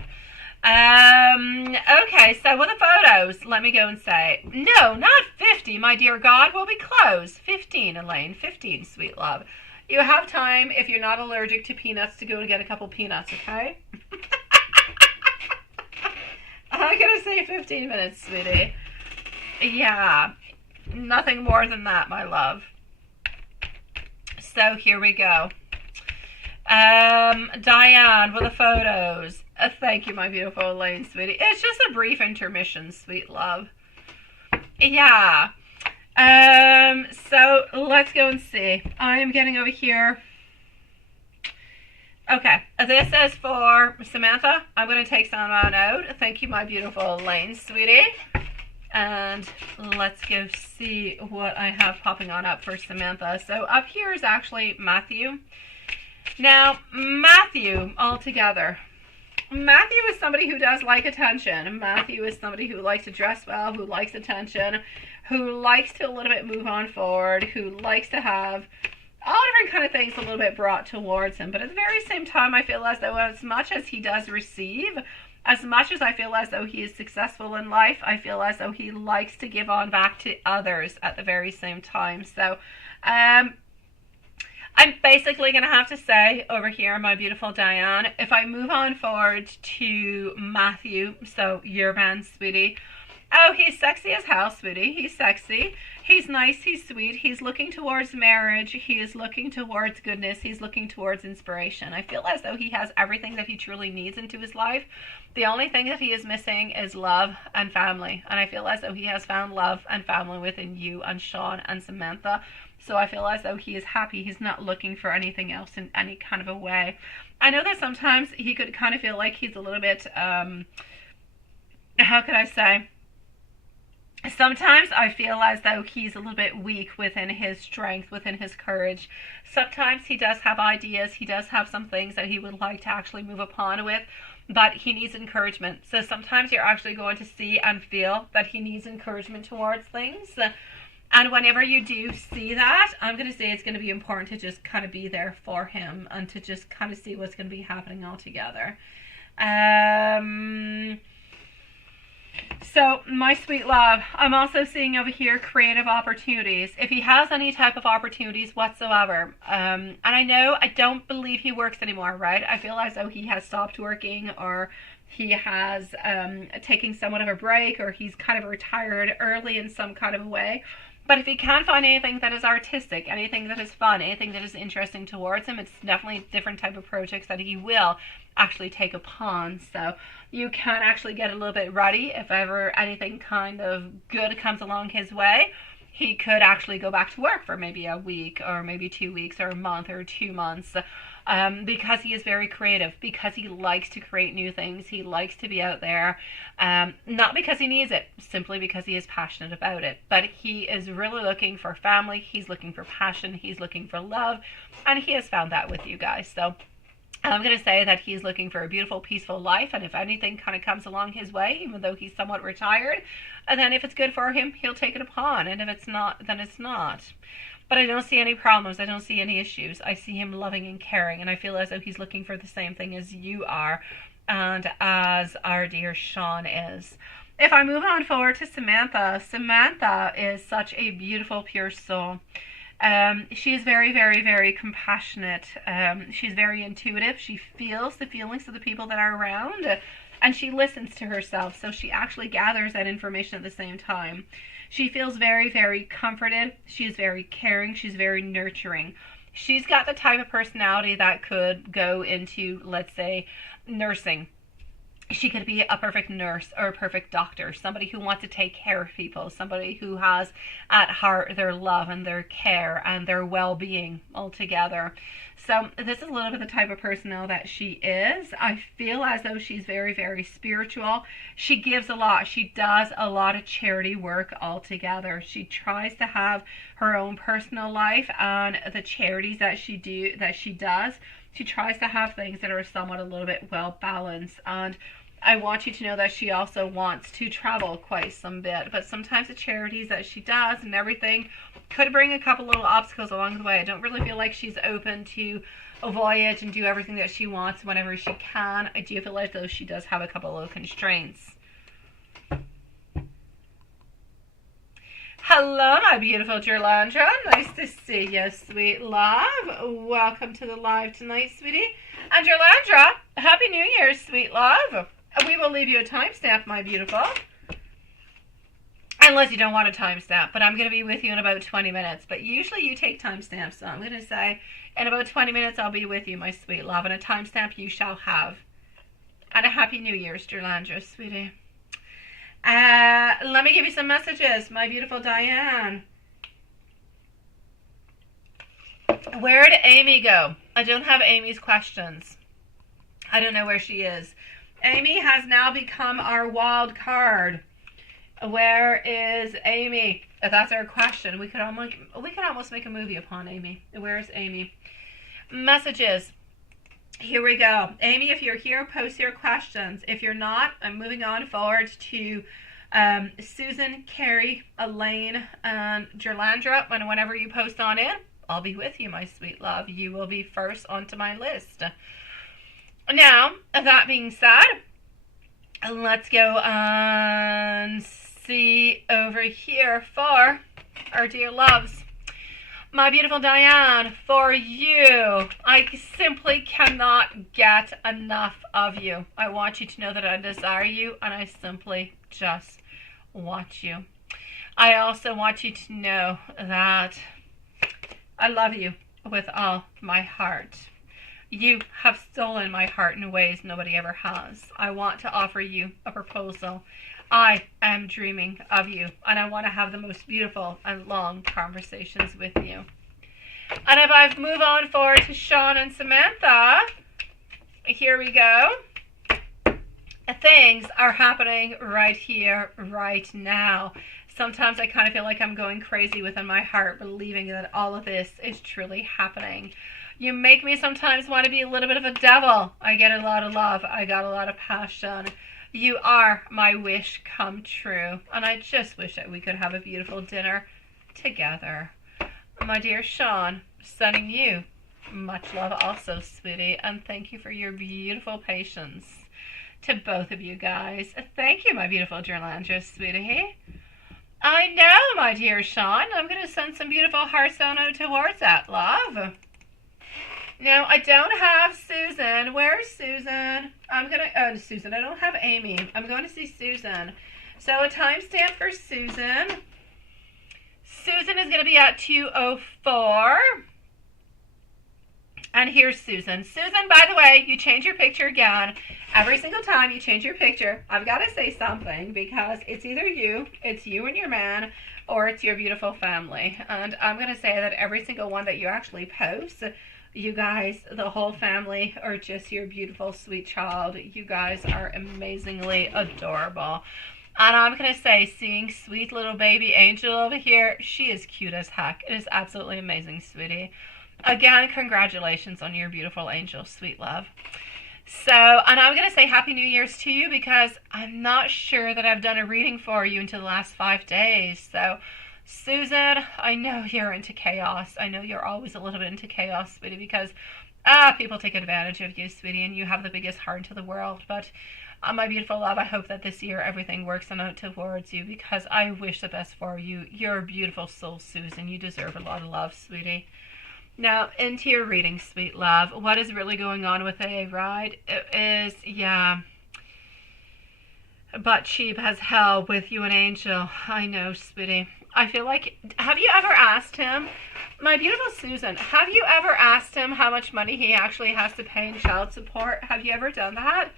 Okay, so with the photos, let me go and say, no, not 50, my dear God, we'll be close. 15, Elaine, 15, sweet love. You have time, if you're not allergic to peanuts, to go and get a couple peanuts, okay? I'm gonna say 15 minutes, sweetie. Yeah, nothing more than that, my love. So here we go. Diane with the photos. Thank you, my beautiful Elaine, sweetie. It's just a brief intermission, sweet love. Yeah. So let's go and see. I am getting over here. Okay, this is for Samantha. I'm going to take someone out. Thank you, my beautiful Elaine, sweetie. And let's go see what I have popping on up for Samantha. So up here is actually Matthew. Now, Matthew, altogether. Matthew is somebody who does like attention. Matthew is somebody who likes to dress well, who likes attention, who likes to a little bit move on forward, who likes to have all different kind of things a little bit brought towards him. But at the very same time, I feel as though as much as he does receive, as much as I feel as though he is successful in life, I feel as though he likes to give on back to others at the very same time. So, I'm basically going to have to say over here, my beautiful Diane, if I move on forward to Matthew, so your man, sweetie. Oh, he's sexy as hell, sweetie. He's sexy. He's nice. He's sweet. He's looking towards marriage. He is looking towards goodness. He's looking towards inspiration. I feel as though he has everything that he truly needs into his life. The only thing that he is missing is love and family. And I feel as though he has found love and family within you and Sean and Samantha. So I feel as though he is happy. He's not looking for anything else in any kind of a way. I know that sometimes he could kind of feel like he's a little bit, how could I say? Sometimes I feel as though he's a little bit weak within his strength, within his courage. Sometimes he does have ideas. He does have some things that he would like to actually move upon with, but he needs encouragement. So sometimes you're actually going to see and feel that he needs encouragement towards things. And whenever you do see that, I'm going to say it's going to be important to just kind of be there for him and to just kind of see what's going to be happening all together. So, my sweet love, I'm also seeing over here creative opportunities. If he has any type of opportunities whatsoever, and I know, I don't believe he works anymore, right? I feel as though he has stopped working, or he has taken somewhat of a break, or he's kind of retired early in some kind of a way. But if he can find anything that is artistic, anything that is fun, anything that is interesting towards him, it's definitely different type of projects that he will actually take upon. So you can actually get a little bit ready if ever anything kind of good comes along his way. He could actually go back to work for maybe a week or maybe 2 weeks or a month or 2 months. because he is very creative, because he likes to create new things. He likes to be out there, not because he needs it, simply because he is passionate about it. But he is really looking for family. He's looking for passion. He's looking for love. And he has found that with you guys. So I'm going to say that he's looking for a beautiful, peaceful life, and if anything kind of comes along his way, even though he's somewhat retired, and then if it's good for him, he'll take it upon, and if it's not, then it's not. But I don't see any problems. I don't see any issues. I see him loving and caring, and I feel as though he's looking for the same thing as you are, and as our dear Sean is. If I move on forward to Samantha, Samantha is such a beautiful, pure soul. She is very, very, very compassionate. She's very intuitive. She feels the feelings of the people that are around, and she listens to herself. So she actually gathers that information at the same time. She feels very, very comforted. She's very caring. She's very nurturing. She's got the type of personality that could go into, let's say, nursing. She could be a perfect nurse or a perfect doctor, somebody who wants to take care of people, somebody who has at heart their love and their care and their well-being altogether. So this is a little bit the type of person that she is. I feel as though she's very, very spiritual. She gives a lot. She does a lot of charity work altogether. She tries to have her own personal life, and the charities that she does, she tries to have things that are somewhat a little bit well balanced. And I want you to know that she also wants to travel quite some bit, but sometimes the charities that she does and everything could bring a couple little obstacles along the way. I don't really feel like she's open to a voyage and do everything that she wants whenever she can. I do feel like though she does have a couple of constraints. Hello, my beautiful Jerlandra. Nice to see you, sweet love. Welcome to the live tonight, sweetie. And Jerlandra, Happy New Year, sweet love. We will leave you a timestamp, my beautiful. Unless you don't want a timestamp, but I'm going to be with you in about 20 minutes. But usually you take timestamps, so I'm going to say in about 20 minutes I'll be with you, my sweet love, and a timestamp you shall have. And a Happy New Year's, Jerlandra, sweetie. Let me give you some messages, my beautiful Diane. Where did Amy go? I don't have Amy's questions. I don't know where she is. Amy has now become our wild card. Where is Amy? If that's our question, we could almost make a movie upon Amy. Where is Amy? Messages. Here we go. Amy, if you're here, post your questions. If you're not, I'm moving on forward to Susan, Carrie, Elaine, and Jerlandra. And whenever you post on in, I'll be with you, my sweet love. You will be first onto my list. Now, that being said, let's go and see over here for our dear loves. My beautiful Diane, for you, I simply cannot get enough of you. I want you to know that I desire you, and I simply just want you. I also want you to know that I love you with all my heart. You have stolen my heart in ways nobody ever has. I want to offer you a proposal. I am dreaming of you, and I want to have the most beautiful and long conversations with you. And if I move on forward to Sean and Samantha, here we go. Things are happening right here, right now. Sometimes I kind of feel like I'm going crazy within my heart, believing that all of this is truly happening. You make me sometimes want to be a little bit of a devil. I get a lot of love. I got a lot of passion. You are my wish come true. And I just wish that we could have a beautiful dinner together. My dear Sean, sending you much love also, sweetie. And thank you for your beautiful patience to both of you guys. Thank you, my beautiful Jerlandra, sweetie. I know, my dear Sean. I'm going to send some beautiful hearts down towards that, love. Now, I don't have Susan. Where's Susan? Susan, I don't have Amy. I'm going to see Susan. So a timestamp for Susan. Susan is going to be at 2:04. And here's Susan. Susan, by the way, you change your picture again. Every single time you change your picture, I've got to say something, because it's either it's you and your man, or it's your beautiful family. And I'm going to say that every single one that you actually post, You guys, the whole family, are just your beautiful, sweet child. You guys are amazingly adorable. And I'm going to say, seeing sweet little baby Angel over here, she is cute as heck. It is absolutely amazing, sweetie. Again, congratulations on your beautiful angel, sweet love. So, and I'm going to say Happy New Year's to you because I'm not sure that I've done a reading for you until the last 5 days. So, Susan, I know you're into chaos. I know you're always a little bit into chaos, sweetie, because people take advantage of you, sweetie, and you have the biggest heart in the world. But my beautiful love, I hope that this year everything works out towards you because I wish the best for you. You're a beautiful soul, Susan. You deserve a lot of love, sweetie. Now, into your reading, sweet love. What is really going on with A, right? It is, yeah, butt cheap as hell with you and Angel. I know, sweetie. I feel like, have you ever asked him, my beautiful Susan, have you ever asked him how much money he actually has to pay in child support? Have you ever done that?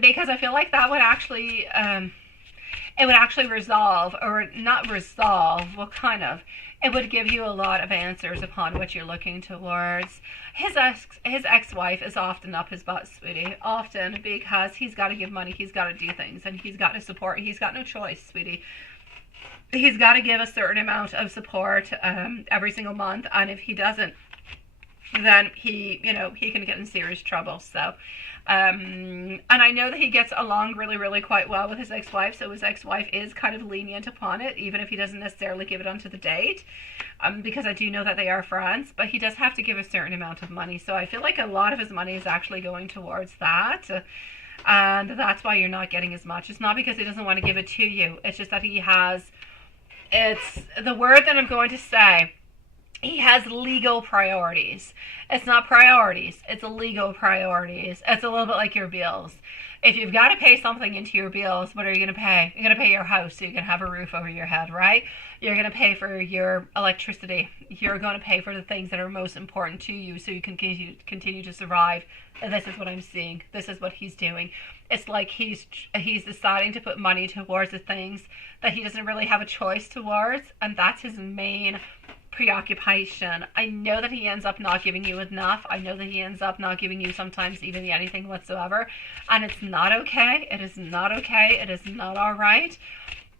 Because I feel like that would actually, it would actually resolve, or not resolve, well, kind of, it would give you a lot of answers upon what you're looking towards. His ex-wife is often up his butt, sweetie. Often, because he's got to give money, he's got to do things, and he's got to support. He's got no choice, sweetie. He's got to give a certain amount of support every single month, and if he doesn't, then he can get in serious trouble. So, and I know that he gets along really, really quite well with his ex-wife, so his ex-wife is kind of lenient upon it, even if he doesn't necessarily give it onto the date, because I do know that they are friends, but he does have to give a certain amount of money, so I feel like a lot of his money is actually going towards that, and that's why you're not getting as much. It's not because he doesn't want to give it to you, it's just that he has, it's the word that I'm going to say, he has legal priorities. It's not priorities, it's legal priorities. It's a little bit like your bills. If you've got to pay something into your bills, what are you going to pay? You're going to pay your house so you can have a roof over your head, right? You're going to pay for your electricity. You're going to pay for the things that are most important to you so you can continue to survive. And this is what I'm seeing. This is what he's doing. It's like he's deciding to put money towards the things that he doesn't really have a choice towards, and that's his main preoccupation. I know that he ends up not giving you enough. I know that he ends up not giving you sometimes even anything whatsoever, and it's not okay. It is not okay. It is not all right.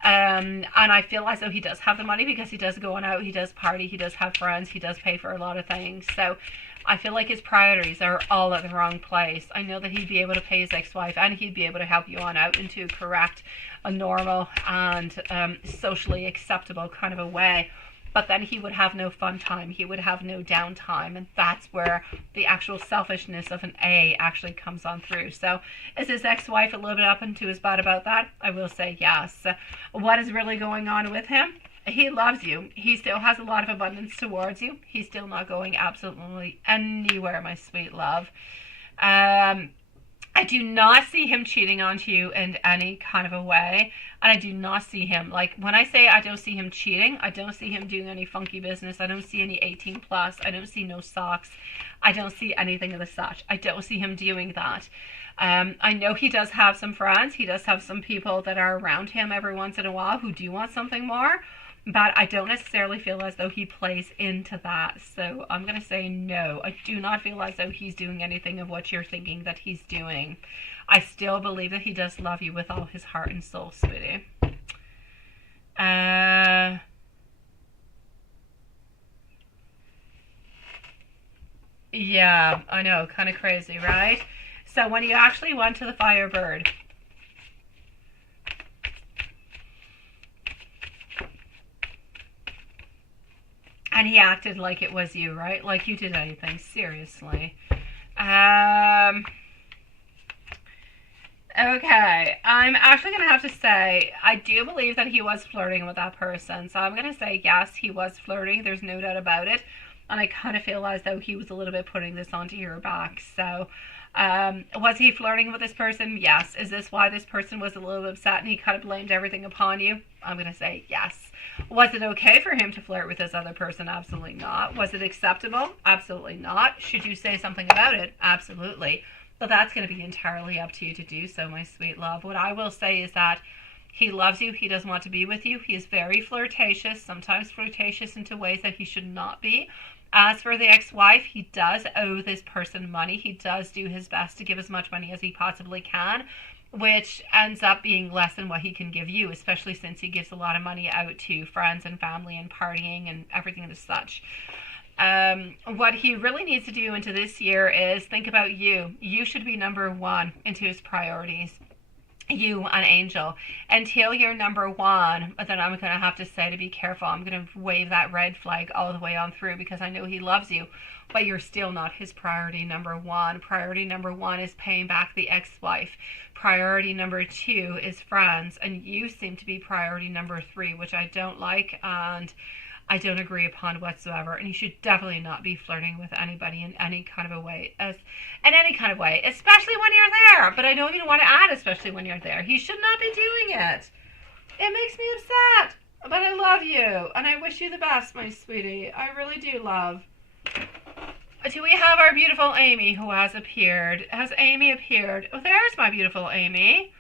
And I feel as though he does have the money because he does go on out, he does party, he does have friends, he does pay for a lot of things. So I feel like his priorities are all at the wrong place. I know that he'd be able to pay his ex-wife, and he'd be able to help you on out into correct, a normal and socially acceptable kind of a way. But then he would have no fun time. He would have no downtime. And that's where the actual selfishness of an A actually comes on through. So is his ex-wife a little bit up into his butt about that? I will say yes. What is really going on with him? He loves you. He still has a lot of abundance towards you. He's still not going absolutely anywhere, my sweet love. I do not see him cheating on you in any kind of a way. And I do not see him, like, when I say I don't see him cheating, I don't see him doing any funky business. I don't see any 18 plus. I don't see no socks. I don't see anything of the such. I don't see him doing that. I know he does have some friends. He does have some people that are around him every once in a while who do want something more. But I don't necessarily feel as though he plays into that. So I'm going to say no. I do not feel as though he's doing anything of what you're thinking that he's doing. I still believe that he does love you with all his heart and soul, sweetie. Yeah, I know. Kind of crazy, right? So when you actually went to the Firebird, and he acted like it was you, right? Like you did anything, seriously. Okay, I'm actually going to have to say, I do believe that he was flirting with that person. So I'm going to say, yes, he was flirting. There's no doubt about it. And I kind of feel as though he was a little bit putting this onto your back. So, was he flirting with this person? Yes. Is this why this person was a little bit upset and he kind of blamed everything upon you? I'm going to say yes. Was it okay for him to flirt with this other person? Absolutely not. Was it acceptable? Absolutely not. Should you say something about it? Absolutely. But that's going to be entirely up to you to do so, my sweet love. What I will say is that he loves you. He does want to be with you. He is very flirtatious, sometimes flirtatious into ways that he should not be. As for the ex-wife, he does owe this person money. He does do his best to give as much money as he possibly can, which ends up being less than what he can give you, especially since he gives a lot of money out to friends and family and partying and everything and such. What he really needs to do into this year is think about you. You should be number one into his priorities. You, an angel. Until you're number one, then I'm going to have to say to be careful. I'm going to wave that red flag all the way on through, because I know he loves you, but you're still not his priority number one. Priority number one is paying back the ex-wife. Priority number two is friends, and you seem to be priority number three, which I don't like, and I don't agree upon whatsoever. And you should definitely not be flirting with anybody in any kind of a way, especially when you're there. But I don't even want to add especially when you're there. He should not be doing it. It makes me upset. But I love you, and I wish you the best, my sweetie. I really do, love. Do we have our beautiful Amy who has appeared? Has Amy appeared? Oh, there's my beautiful Amy.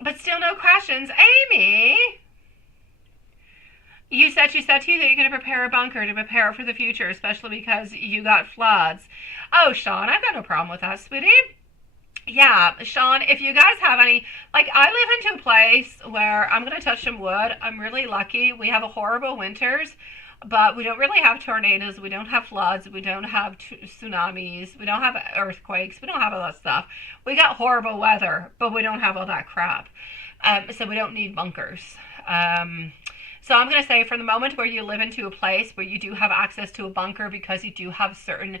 But still no questions. Amy! She said to you that you're going to prepare a bunker to prepare for the future, especially because you got floods. Oh, Sean, I've got no problem with that, sweetie. Yeah, Sean, if you guys have any, like, I live into a place where I'm going to touch some wood. I'm really lucky. We have horrible winters, but we don't really have tornadoes. We don't have floods. We don't have tsunamis. We don't have earthquakes. We don't have all that stuff. We got horrible weather, but we don't have all that crap. So we don't need bunkers. So I'm going to say, for the moment where you live into a place where you do have access to a bunker because you do have certain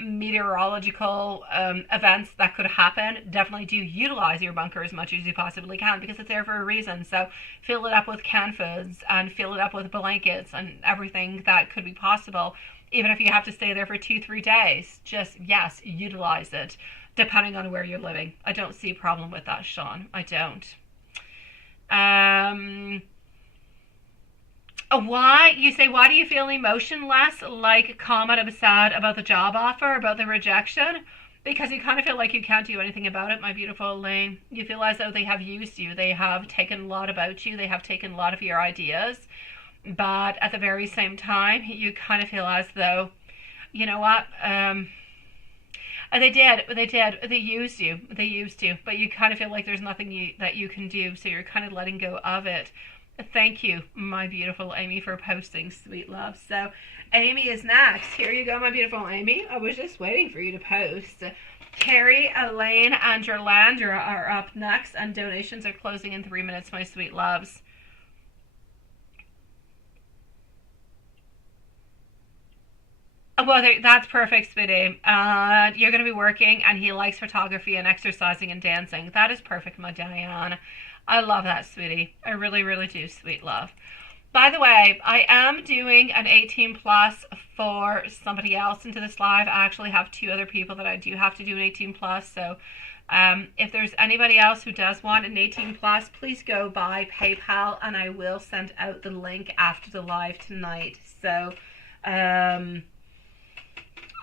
meteorological events that could happen, definitely do utilize your bunker as much as you possibly can, because it's there for a reason. So fill it up with canned foods and fill it up with blankets and everything that could be possible. Even if you have to stay there for 2-3 days, just, yes, utilize it, depending on where you're living. I don't see a problem with that, Sean. I don't. Why do you feel emotionless, like calm and sad about the job offer, about the rejection? Because you kind of feel like you can't do anything about it, my beautiful Elaine. You feel as though they have used you. They have taken a lot about you. They have taken a lot of your ideas. But at the very same time, you kind of feel as though, you know what, they did. They used you. But you kind of feel like there's nothing that you can do, so you're kind of letting go of it. Thank you, my beautiful Amy, for posting, sweet love. So, Amy is next. Here you go, my beautiful Amy. I was just waiting for you to post. Carrie, Elaine, and Yolanda are up next, and donations are closing in 3 minutes, my sweet loves. Well, that's perfect, sweetie. You're going to be working, and he likes photography and exercising and dancing. That is perfect, my Diane. I love that, sweetie. I really, really do, sweet love. By the way, I am doing an 18 plus for somebody else into this live. I actually have 2 other people that I do have to do an 18 plus. So if there's anybody else who does want an 18 plus, please go by PayPal, and I will send out the link after the live tonight. So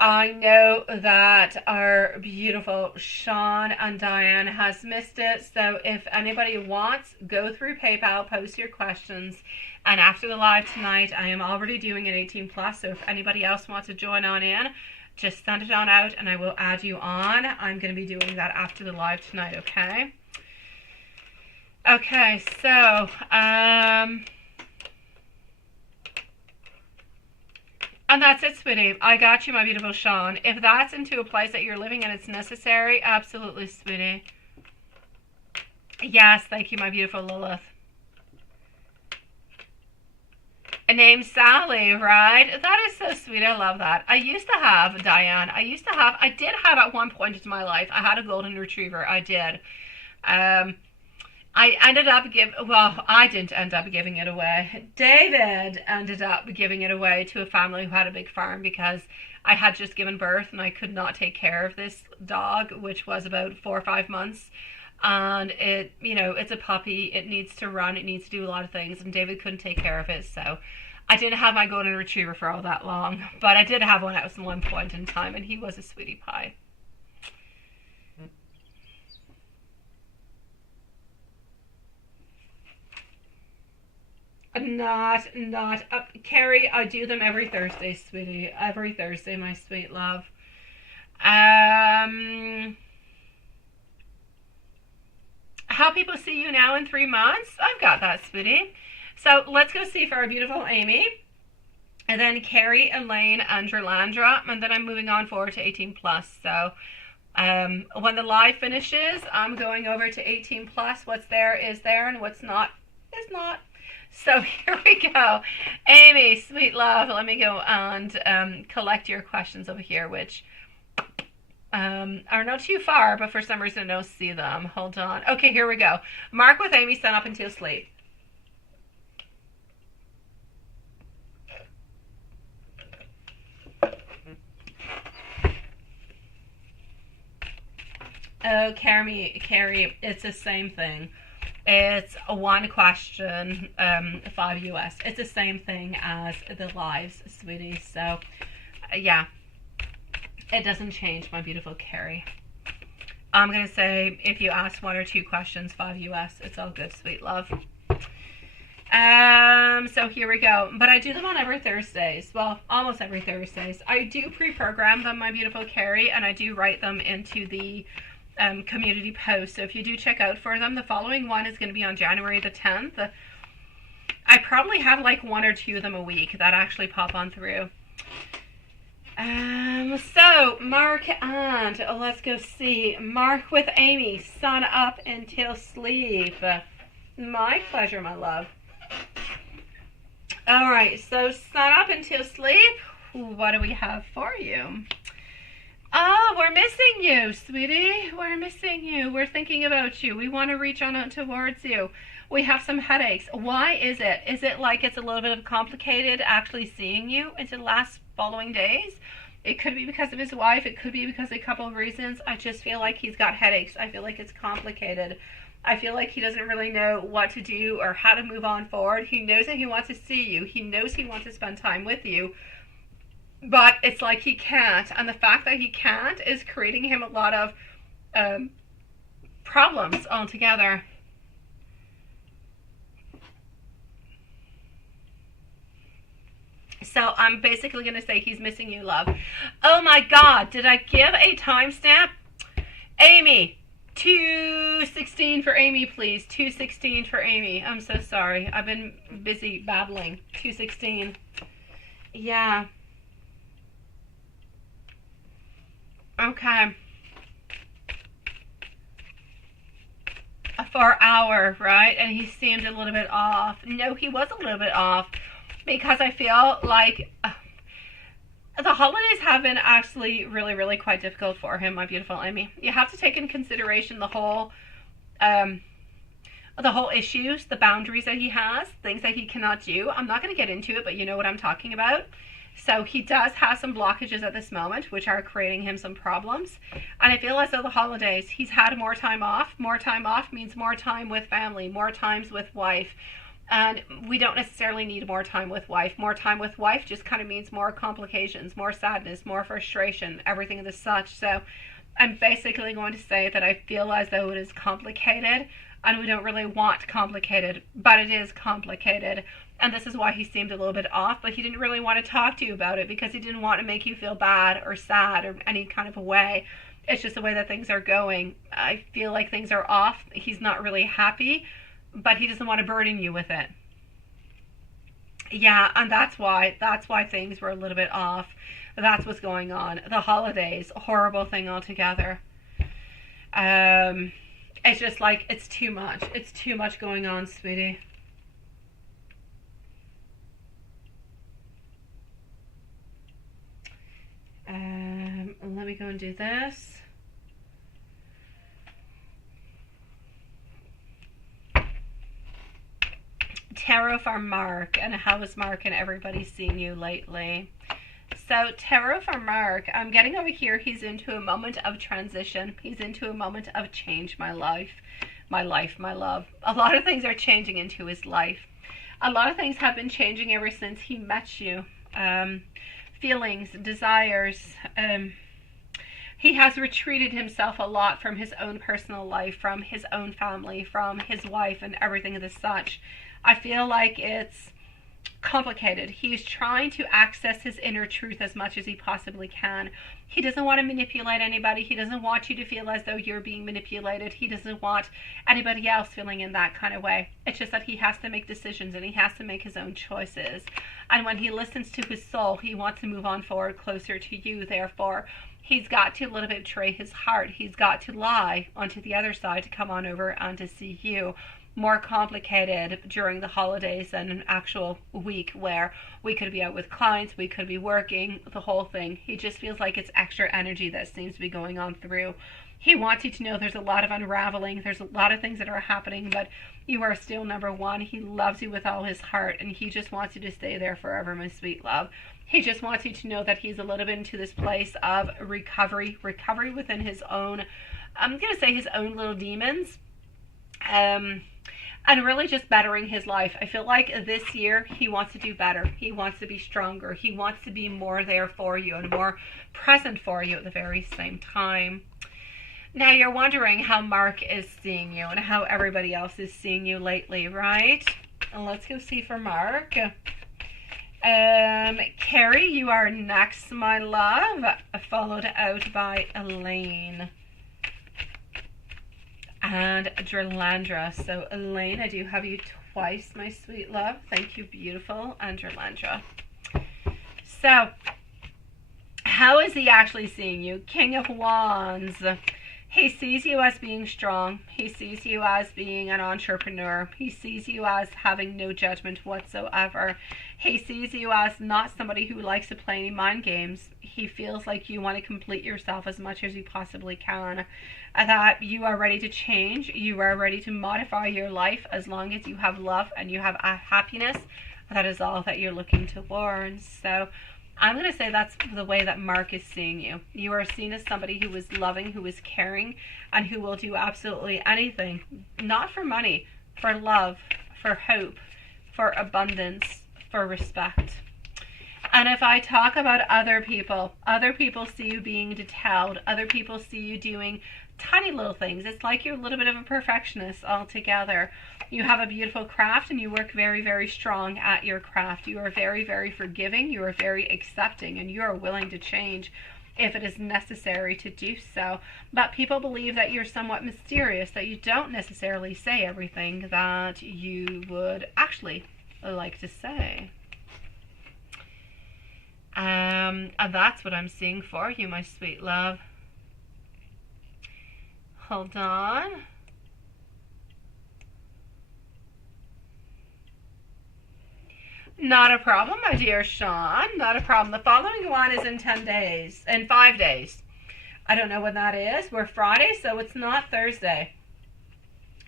I know that our beautiful Sean and Diane has missed it. So if anybody wants, go through PayPal, post your questions. And after the live tonight, I am already doing an 18 plus. So if anybody else wants to join on in, just send it on out and I will add you on. I'm going to be doing that after the live tonight, okay? Okay, so, and that's it, sweetie. I got you, my beautiful Sean. If that's into a place that you're living and it's necessary, absolutely, sweetie. Yes, thank you, my beautiful Lilith. A name Sally, right? That is so sweet. I love that. I used to have, Diane, I did have at one point in my life, I had a golden retriever. I did. I didn't end up giving it away. David ended up giving it away to a family who had a big farm because I had just given birth and I could not take care of this dog, which was about 4 or 5 months. And it, it's a puppy. It needs to run. It needs to do a lot of things. And David couldn't take care of it. So I didn't have my golden retriever for all that long. But I did have one at one point in time. And he was a sweetie pie. Not, Carrie, I do them every Thursday, sweetie. Every Thursday, my sweet love. How people see you now in 3 months? I've got that, sweetie. So let's go see for our beautiful Amy. And then Carrie, Elaine, and Jerlandra. And then I'm moving on forward to 18 plus. So when the live finishes, I'm going over to 18 plus. What's there is there, and what's not is not. So here we go. Amy, sweet love, let me go and collect your questions over here, which are not too far, but for some reason I don't see them. Hold on. Okay, here we go. Mark with Amy, sun up until sleep. Oh, Carrie, it's the same thing. It's one question, 5 US. It's the same thing as the lives, sweetie. So, yeah, it doesn't change, my beautiful Carrie. I'm going to say if you ask 1 or 2 questions, 5 US. It's all good, sweet love. So here we go. But I do them on every Thursdays. Well, almost every Thursdays. I do pre-program them, my beautiful Carrie, and I do write them into the community post. So if you do check out for them, the following one is going to be on January the 10th. I probably have like 1 or 2 of them a week that actually pop on through. So Mark and let's go see. Mark with Amy, sun up until sleep. My pleasure, my love. All right, so sun up until sleep. What do we have for you? Oh, we're missing you, sweetie. We're missing you. We're thinking about you. We want to reach on out towards you. We have some headaches. Why is it? Is it like it's a little bit of complicated actually seeing you into the last following days? It could be because of his wife. It could be because of a couple of reasons. I just feel like he's got headaches. I feel like it's complicated. I feel like he doesn't really know what to do or how to move on forward. He knows that he wants to see you. He knows he wants to spend time with you. But it's like he can't. And the fact that he can't is creating him a lot of problems altogether. So I'm basically going to say he's missing you, love. Oh my God, did I give a timestamp? Amy, 2:16 for Amy, please. 2:16 for Amy. I'm so sorry. I've been busy babbling. 2:16. Yeah. Okay. For an hour, right? And he seemed a little bit off. No, he was a little bit off because I feel like the holidays have been actually really, really quite difficult for him, my beautiful Amy. You have to take in consideration the whole issues, the boundaries that he has, things that he cannot do. I'm not going to get into it, but you know what I'm talking about. So he does have some blockages at this moment, which are creating him some problems. And I feel as though the holidays, he's had more time off. More time off means more time with family, more times with wife. And we don't necessarily need more time with wife. More time with wife just kind of means more complications, more sadness, more frustration, everything of the such. So I'm basically going to say that I feel as though it is complicated, and we don't really want complicated, but it is complicated. And this is why he seemed a little bit off, but he didn't really want to talk to you about it because he didn't want to make you feel bad or sad or any kind of a way. It's just the way that things are going. I feel like things are off. He's not really happy, but he doesn't want to burden you with it. Yeah, and that's why things were a little bit off. That's what's going on. The holidays, horrible thing altogether. It's just like, it's too much. It's too much going on, sweetie. Let me go and do this. Tarot for Mark, and how is Mark and everybody seeing you lately? So tarot for Mark, I'm getting over here, he's into a moment of transition. He's into a moment of change, my love. A lot of things are changing into his life. A lot of things have been changing ever since he met you. Feelings, desires. He has retreated himself a lot from his own personal life, from his own family, from his wife and everything of the such. I feel like it's complicated. He's trying to access his inner truth as much as he possibly can. He doesn't want to manipulate anybody. He doesn't want you to feel as though you're being manipulated. He doesn't want anybody else feeling in that kind of way. It's just that he has to make decisions and he has to make his own choices. And when he listens to his soul, he wants to move on forward closer to you. Therefore, he's got to a little bit betray his heart. He's got to lie onto the other side to come on over and to see you. More complicated during the holidays than an actual week where we could be out with clients, we could be working, the whole thing. He just feels like it's extra energy that seems to be going on through. He wants you to know there's a lot of unraveling, there's a lot of things that are happening, but you are still number one. He loves you with all his heart, and he just wants you to stay there forever, my sweet love. He just wants you to know that he's a little bit into this place of recovery within his own, I'm going to say his own little demons. And really just bettering his life. I feel like this year he wants to do better. He wants to be stronger. He wants to be more there for you and more present for you at the very same time. Now you're wondering how Mark is seeing you and how everybody else is seeing you lately, right? And let's go see for Mark. Carrie, you are next, my love, followed out by Elaine and Drlandra. So Elaine, I do have you twice, my sweet love. Thank you, beautiful. And Drlandra. So how is he actually seeing you? King of Wands. He sees you as being strong. He sees you as being an entrepreneur. He sees you as having no judgment whatsoever. He sees you as not somebody who likes to play any mind games. He feels like you want to complete yourself as much as you possibly can. That you are ready to change. You are ready to modify your life as long as you have love and you have a happiness. That is all that you're looking towards. So I'm going to say that's the way that Mark is seeing you. You are seen as somebody who is loving, who is caring, and who will do absolutely anything. Not for money, for love, for hope, for abundance, for respect. And if I talk about other people see you being detailed. Other people see you doing tiny little things. It's like you're a little bit of a perfectionist altogether. You have a beautiful craft and you work very, very strong at your craft. You are very, very forgiving. You are very accepting, and you are willing to change if it is necessary to do so. But people believe that you're somewhat mysterious, that you don't necessarily say everything that you would actually like to say. And that's what I'm seeing for you, my sweet love. Hold on. Not a problem, my dear Sean. Not a problem. The following one is in 10 days. In 5 days. I don't know when that is. We're Friday, so it's not Thursday.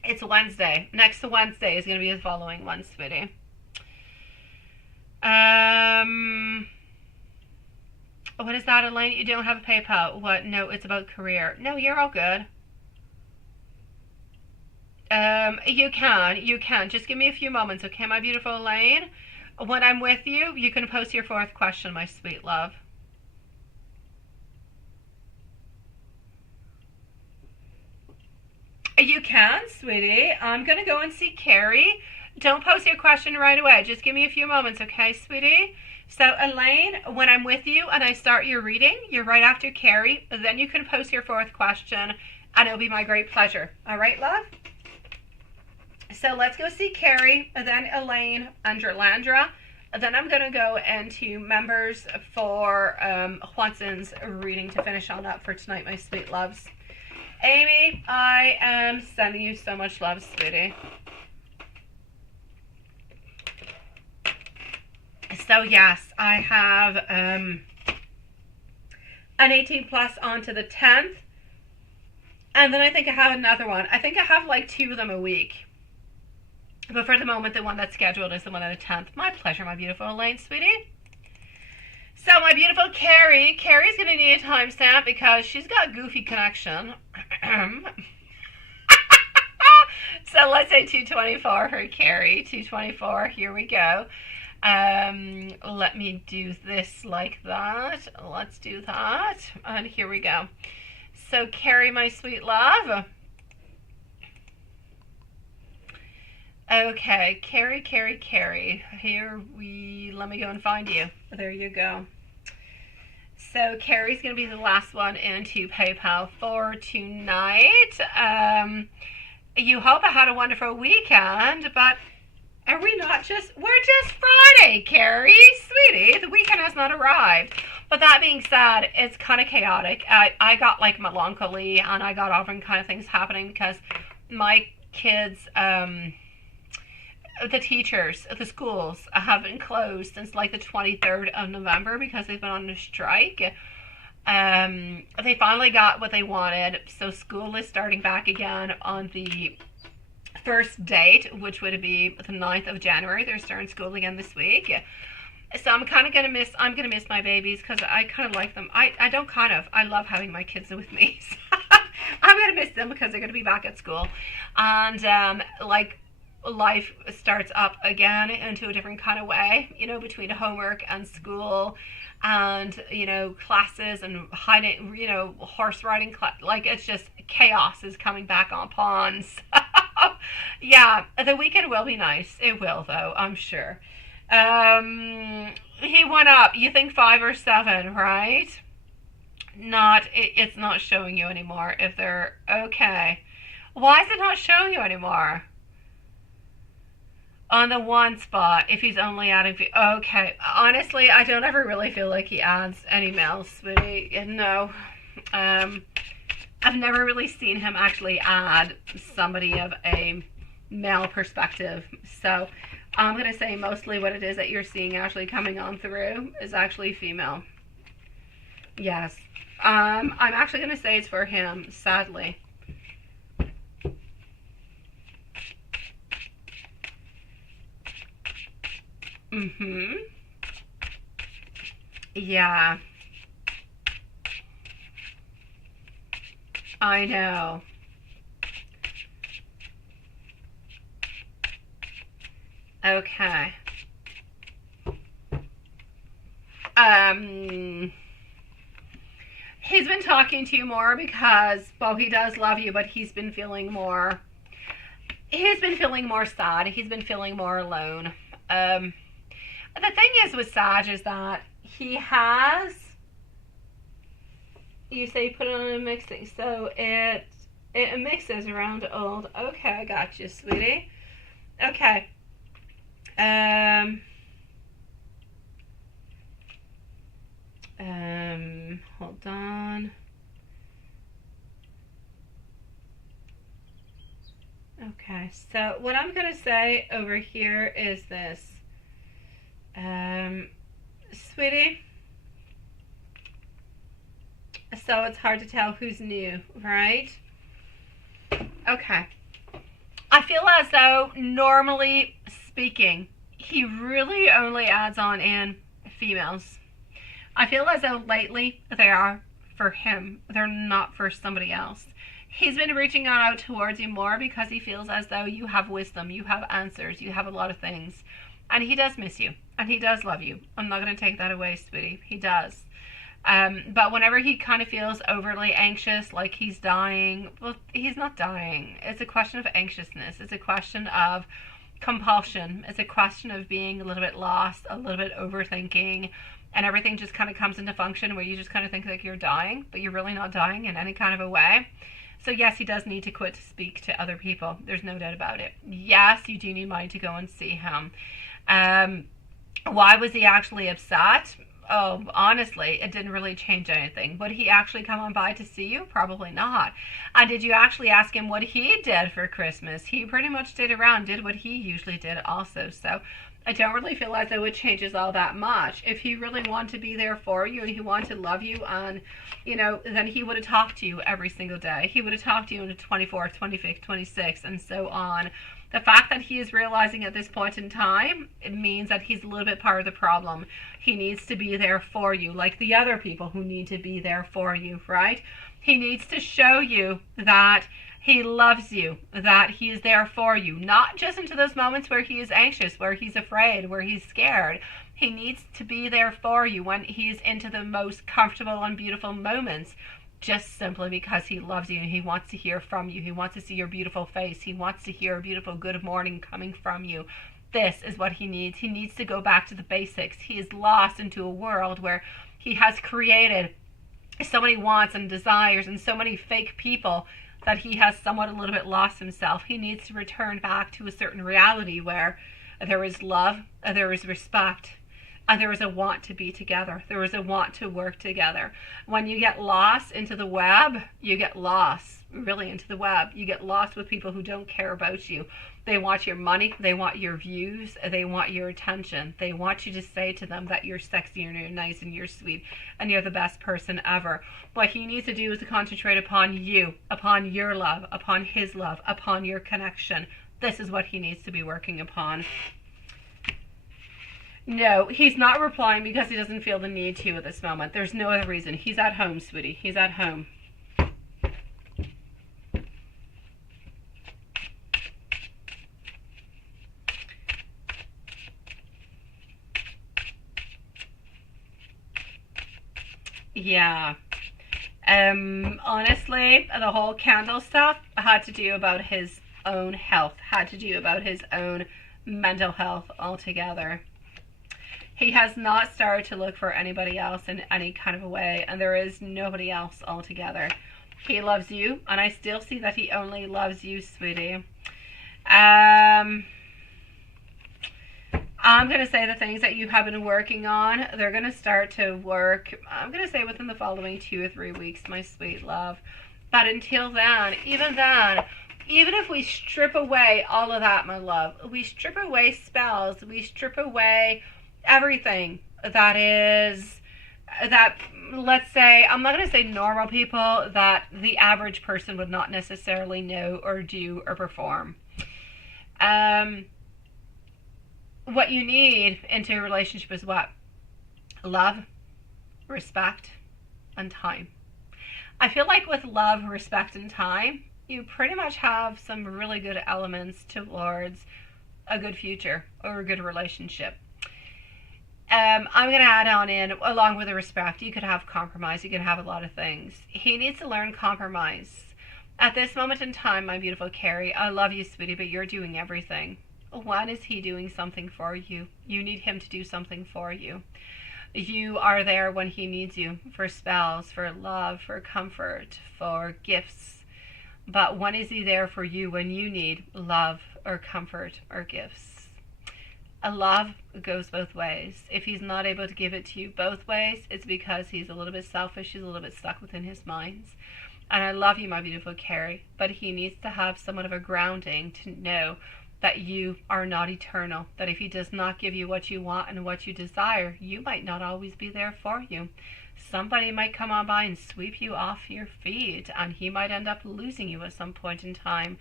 It's Wednesday. Next to Wednesday is going to be the following one, sweetie. What is that, Elaine? You don't have a PayPal. What? No, it's about career. No, you're all good. You can. Just give me a few moments, okay, my beautiful Elaine? When I'm with you, you can post your fourth question, my sweet love. You can, sweetie. I'm going to go and see Carrie. Don't post your question right away. Just give me a few moments, okay, sweetie? So, Elaine, when I'm with you and I start your reading, you're right after Carrie. Then you can post your fourth question, and it'll be my great pleasure. All right, love? So let's go see Carrie, then Elaine, and Drlandra. Then I'm going to go into members for Watson's reading to finish on up for tonight, my sweet loves. Amy, I am sending you so much love, sweetie. So yes, I have an 18 plus on to the 10th. And then I think I have another one. I think I have like 2 of them a week. But for the moment, the one that's scheduled is the one on the 10th. My pleasure, my beautiful Elaine, sweetie. So my beautiful Carrie's going to need a timestamp because she's got a goofy connection. So let's say 224 for Carrie. 224, here we go. Let me do this like that. Let's do that. And here we go. So Carrie, my sweet love. Okay, Carrie. Let me go and find you. There you go. So Carrie's going to be the last one into PayPal for tonight. You hope I had a wonderful weekend, but we're just Friday, Carrie, sweetie. The weekend has not arrived. But that being said, it's kind of chaotic. I got like melancholy, and I got often kind of things happening because my kids, the teachers, the schools have been closed since like the 23rd of November because they've been on a strike. They finally got what they wanted, so school is starting back again on the first date, which would be the 9th of January. They're starting school again this week. So I'm gonna miss my babies because I kind of like them. I love having my kids with me. So I'm gonna miss them because they're gonna be back at school, and like life starts up again into a different kind of way, between homework and school and, classes and hiding, horse riding, like it's just chaos is coming back on pawns. Yeah, the weekend will be nice. It will, though, I'm sure. He went up. You think 5 or 7, right? It's not showing you anymore if they're okay. Why is it not showing you anymore? On the one spot, if he's only adding, okay. Honestly, I don't ever really feel like he adds any males, sweetie. No. I've never really seen him actually add somebody of a male perspective. So I'm going to say mostly what it is that you're seeing actually coming on through is actually female. Yes. I'm actually going to say it's for him, sadly. Yeah. I know. Okay. He's been talking to you more because, well, he does love you, but he's been feeling more sad. He's been feeling more alone. The thing is with Sag is that he has, you say put it on a mixing, so it mixes around old. Okay, I got you, sweetie. Okay. Hold on. Okay, so what I'm gonna say over here is this. Sweetie, so it's hard to tell who's new, right? Okay. I feel as though, normally speaking, he really only adds on in females. I feel as though lately they are for him. They're not for somebody else. He's been reaching out towards you more because he feels as though you have wisdom, you have answers, you have a lot of things. And he does miss you. And he does love you. I'm not going to take that away, sweetie. He does. But whenever he kind of feels overly anxious, like he's dying, well, he's not dying. It's a question of anxiousness. It's a question of compulsion. It's a question of being a little bit lost, a little bit overthinking, and everything just kind of comes into function where you just kind of think like you're dying, but you're really not dying in any kind of a way. So yes, he does need to quit to speak to other people. There's no doubt about it. Yes, you do need money to go and see him. Why was he actually upset? Oh, honestly, it didn't really change anything. Would he actually come on by to see you? Probably not. And did you actually ask him what he did for Christmas? He pretty much stayed around, did what he usually did also. So I don't really feel as though it changes all that much. If he really wanted to be there for you and he wanted to love you, and, then he would have talked to you every single day. He would have talked to you on the 24th, 25th, 26th, and so on. The fact that he is realizing at this point in time, it means that he's a little bit part of the problem. He needs to be there for you, like the other people who need to be there for you, right? He needs to show you that he loves you, that he is there for you, not just into those moments where he is anxious, where he's afraid, where he's scared. He needs to be there for you when he's into the most comfortable and beautiful moments. just simply because he loves you and he wants to hear from you. He wants to see your beautiful face. He wants to hear a beautiful good morning coming from you. This is what he needs. He needs to go back to the basics. He is lost into a world where he has created so many wants and desires and so many fake people that he has somewhat a little bit lost himself. He needs to return back to a certain reality where there is love, there is respect, and there is a want to be together. There is a want to work together. When you get lost into the web, you get lost really into the web. You get lost with people who don't care about you. They want your money. They want your views. They want your attention. They want you to say to them that you're sexy and you're nice and you're sweet and you're the best person ever. What he needs to do is to concentrate upon you, upon your love, upon his love, upon your connection. This is what he needs to be working upon. No, he's not replying because he doesn't feel the need to at this moment. There's no other reason. He's at home, sweetie. He's at home. Yeah. Honestly, the whole candle stuff had to do about his own health, had to do about his own mental health altogether. He has not started to look for anybody else in any kind of a way, and there is nobody else altogether. He loves you, and I still see that he only loves you, sweetie. I'm going to say the things that you have been working on, they're going to start to work, I'm going to say within the following 2 or 3 weeks, my sweet love. But until then, even if we strip away all of that, my love, we strip away spells, we strip away everything that let's say, I'm not going to say normal people, that the average person would not necessarily know or do or perform. What you need into a relationship is what? Love, respect, and time. I feel like with love, respect, and time, you pretty much have some really good elements towards a good future or a good relationship. I'm going to add on in, along with the respect, you could have compromise. You can have a lot of things. He needs to learn compromise. At this moment in time, my beautiful Carrie, I love you, sweetie, but you're doing everything. When is he doing something for you? You need him to do something for you. You are there when he needs you, for spells, for love, for comfort, for gifts. But when is he there for you when you need love or comfort or gifts? A love goes both ways. If he's not able to give it to you both ways, it's because he's a little bit selfish, he's a little bit stuck within his mind. And I love you, my beautiful Carrie, but he needs to have somewhat of a grounding to know that you are not eternal, that if he does not give you what you want and what you desire, you might not always be there for you. Somebody might come on by and sweep you off your feet, and he might end up losing you at some point in time.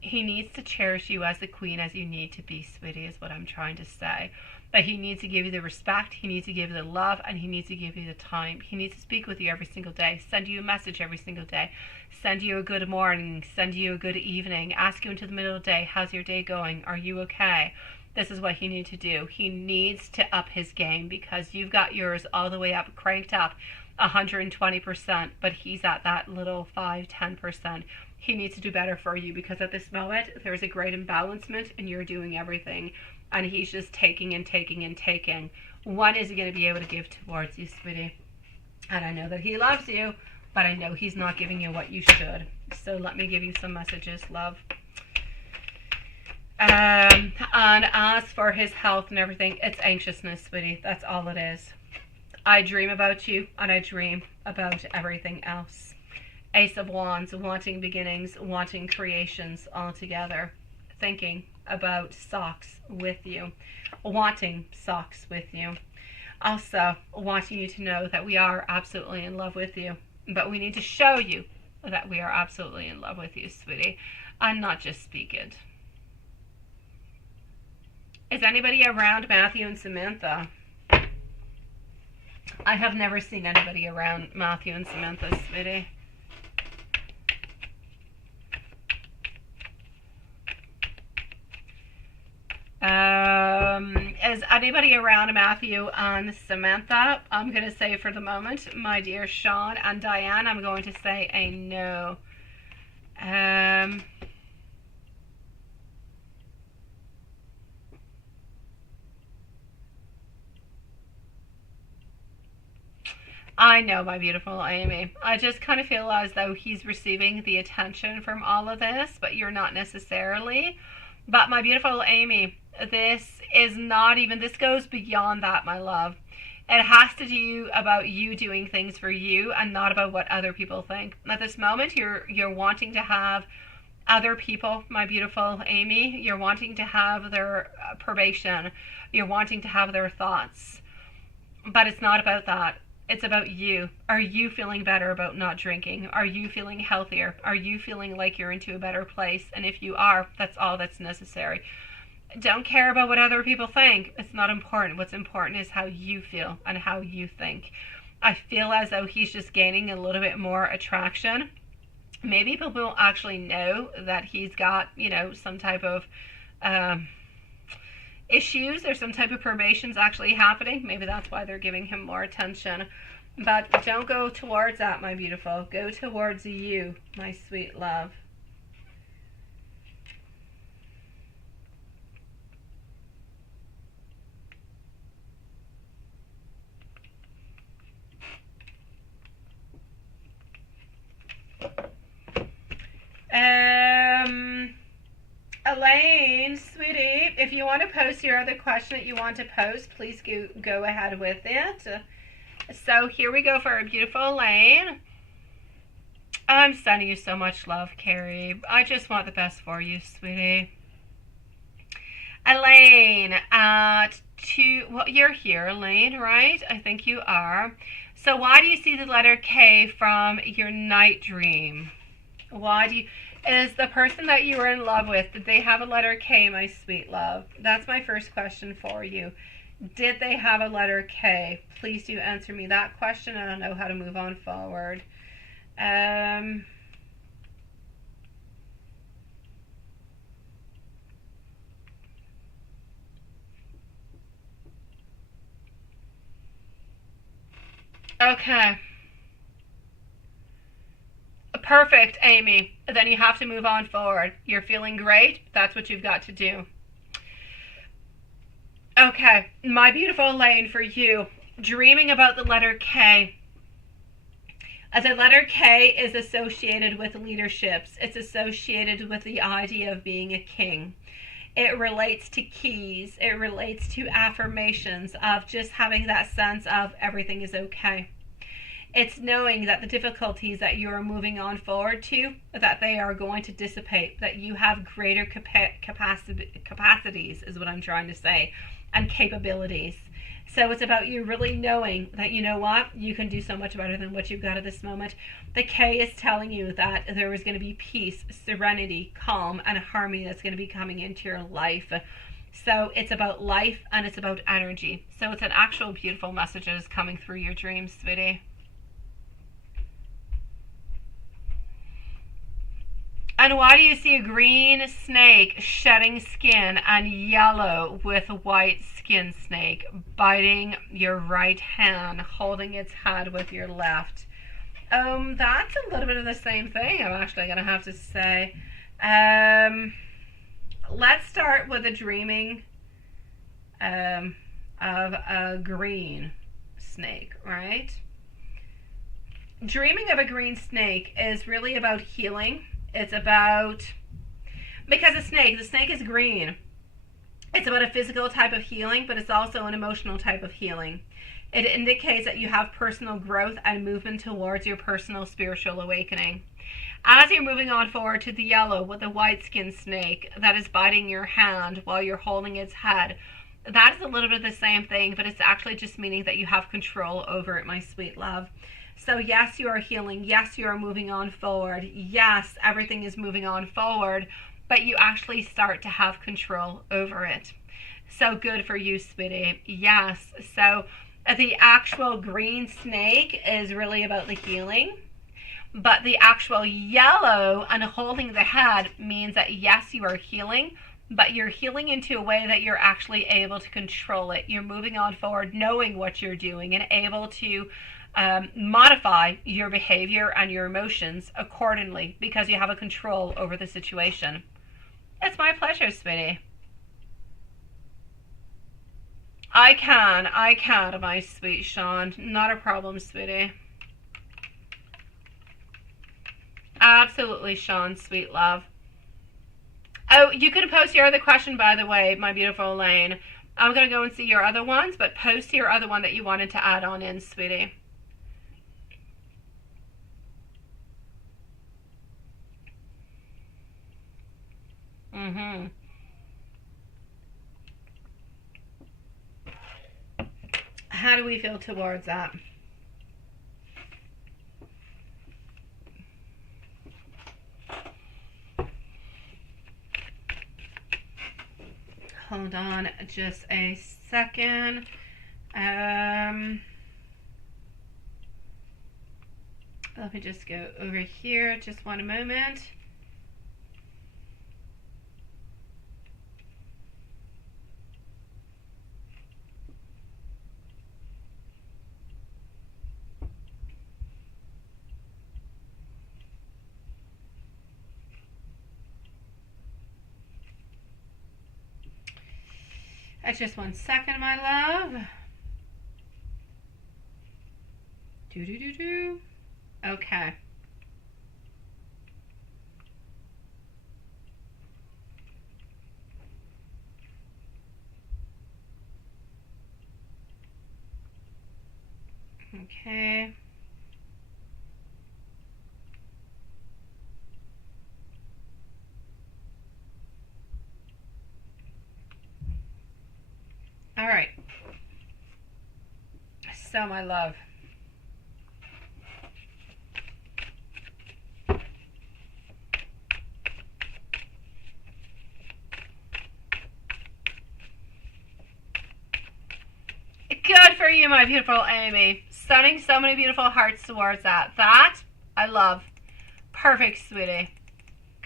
He needs to cherish you as the queen as you need to be, sweetie, is what I'm trying to say. But he needs to give you the respect, he needs to give you the love, and he needs to give you the time. He needs to speak with you every single day, send you a message every single day, send you a good morning, send you a good evening, ask you into the middle of the day, how's your day going? Are you okay? This is what he needs to do. He needs to up his game because you've got yours all the way up, cranked up 120%, but he's at that little 5-10%. He needs to do better for you because at this moment there's a great imbalancement and you're doing everything and he's just taking and taking and taking. When is he going to be able to give towards you, sweetie? And I know that he loves you, but I know he's not giving you what you should. So let me give you some messages, love. And as for his health and everything, it's anxiousness, sweetie. That's all it is. I dream about you and I dream about everything else. Ace of Wands, wanting beginnings, wanting creations all together. Thinking about socks with you. Wanting socks with you. Also, wanting you to know that we are absolutely in love with you. But we need to show you that we are absolutely in love with you, sweetie. And not just speak it. Is anybody around Matthew and Samantha? I have never seen anybody around Matthew and Samantha, sweetie. is anybody around Matthew and Samantha? I'm going to say for the moment, my dear Sean and Diane, I'm going to say a no. I know, my beautiful Amy. I just kind of feel as though he's receiving the attention from all of this, but you're not necessarily. But my beautiful Amy, this is not even, this goes beyond that, my love. It has to do about you doing things for you and not about what other people think. At this moment, you're wanting to have other people, my beautiful Amy. You're wanting to have their probation. You're wanting to have their thoughts. But it's not about that. It's about you. Are you feeling better about not drinking? Are you feeling healthier? Are you feeling like you're into a better place? And if you are, that's all that's necessary. Don't care about what other people think. It's not important. What's important is how you feel and how you think. I feel as though he's just gaining a little bit more attraction. Maybe people will actually know that he's got, you know, some type of issues or some type of probation's actually happening. Maybe that's why they're giving him more attention. But don't go towards that, my beautiful. Go towards you, my sweet love. Elaine, sweetie, if you want to post your other question that you want to post, please go ahead with it. So here we go for our beautiful Elaine. I'm sending you so much love, Carrie. I just want the best for you, sweetie. Elaine, well, you're here, Elaine, right? I think you are. So why do you see the letter K from your night dream? Why do you... Is the person that you were in love with, did they have a letter K, my sweet love? That's my first question for you. Did they have a letter K? Please do answer me that question and I'll know how to move on forward. Okay. Perfect, Amy. Then you have to move on forward. You're feeling great. That's what you've got to do. Okay, my beautiful Elaine, for you, dreaming about the letter K. The letter K is associated with leaderships. It's associated with the idea of being a king. It relates to keys. It relates to affirmations of just having that sense of everything is okay. It's knowing that the difficulties that you are moving on forward to, that they are going to dissipate, that you have greater capacities is what I'm trying to say, and capabilities. So it's about you really knowing that, you know what, you can do so much better than what you've got at this moment. The K is telling you that there is going to be peace, serenity, calm, and harmony that's going to be coming into your life. So it's about life and it's about energy. So it's an actual beautiful message that is coming through your dreams, sweetie. And why do you see a green snake shedding skin and yellow with a white skin snake biting your right hand, holding its head with your left? That's a little bit of the same thing, I'm actually going to have to say. Let's start with a dreaming of a green snake, right? Dreaming of a green snake is really about healing. It's about, because the snake is green. It's about a physical type of healing, but it's also an emotional type of healing. It indicates that you have personal growth and movement towards your personal spiritual awakening. As you're moving on forward to the yellow with the white skin snake that is biting your hand while you're holding its head, that is a little bit of the same thing, but it's actually just meaning that you have control over it, my sweet love. So yes, you are healing. Yes, you are moving on forward. Yes, everything is moving on forward, but you actually start to have control over it. So good for you, sweetie. Yes. So the actual green snake is really about the healing, but the actual yellow and holding the head means that yes, you are healing, but you're healing into a way that you're actually able to control it. You're moving on forward, knowing what you're doing, and able to modify your behavior and your emotions accordingly because you have a control over the situation. It's my pleasure, sweetie. I can, my sweet Sean. Not a problem, sweetie. Absolutely, Sean, sweet love. Oh, you can post your other question, by the way, my beautiful Elaine. I'm going to go and see your other ones, but post your other one that you wanted to add on in, sweetie. How do we feel towards that? Hold on just a second. Let me just go over here just one moment. Just 1 second, my love. Okay. Okay. All right. So, my love. Good for you, my beautiful Amy. Sending so many beautiful hearts towards that. That, I love. Perfect, sweetie.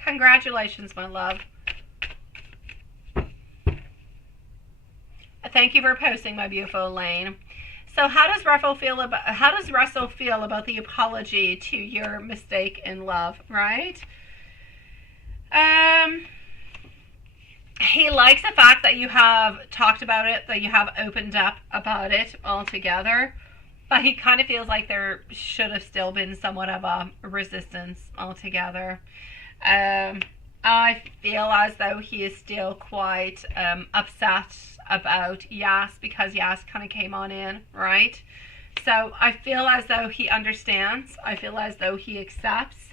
Congratulations, my love. Thank you for posting, my beautiful Elaine. So how does Russell feel about the apology to your mistake in love, right? He likes the fact that you have talked about it, that you have opened up about it altogether, but he kind of feels like there should have still been somewhat of a resistance altogether. I feel as though he is still quite upset about Yas because Yas kind of came on in, right? So I feel as though he understands. I feel as though he accepts.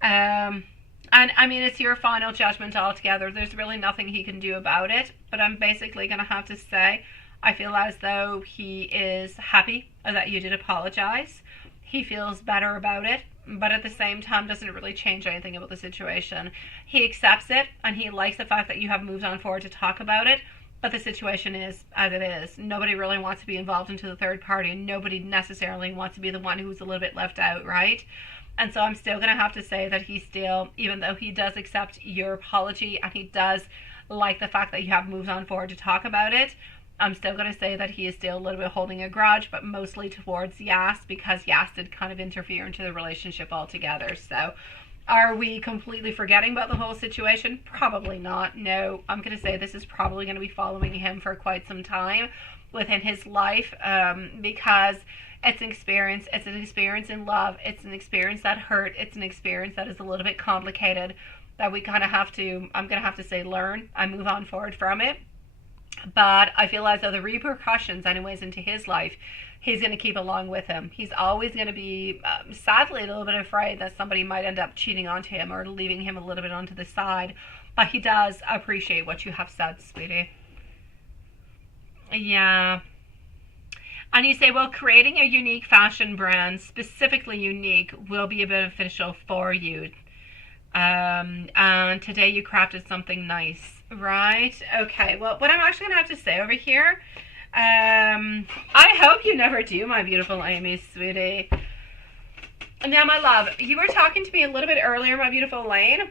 And I mean, it's your final judgment altogether. There's really nothing he can do about it. But I'm basically going to have to say, I feel as though he is happy that you did apologize. He feels better about it, but at the same time doesn't really change anything about the situation. He accepts it, and he likes the fact that you have moved on forward to talk about it, but the situation is as it is. Nobody really wants to be involved into the third party. Nobody necessarily wants to be the one who's a little bit left out, right? And so I'm still going to have to say that he still, even though he does accept your apology and he does like the fact that you have moved on forward to talk about it, I'm still going to say that he is still a little bit holding a grudge, but mostly towards Yas, because Yas did kind of interfere into the relationship altogether. So are we completely forgetting about the whole situation? Probably not. No, I'm going to say this is probably going to be following him for quite some time within his life, because it's an experience. It's an experience in love. It's an experience that hurt. It's an experience that is a little bit complicated, that we kind of have to, I'm going to have to say, learn and move on forward from it. But I feel as though the repercussions, anyways, into his life, he's going to keep along with him. He's always going to be, sadly, a little bit afraid that somebody might end up cheating onto him or leaving him a little bit onto the side. But he does appreciate what you have said, sweetie. Yeah. And you say, well, creating a unique fashion brand, specifically unique, will be beneficial for you. And today you crafted something nice. Right? Okay, well, what I'm actually going to have to say over here, I hope you never do, my beautiful Amy, sweetie. Now, my love, you were talking to me a little bit earlier, my beautiful Elaine,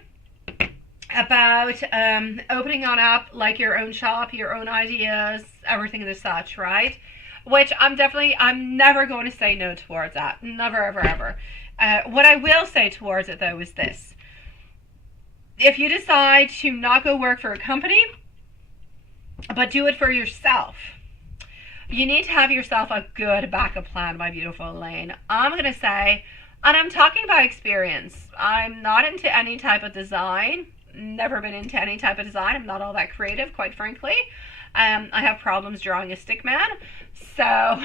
about opening on up like your own shop, your own ideas, everything as such, right? Which I'm never going to say no towards that. Never, ever, ever. What I will say towards it, though, is this. If you decide to not go work for a company, but do it for yourself, you need to have yourself a good backup plan, my beautiful Elaine. I'm going to say, and I'm talking by experience, I'm not into any type of design. Never been into any type of design. I'm not all that creative, quite frankly. I have problems drawing a stick man. So,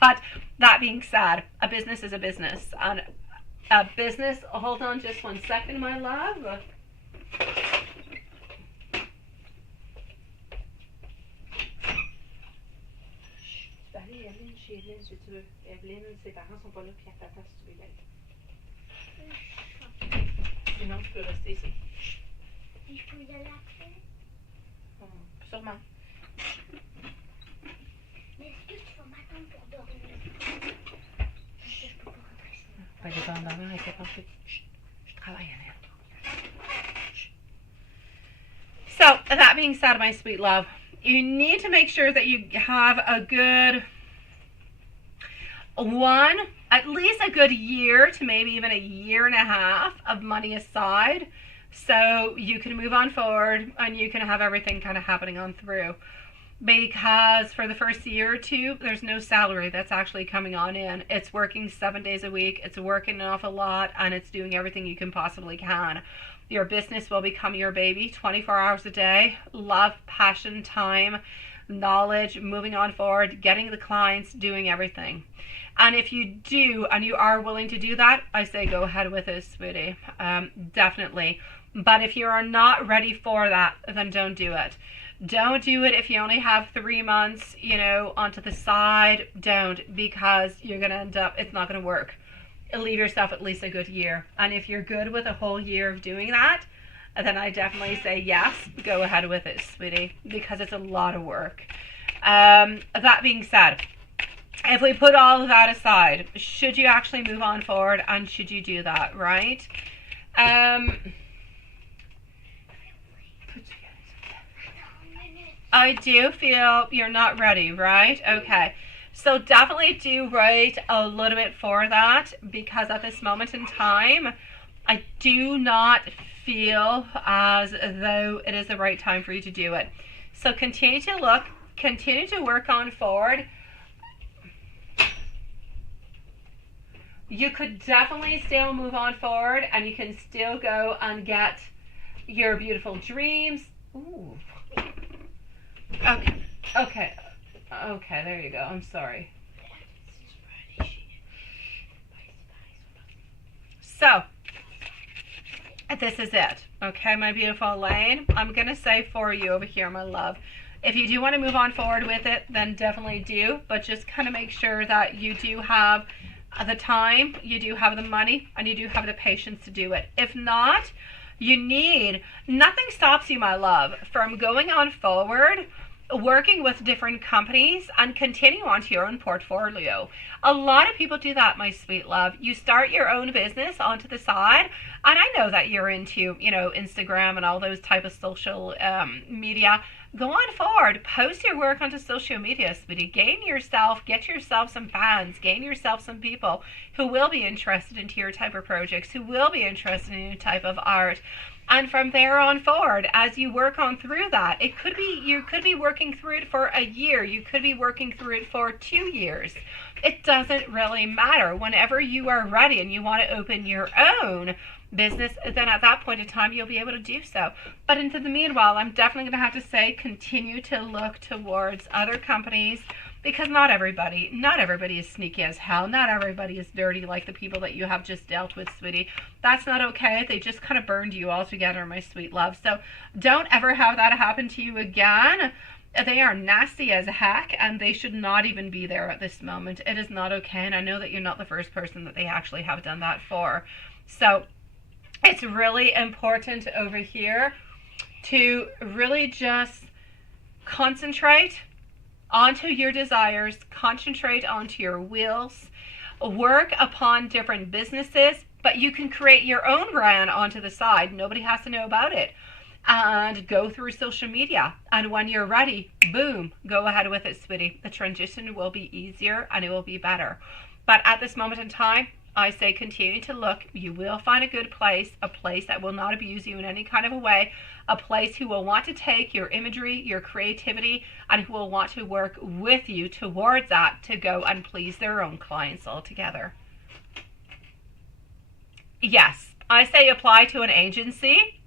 but that being said, a business is a business. And a business, hold on just 1 second, my love. Sinon, tu peux rester ici. Je peux y aller après? Sûrement. Mais est-ce que tu vas m'attendre pour dormir? Parce que je peux pas rentrer sinon. Pas dépendamment, elle fait penser. Je travaille à l'air. So, that being said, my sweet love, you need to make sure that you have a good at least a good year to maybe even a year and a half of money aside, so you can move on forward and you can have everything kind of happening on through. Because for the first year or two, there's no salary that's actually coming on in. It's working 7 days a week, it's working an awful lot, and it's doing everything you can possibly can. Your business will become your baby 24 hours a day. Love, passion, time, knowledge, moving on forward, getting the clients, doing everything. And if you do, and you are willing to do that, I say go ahead with it, sweetie. Definitely. But if you are not ready for that, then don't do it. Don't do it if you only have 3 months, onto the side. Don't, because you're going to end up, it's not going to work. Leave yourself at least a good year. And if you're good with a whole year of doing that, then I definitely say yes, go ahead with it, sweetie, because it's a lot of work. That being said, if we put all of that aside, should you actually move on forward, and should you do that, right? I do feel you're not ready, right? Okay. So definitely do wait a little bit for that, because at this moment in time, I do not feel as though it is the right time for you to do it. So continue to look, continue to work on forward. You could definitely still move on forward, and you can still go and get your beautiful dreams. Ooh. Okay, there you go. I'm sorry. So, this is it. Okay, my beautiful Elaine. I'm going to say for you over here, my love. If you do want to move on forward with it, then definitely do. But just kind of make sure that you do have the time, you do have the money, and you do have the patience to do it. If not, nothing stops you, my love, from going on forward, working with different companies, and continue onto your own portfolio. A lot of people do that, my sweet love. You start your own business onto the side, and I know that you're into, Instagram and all those type of social media. Go on forward, post your work onto social media, sweetie. Get yourself some fans, gain yourself some people who will be interested into your type of projects, who will be interested in your type of art. And from there on forward, as you work on through that, you could be working through it for a year. You could be working through it for 2 years. It doesn't really matter. Whenever you are ready and you want to open your own business, then at that point in time, you'll be able to do so. But into the meanwhile, I'm definitely going to have to say, continue to look towards other companies, because not everybody is sneaky as hell. Not everybody is dirty like the people that you have just dealt with, sweetie. That's not okay. They just kind of burned you all together, my sweet love. So don't ever have that happen to you again. They are nasty as heck, and they should not even be there at this moment. It is not okay, and I know that you're not the first person that they actually have done that for. So it's really important over here to really just concentrate onto your desires, concentrate onto your wills, work upon different businesses, but you can create your own brand onto the side. Nobody has to know about it. and go through social media. And when you're ready, boom, go ahead with it, sweetie. The transition will be easier and it will be better. But at this moment in time, I say continue to look. You will find a good place, a place that will not abuse you in any kind of a way, a place who will want to take your imagery, your creativity, and who will want to work with you towards that to go and please their own clients altogether. Yes, I say apply to an agency,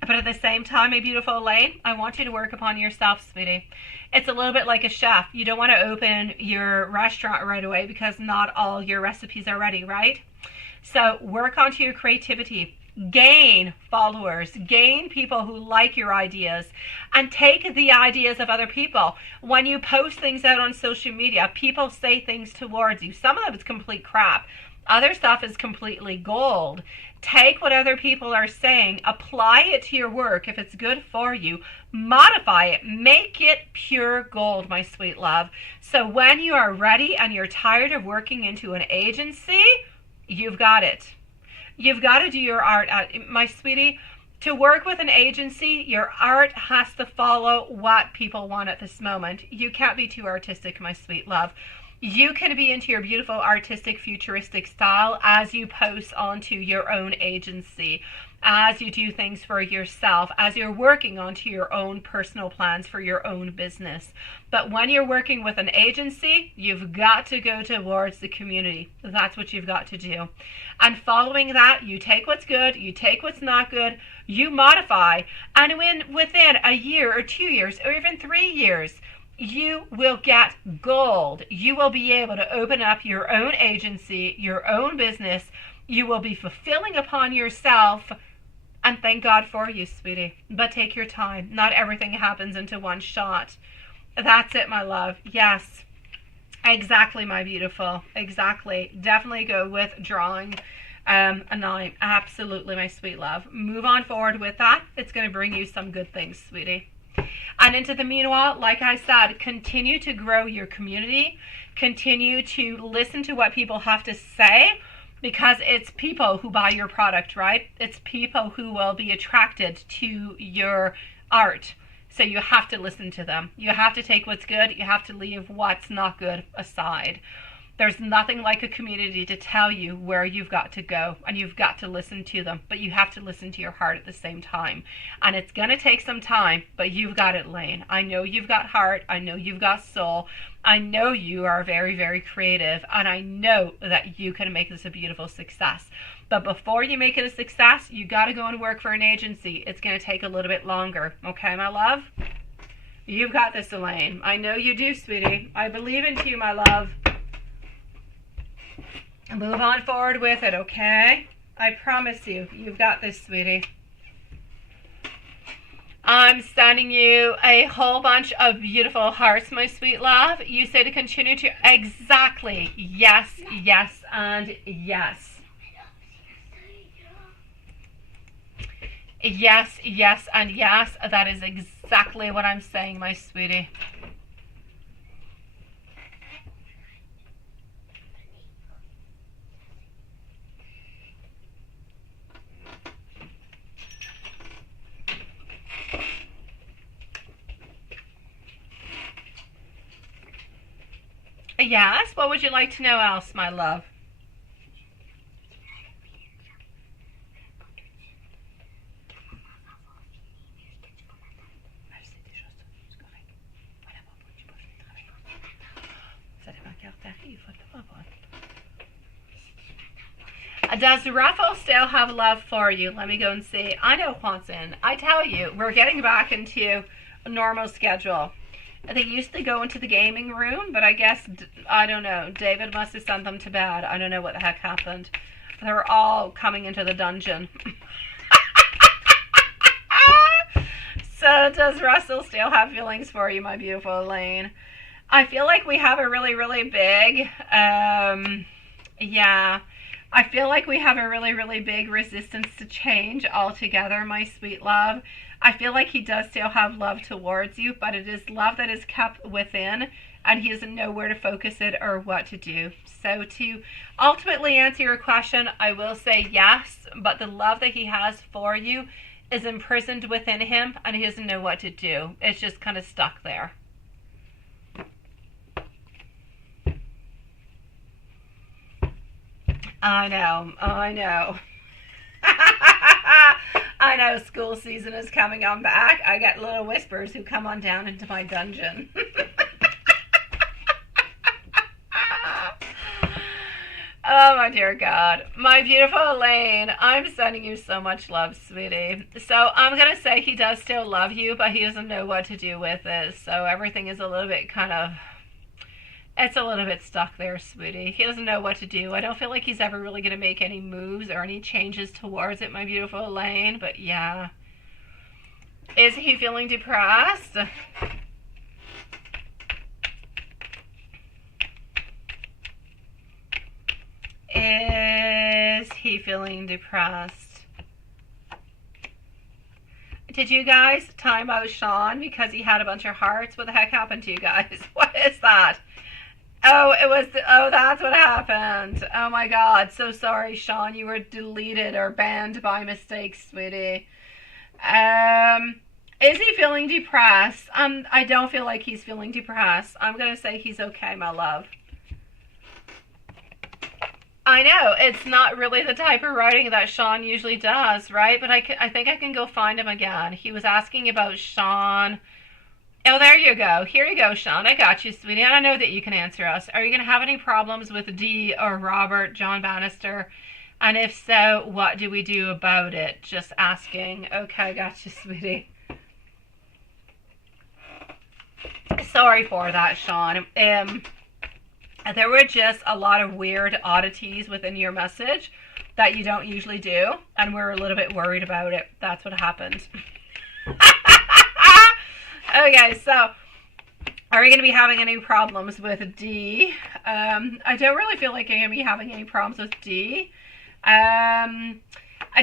but at the same time, my beautiful Elaine, I want you to work upon yourself, sweetie. It's a little bit like a chef. You don't want to open your restaurant right away because not all your recipes are ready, right? So work onto your creativity. Gain followers, gain people who like your ideas, and take the ideas of other people. When you post things out on social media, people say things towards you. Some of them is complete crap. Other stuff is completely gold. Take what other people are saying, apply it to your work if it's good for you, modify it, make it pure gold, my sweet love. So when you are ready and you're tired of working into an agency, you've got it. You've got to do your art. My sweetie, to work with an agency, your art has to follow what people want at this moment. You can't be too artistic, my sweet love. You can be into your beautiful artistic futuristic style as you post onto your own agency, as you do things for yourself, as you're working onto your own personal plans for your own business. But when you're working with an agency, you've got to go towards the community. That's what you've got to do. And following that, you take what's good, you take what's not good, you modify, and within a year or 2 years or even 3 years, you will get gold. You will be able to open up your own agency, your own business. You will be fulfilling upon yourself, and thank God for you, sweetie. But take your time. Not everything happens into one shot. That's it, my love. Yes, exactly, my beautiful. Exactly. Definitely go with drawing a 9. Absolutely, my sweet love. Move on forward with that. It's going to bring you some good things, sweetie. And into the meanwhile, like I said, continue to grow your community. Continue to listen to what people have to say, because it's people who buy your product, right? It's people who will be attracted to your art. So you have to listen to them. You have to take what's good. You have to leave what's not good aside. There's nothing like a community to tell you where you've got to go, and you've got to listen to them, but you have to listen to your heart at the same time. And it's going to take some time, but you've got it, Lane. I know you've got heart. I know you've got soul. I know you are very, very creative, and I know that you can make this a beautiful success. But before you make it a success, you got to go and work for an agency. It's going to take a little bit longer. Okay, my love? You've got this, Elaine. I know you do, sweetie. I believe in you, my love. Move on forward with it, okay? I promise you, you've got this, sweetie. I'm sending you a whole bunch of beautiful hearts, my sweet love. You say to continue to exactly. Yes, yes, and yes. Yes, yes, and yes. That is exactly what I'm saying, my sweetie. Yes, what would you like to know else, my love? Does Ruffle still have love for you? Let me go and see. I know Watson. I tell you, we're getting back into a normal schedule. They used to go into the gaming room, but I guess, I don't know, David must have sent them to bed. I don't know what the heck happened. They're all coming into the dungeon. So does Russell still have feelings for you, my beautiful Elaine? I feel like we have a really, really big, yeah, I feel like we have a really, really big resistance to change altogether, my sweet love. I feel like he does still have love towards you, but it is love that is kept within, and he doesn't know where to focus it or what to do. So to ultimately answer your question, I will say yes, but the love that he has for you is imprisoned within him and he doesn't know what to do. It's just kind of stuck there. I know. I know school season is coming on back. I get little whispers who come on down into my dungeon. Oh my dear God. My beautiful Elaine, I'm sending you so much love, sweetie. So I'm going to say he does still love you, but he doesn't know what to do with it. So everything is a little bit it's a little bit stuck there, sweetie. He doesn't know what to do. I don't feel like he's ever really going to make any moves or any changes towards it, my beautiful Elaine. But yeah. Is he feeling depressed? Is he feeling depressed? Did you guys time out Sean because he had a bunch of hearts? What the heck happened to you guys? What is that? Oh, that's what happened. Oh my God. So sorry, Sean. You were deleted or banned by mistake, sweetie. Is he feeling depressed? I don't feel like he's feeling depressed. I'm going to say he's okay, my love. I know, it's not really the type of writing that Sean usually does, right? But I think I can go find him again. He was asking about Sean. Oh, there you go. Here you go, Sean. I got you, sweetie. And I know that you can answer us. Are you going to have any problems with Dee or Robert, John Bannister? And if so, what do we do about it? Just asking. Okay, I got you, sweetie. Sorry for that, Sean. There were just a lot of weird oddities within your message that you don't usually do, and we're a little bit worried about it. That's what happened. Okay, so are we going to be having any problems with D? I don't really feel like I'm going to be having any problems with D. I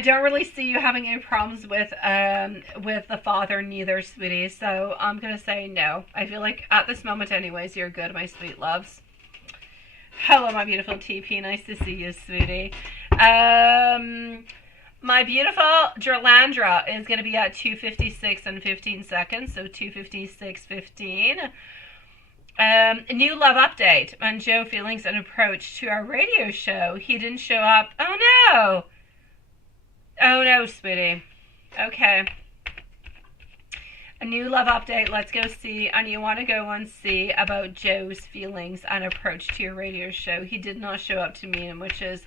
don't really see you having any problems with the father neither, sweetie. So I'm going to say no. I feel like at this moment anyways, you're good, my sweet loves. Hello, my beautiful TP. Nice to see you, sweetie. My beautiful Jerlandra is going to be at 2:56 and 15 seconds, so 2:56:15. New love update on Joe Feelings and approach to our radio show. He didn't show up. Oh, no. Oh, no, sweetie. Okay. A new love update. Let's go see. And you want to go and see about Joe's feelings and approach to your radio show. He did not show up to me, which is,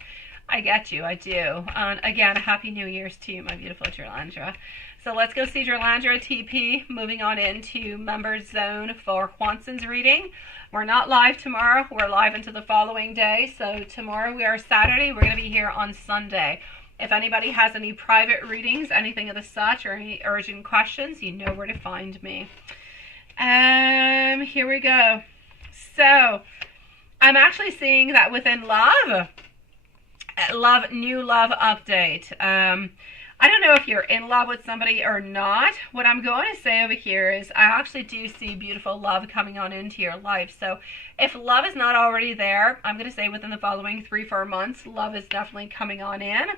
I get you. I do. And again, Happy New Year's to you, my beautiful Jerlandra. So let's go see Jerlandra TP. Moving on into Members Zone for Juanson's reading. We're not live tomorrow. We're live into the following day. So tomorrow we are Saturday. We're going to be here on Sunday. If anybody has any private readings, anything of the such, or any urgent questions, you know where to find me. Here we go. So, I'm actually seeing that within love, new love update. I don't know if you're in love with somebody or not. What I'm going to say over here is I actually do see beautiful love coming on into your life. So if love is not already there, I'm going to say within the following 3-4 months, love is definitely coming on in.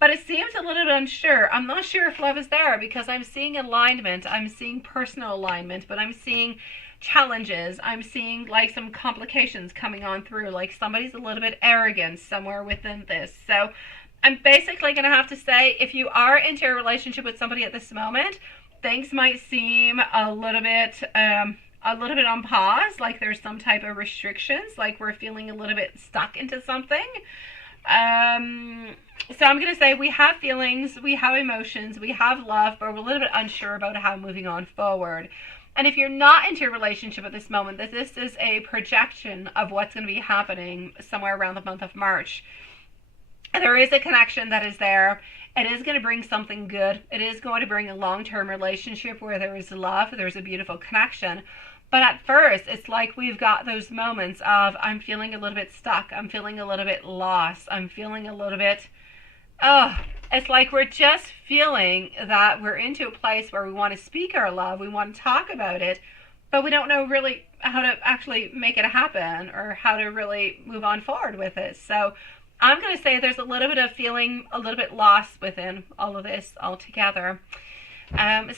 But it seems a little bit unsure. I'm not sure if love is there because I'm seeing alignment. I'm seeing personal alignment, but I'm seeing challenges. I'm seeing like some complications coming on through. Like somebody's a little bit arrogant somewhere within this. So I'm basically going to have to say if you are into a relationship with somebody at this moment, things might seem a little bit on pause. Like there's some type of restrictions. Like we're feeling a little bit stuck into something. So I'm going to say we have feelings, we have emotions, we have love, but we're a little bit unsure about how moving on forward. And if you're not into a relationship at this moment, this is a projection of what's going to be happening somewhere around the month of March. There is a connection that is there. It is going to bring something good. It is going to bring a long-term relationship where there is love, there's a beautiful connection. But at first, it's like we've got those moments of I'm feeling a little bit stuck. I'm feeling a little bit lost. I'm feeling a little bit, it's like we're just feeling that we're into a place where we want to speak our love. We want to talk about it, but we don't know really how to actually make it happen or how to really move on forward with it. So I'm going to say there's a little bit of feeling a little bit lost within all of this altogether.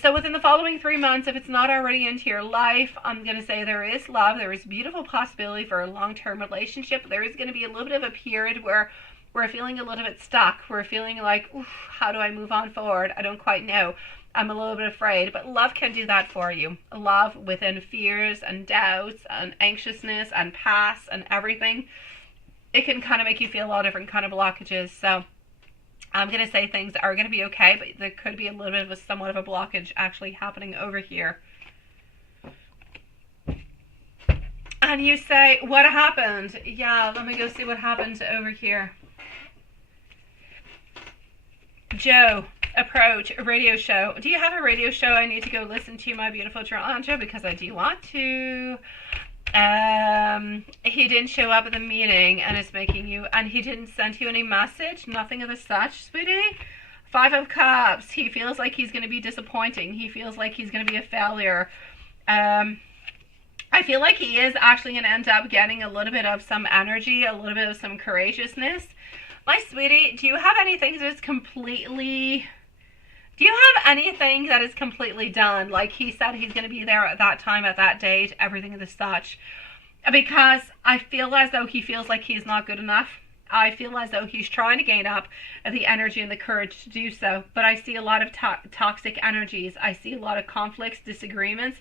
So within the following 3 months, if it's not already into your life, I'm going to say there is love. There is beautiful possibility for a long-term relationship. There is going to be a little bit of a period where we're feeling a little bit stuck. We're feeling like, oof, how do I move on forward? I don't quite know. I'm a little bit afraid, but love can do that for you. Love within fears and doubts and anxiousness and past and everything. It can kind of make you feel a lot of different kind of blockages. So I'm going to say things are going to be okay, but there could be a little bit of somewhat of a blockage actually happening over here. And you say, what happened? Yeah, let me go see what happened over here. Joe, approach, a radio show. Do you have a radio show I need to go listen to, my beautiful Toronto? Because I do want to. He didn't show up at the meeting and it's making you, and he didn't send you any message, nothing of the such, sweetie. 5 of Cups. He feels like he's going to be disappointing. He feels like he's going to be a failure. I feel like he is actually going to end up getting a little bit of some energy, a little bit of some courageousness. My sweetie, do you have anything that is completely... Do you have anything that is completely done? Like he said he's going to be there at that time, at that date, everything of the such. Because I feel as though he feels like he's not good enough. I feel as though he's trying to gain up the energy and the courage to do so. But I see a lot of toxic energies. I see a lot of conflicts, disagreements,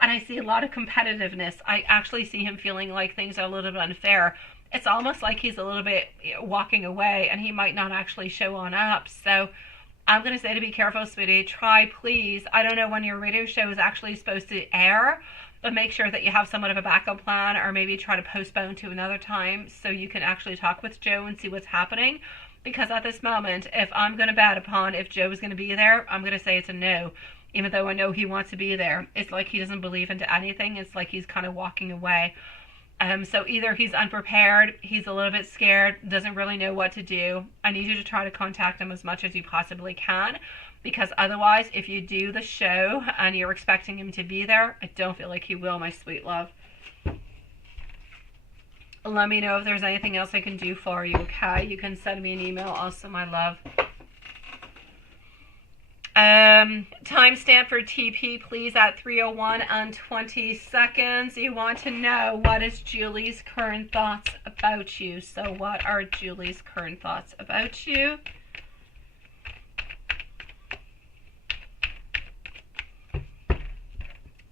and I see a lot of competitiveness. I actually see him feeling like things are a little bit unfair. It's almost like he's a little bit walking away and he might not actually show on up. So I'm going to say to be careful, sweetie. Try, please. I don't know when your radio show is actually supposed to air, but make sure that you have somewhat of a backup plan, or maybe try to postpone to another time so you can actually talk with Joe and see what's happening. Because at this moment, if I'm going to bet upon if Joe is going to be there, I'm going to say it's a no. Even though I know he wants to be there. It's like he doesn't believe into anything. It's like he's kind of walking away. So either he's unprepared, he's a little bit scared, doesn't really know what to do. I need you to try to contact him as much as you possibly can, because otherwise, if you do the show and you're expecting him to be there, I don't feel like he will, my sweet love. Let me know if there's anything else I can do for you, okay? You can send me an email also, my love. Timestamp for TP, please, at 3:01 and 20 seconds. You want to know what is Julie's current thoughts about you. So what are Julie's current thoughts about you?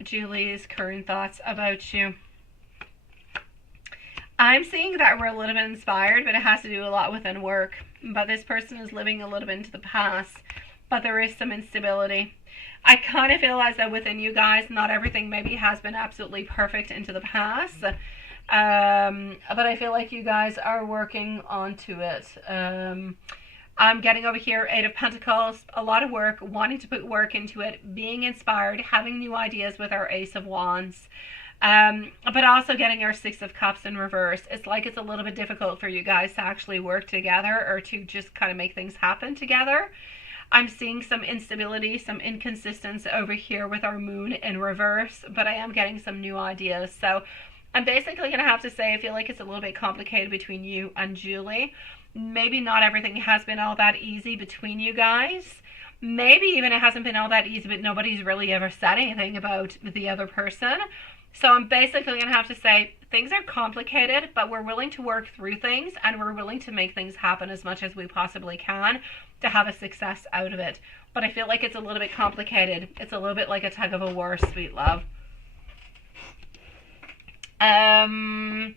Julie's current thoughts about you. I'm seeing that we're a little bit inspired, but it has to do a lot within work. But this person is living a little bit into the past. But there is some instability. I kind of feel as though within you guys, not everything maybe has been absolutely perfect into the past. But I feel like you guys are working onto it. I'm getting over here 8 of Pentacles, a lot of work, wanting to put work into it, being inspired, having new ideas with our Ace of Wands. But also getting our 6 of Cups in reverse. It's like it's a little bit difficult for you guys to actually work together or to just kind of make things happen together. I'm seeing some instability, some inconsistency over here with our moon in reverse, but I am getting some new ideas. So I'm basically going to have to say I feel like it's a little bit complicated between you and Julie. Maybe not everything has been all that easy between you guys. Maybe even it hasn't been all that easy, but nobody's really ever said anything about the other person. So I'm basically going to have to say things are complicated, but we're willing to work through things and we're willing to make things happen as much as we possibly can to have a success out of it. But I feel like it's a little bit complicated. It's a little bit like a tug of a war, sweet love. I'm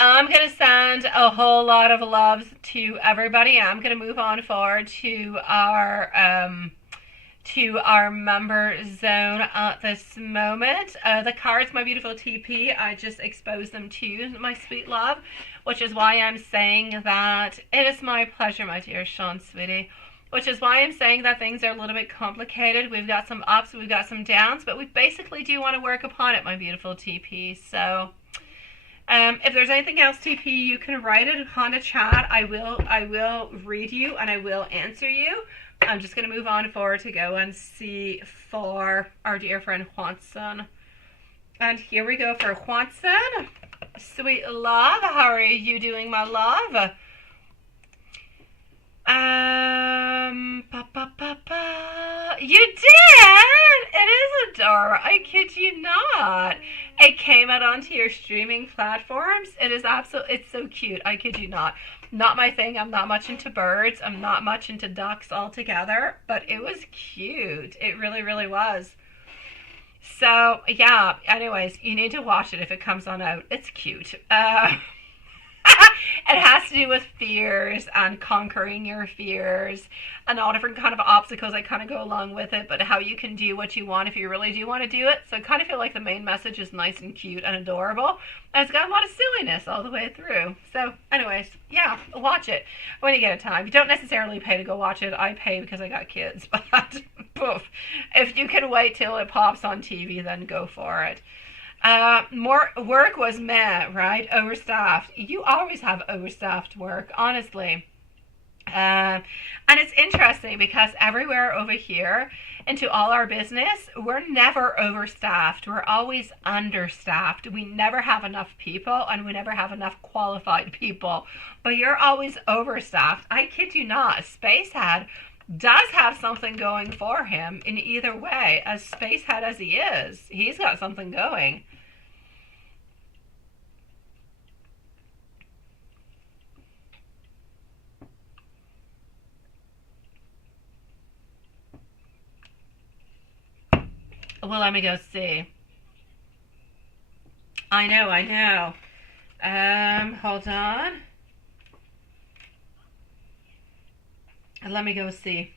going to send a whole lot of loves to everybody. I'm going to move on forward to our member zone at this moment. The cards, my beautiful TP, I just exposed them to you, my sweet love, which is why I'm saying that it is my pleasure, my dear Sean, sweetie, which is why I'm saying that things are a little bit complicated. We've got some ups, we've got some downs, but we basically do want to work upon it, my beautiful TP. So if there's anything else, TP, you can write it on the chat. I will read you and I will answer you. I'm just going to move on forward to go and see for our dear friend Juanson. And here we go for Juanson. Sweet love, how are you doing, my love? You did? It is adorable. I kid you not. It came out onto your streaming platforms. It is absolutely, it's so cute. I kid you not. Not my thing. I'm not much into birds. I'm not much into ducks altogether, but it was cute. It really, really was. So, yeah, anyways, you need to watch it if it comes on out. It's cute. It has to do with fears and conquering your fears and all different kind of obstacles that kind of go along with it, but how you can do what you want if you really do want to do it. So I kind of feel like the main message is nice and cute and adorable, and it's got a lot of silliness all the way through. So anyways, yeah, watch it when you get a time. You don't necessarily pay to go watch it. I pay because I got kids, but poof, if you can wait till it pops on TV, then go for it. More work was meh, right? Overstaffed. You always have overstaffed work, honestly. And it's interesting because everywhere over here into all our business, we're never overstaffed. We're always understaffed. We never have enough people and we never have enough qualified people. But you're always overstaffed. I kid you not. Spacehead does have something going for him in either way. As Spacehead as he is, he's got something going. Well, let me go see. I know. Hold on. Let me go see.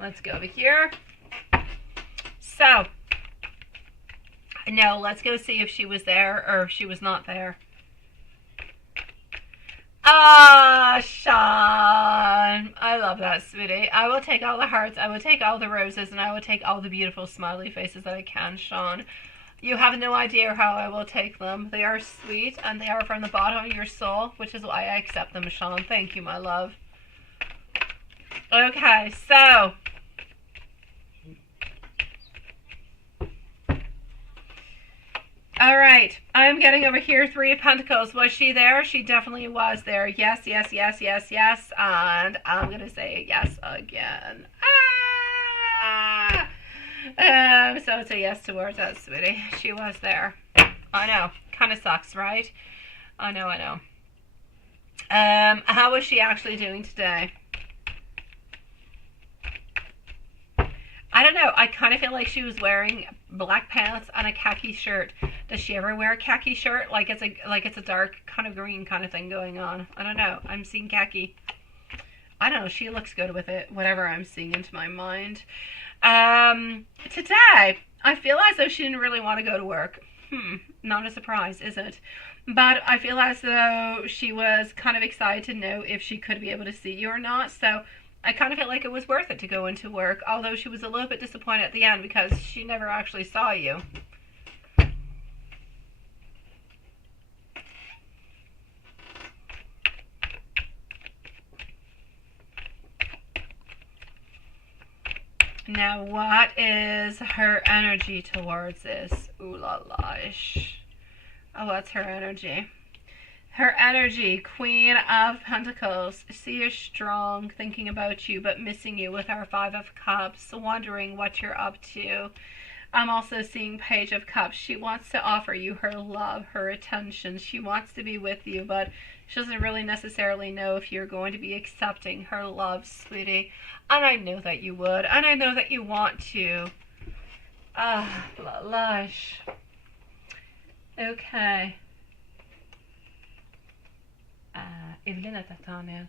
Let's go over here. So, no, let's go see if she was there or if she was not there. Ah, Sean. I love that, sweetie. I will take all the hearts, I will take all the roses, and I will take all the beautiful smiley faces that I can, Sean. You have no idea how I will take them. They are sweet, and they are from the bottom of your soul, which is why I accept them, Sean. Thank you, my love. Okay, so all right, I'm getting over here 3 of Pentacles. Was she there? She definitely was there. Yes, yes, yes, yes, yes. And I'm going to say yes again. Ah! So it's a yes towards that, sweetie. She was there. I know. Kind of sucks, right? I know. How was she actually doing today? I don't know. I kind of feel like she was wearing black pants and a khaki shirt. Does she ever wear a khaki shirt? Like it's a dark kind of green kind of thing going on. I don't know. I'm seeing khaki. I don't know. She looks good with it. Whatever I'm seeing into my mind. Today, I feel as though she didn't really want to go to work. Not a surprise, is it? But I feel as though she was kind of excited to know if she could be able to see you or not. So I kind of felt like it was worth it to go into work, although she was a little bit disappointed at the end because she never actually saw you. Now, what is her energy towards this? Ooh la la-ish. Oh, what's her energy? Her energy, Queen of Pentacles. See her strong, thinking about you, but missing you with our 5 of Cups, wondering what you're up to. I'm also seeing Page of Cups. She wants to offer you her love, her attention. She wants to be with you, but she doesn't really necessarily know if you're going to be accepting her love, sweetie. And I know that you would, and I know that you want to. Ah, lush. Okay. Evelyne, elle t'attend, elle.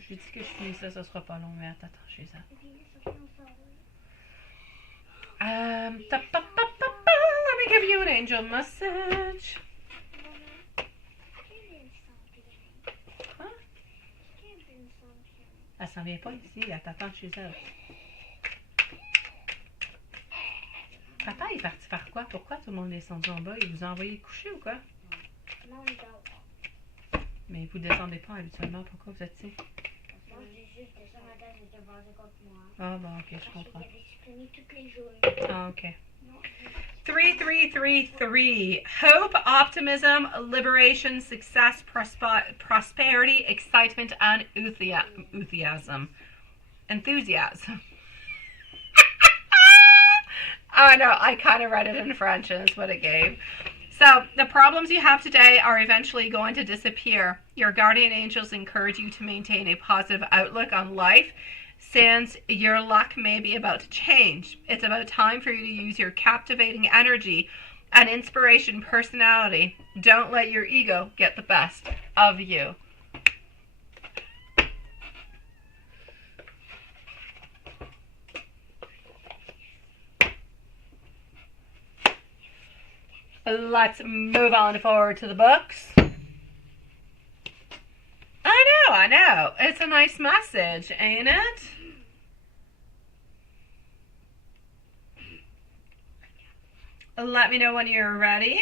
Je lui dis que je finis ça, ça sera pas long, mais elle t'attend chez elle. Let me give you an angel message. Quoi? Elle s'en vient pas ici, elle t'attend chez elle. Papa est parti faire quoi? Pourquoi tout le monde est descendu en bas? Il vous a envoyé coucher ou quoi? Habituellement, on est en haut. Mais vous descendez pas habituellement. Pourquoi vous êtes ici? Non, j'ai juste descendu la tête, j'étais basée contre moi. Ah bon, ok, je Parce qu'il comprends. avait supprimé toutes les jaunes. Ah, ok. Non, 3333. Hope, optimism, liberation, success, prosperity, excitement, and enthusiasm. Enthusiasm. I know, I kind of read it in French and that's what it gave. So, the problems you have today are eventually going to disappear. Your guardian angels encourage you to maintain a positive outlook on life since your luck may be about to change. It's about time for you to use your captivating energy and inspiration personality. Don't let your ego get the best of you. Let's move on forward to the books. I know. It's a nice message, ain't it? Let me know when you're ready.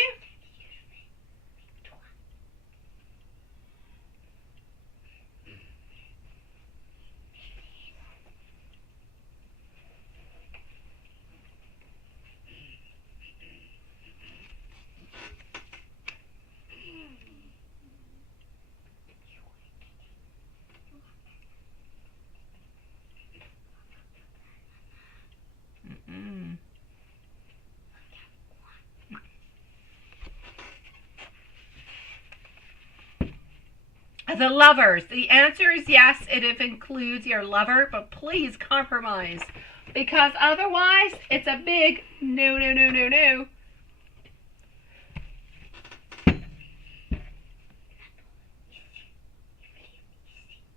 The lovers. The answer is yes, it includes your lover, but please compromise. Because otherwise, it's a big no, no, no, no, no.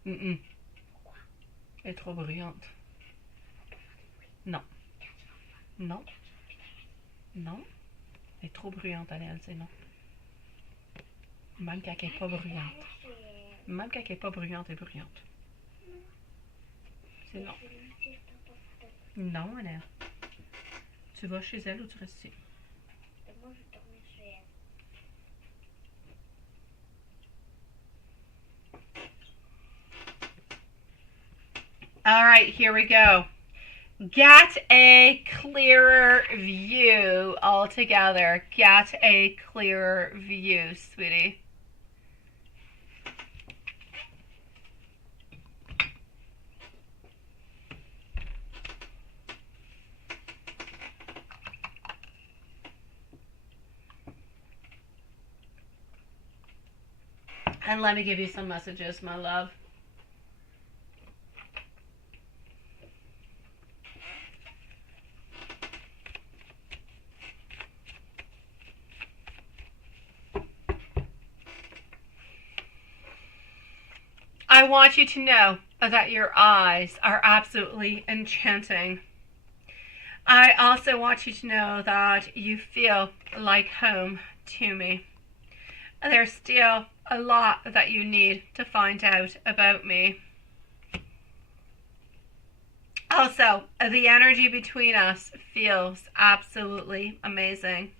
Elle est trop bruyante. Non. Non. Non. Elle est trop bruyante, elle c'est non. Même quand elle n'est pas bruyante. Même quand elle n'est pas bruyante, elle est bruyante. C'est non. Non, Annelle. Tu vas chez elle ou tu restes ici? Moi, je vais dormir chez elle. All right, here we go. Get a clearer view altogether. Get a clearer view, sweetie. And let me give you some messages, my love. I want you to know that your eyes are absolutely enchanting. I also want you to know that you feel like home to me. There's still a lot that you need to find out about me. Also, the energy between us feels absolutely amazing.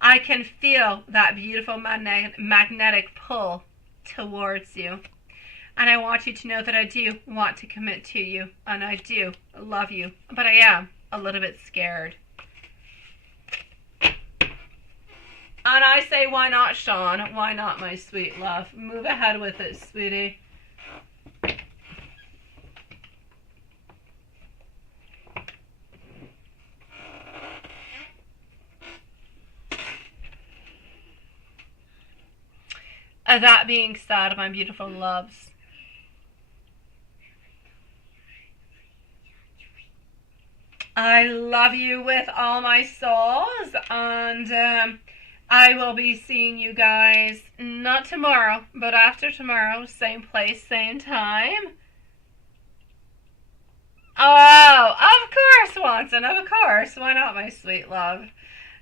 I can feel that beautiful magnetic pull towards you. And I want you to know that I do want to commit to you, and I do love you, but I am a little bit scared. And I say, why not, Sean? Why not, my sweet love? Move ahead with it, sweetie. That being said, my beautiful loves, I love you with all my souls, and I will be seeing you guys not tomorrow, but after tomorrow, same place, same time. Oh, of course, Watson, of course. Why not, my sweet love?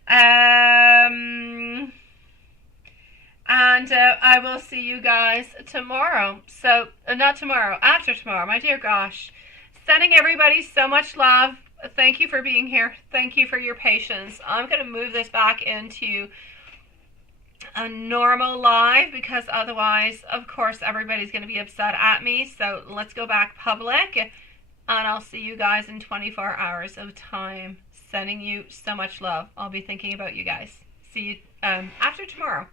And I will see you guys tomorrow. So, not tomorrow, after tomorrow, my dear gosh. Sending everybody so much love. Thank you for being here. Thank you for your patience. I'm going to move this back into a normal live, because otherwise, of course, everybody's going to be upset at me. So let's go back public, and I'll see you guys in 24 hours of time. Sending you so much love. I'll be thinking about you guys. See you after tomorrow.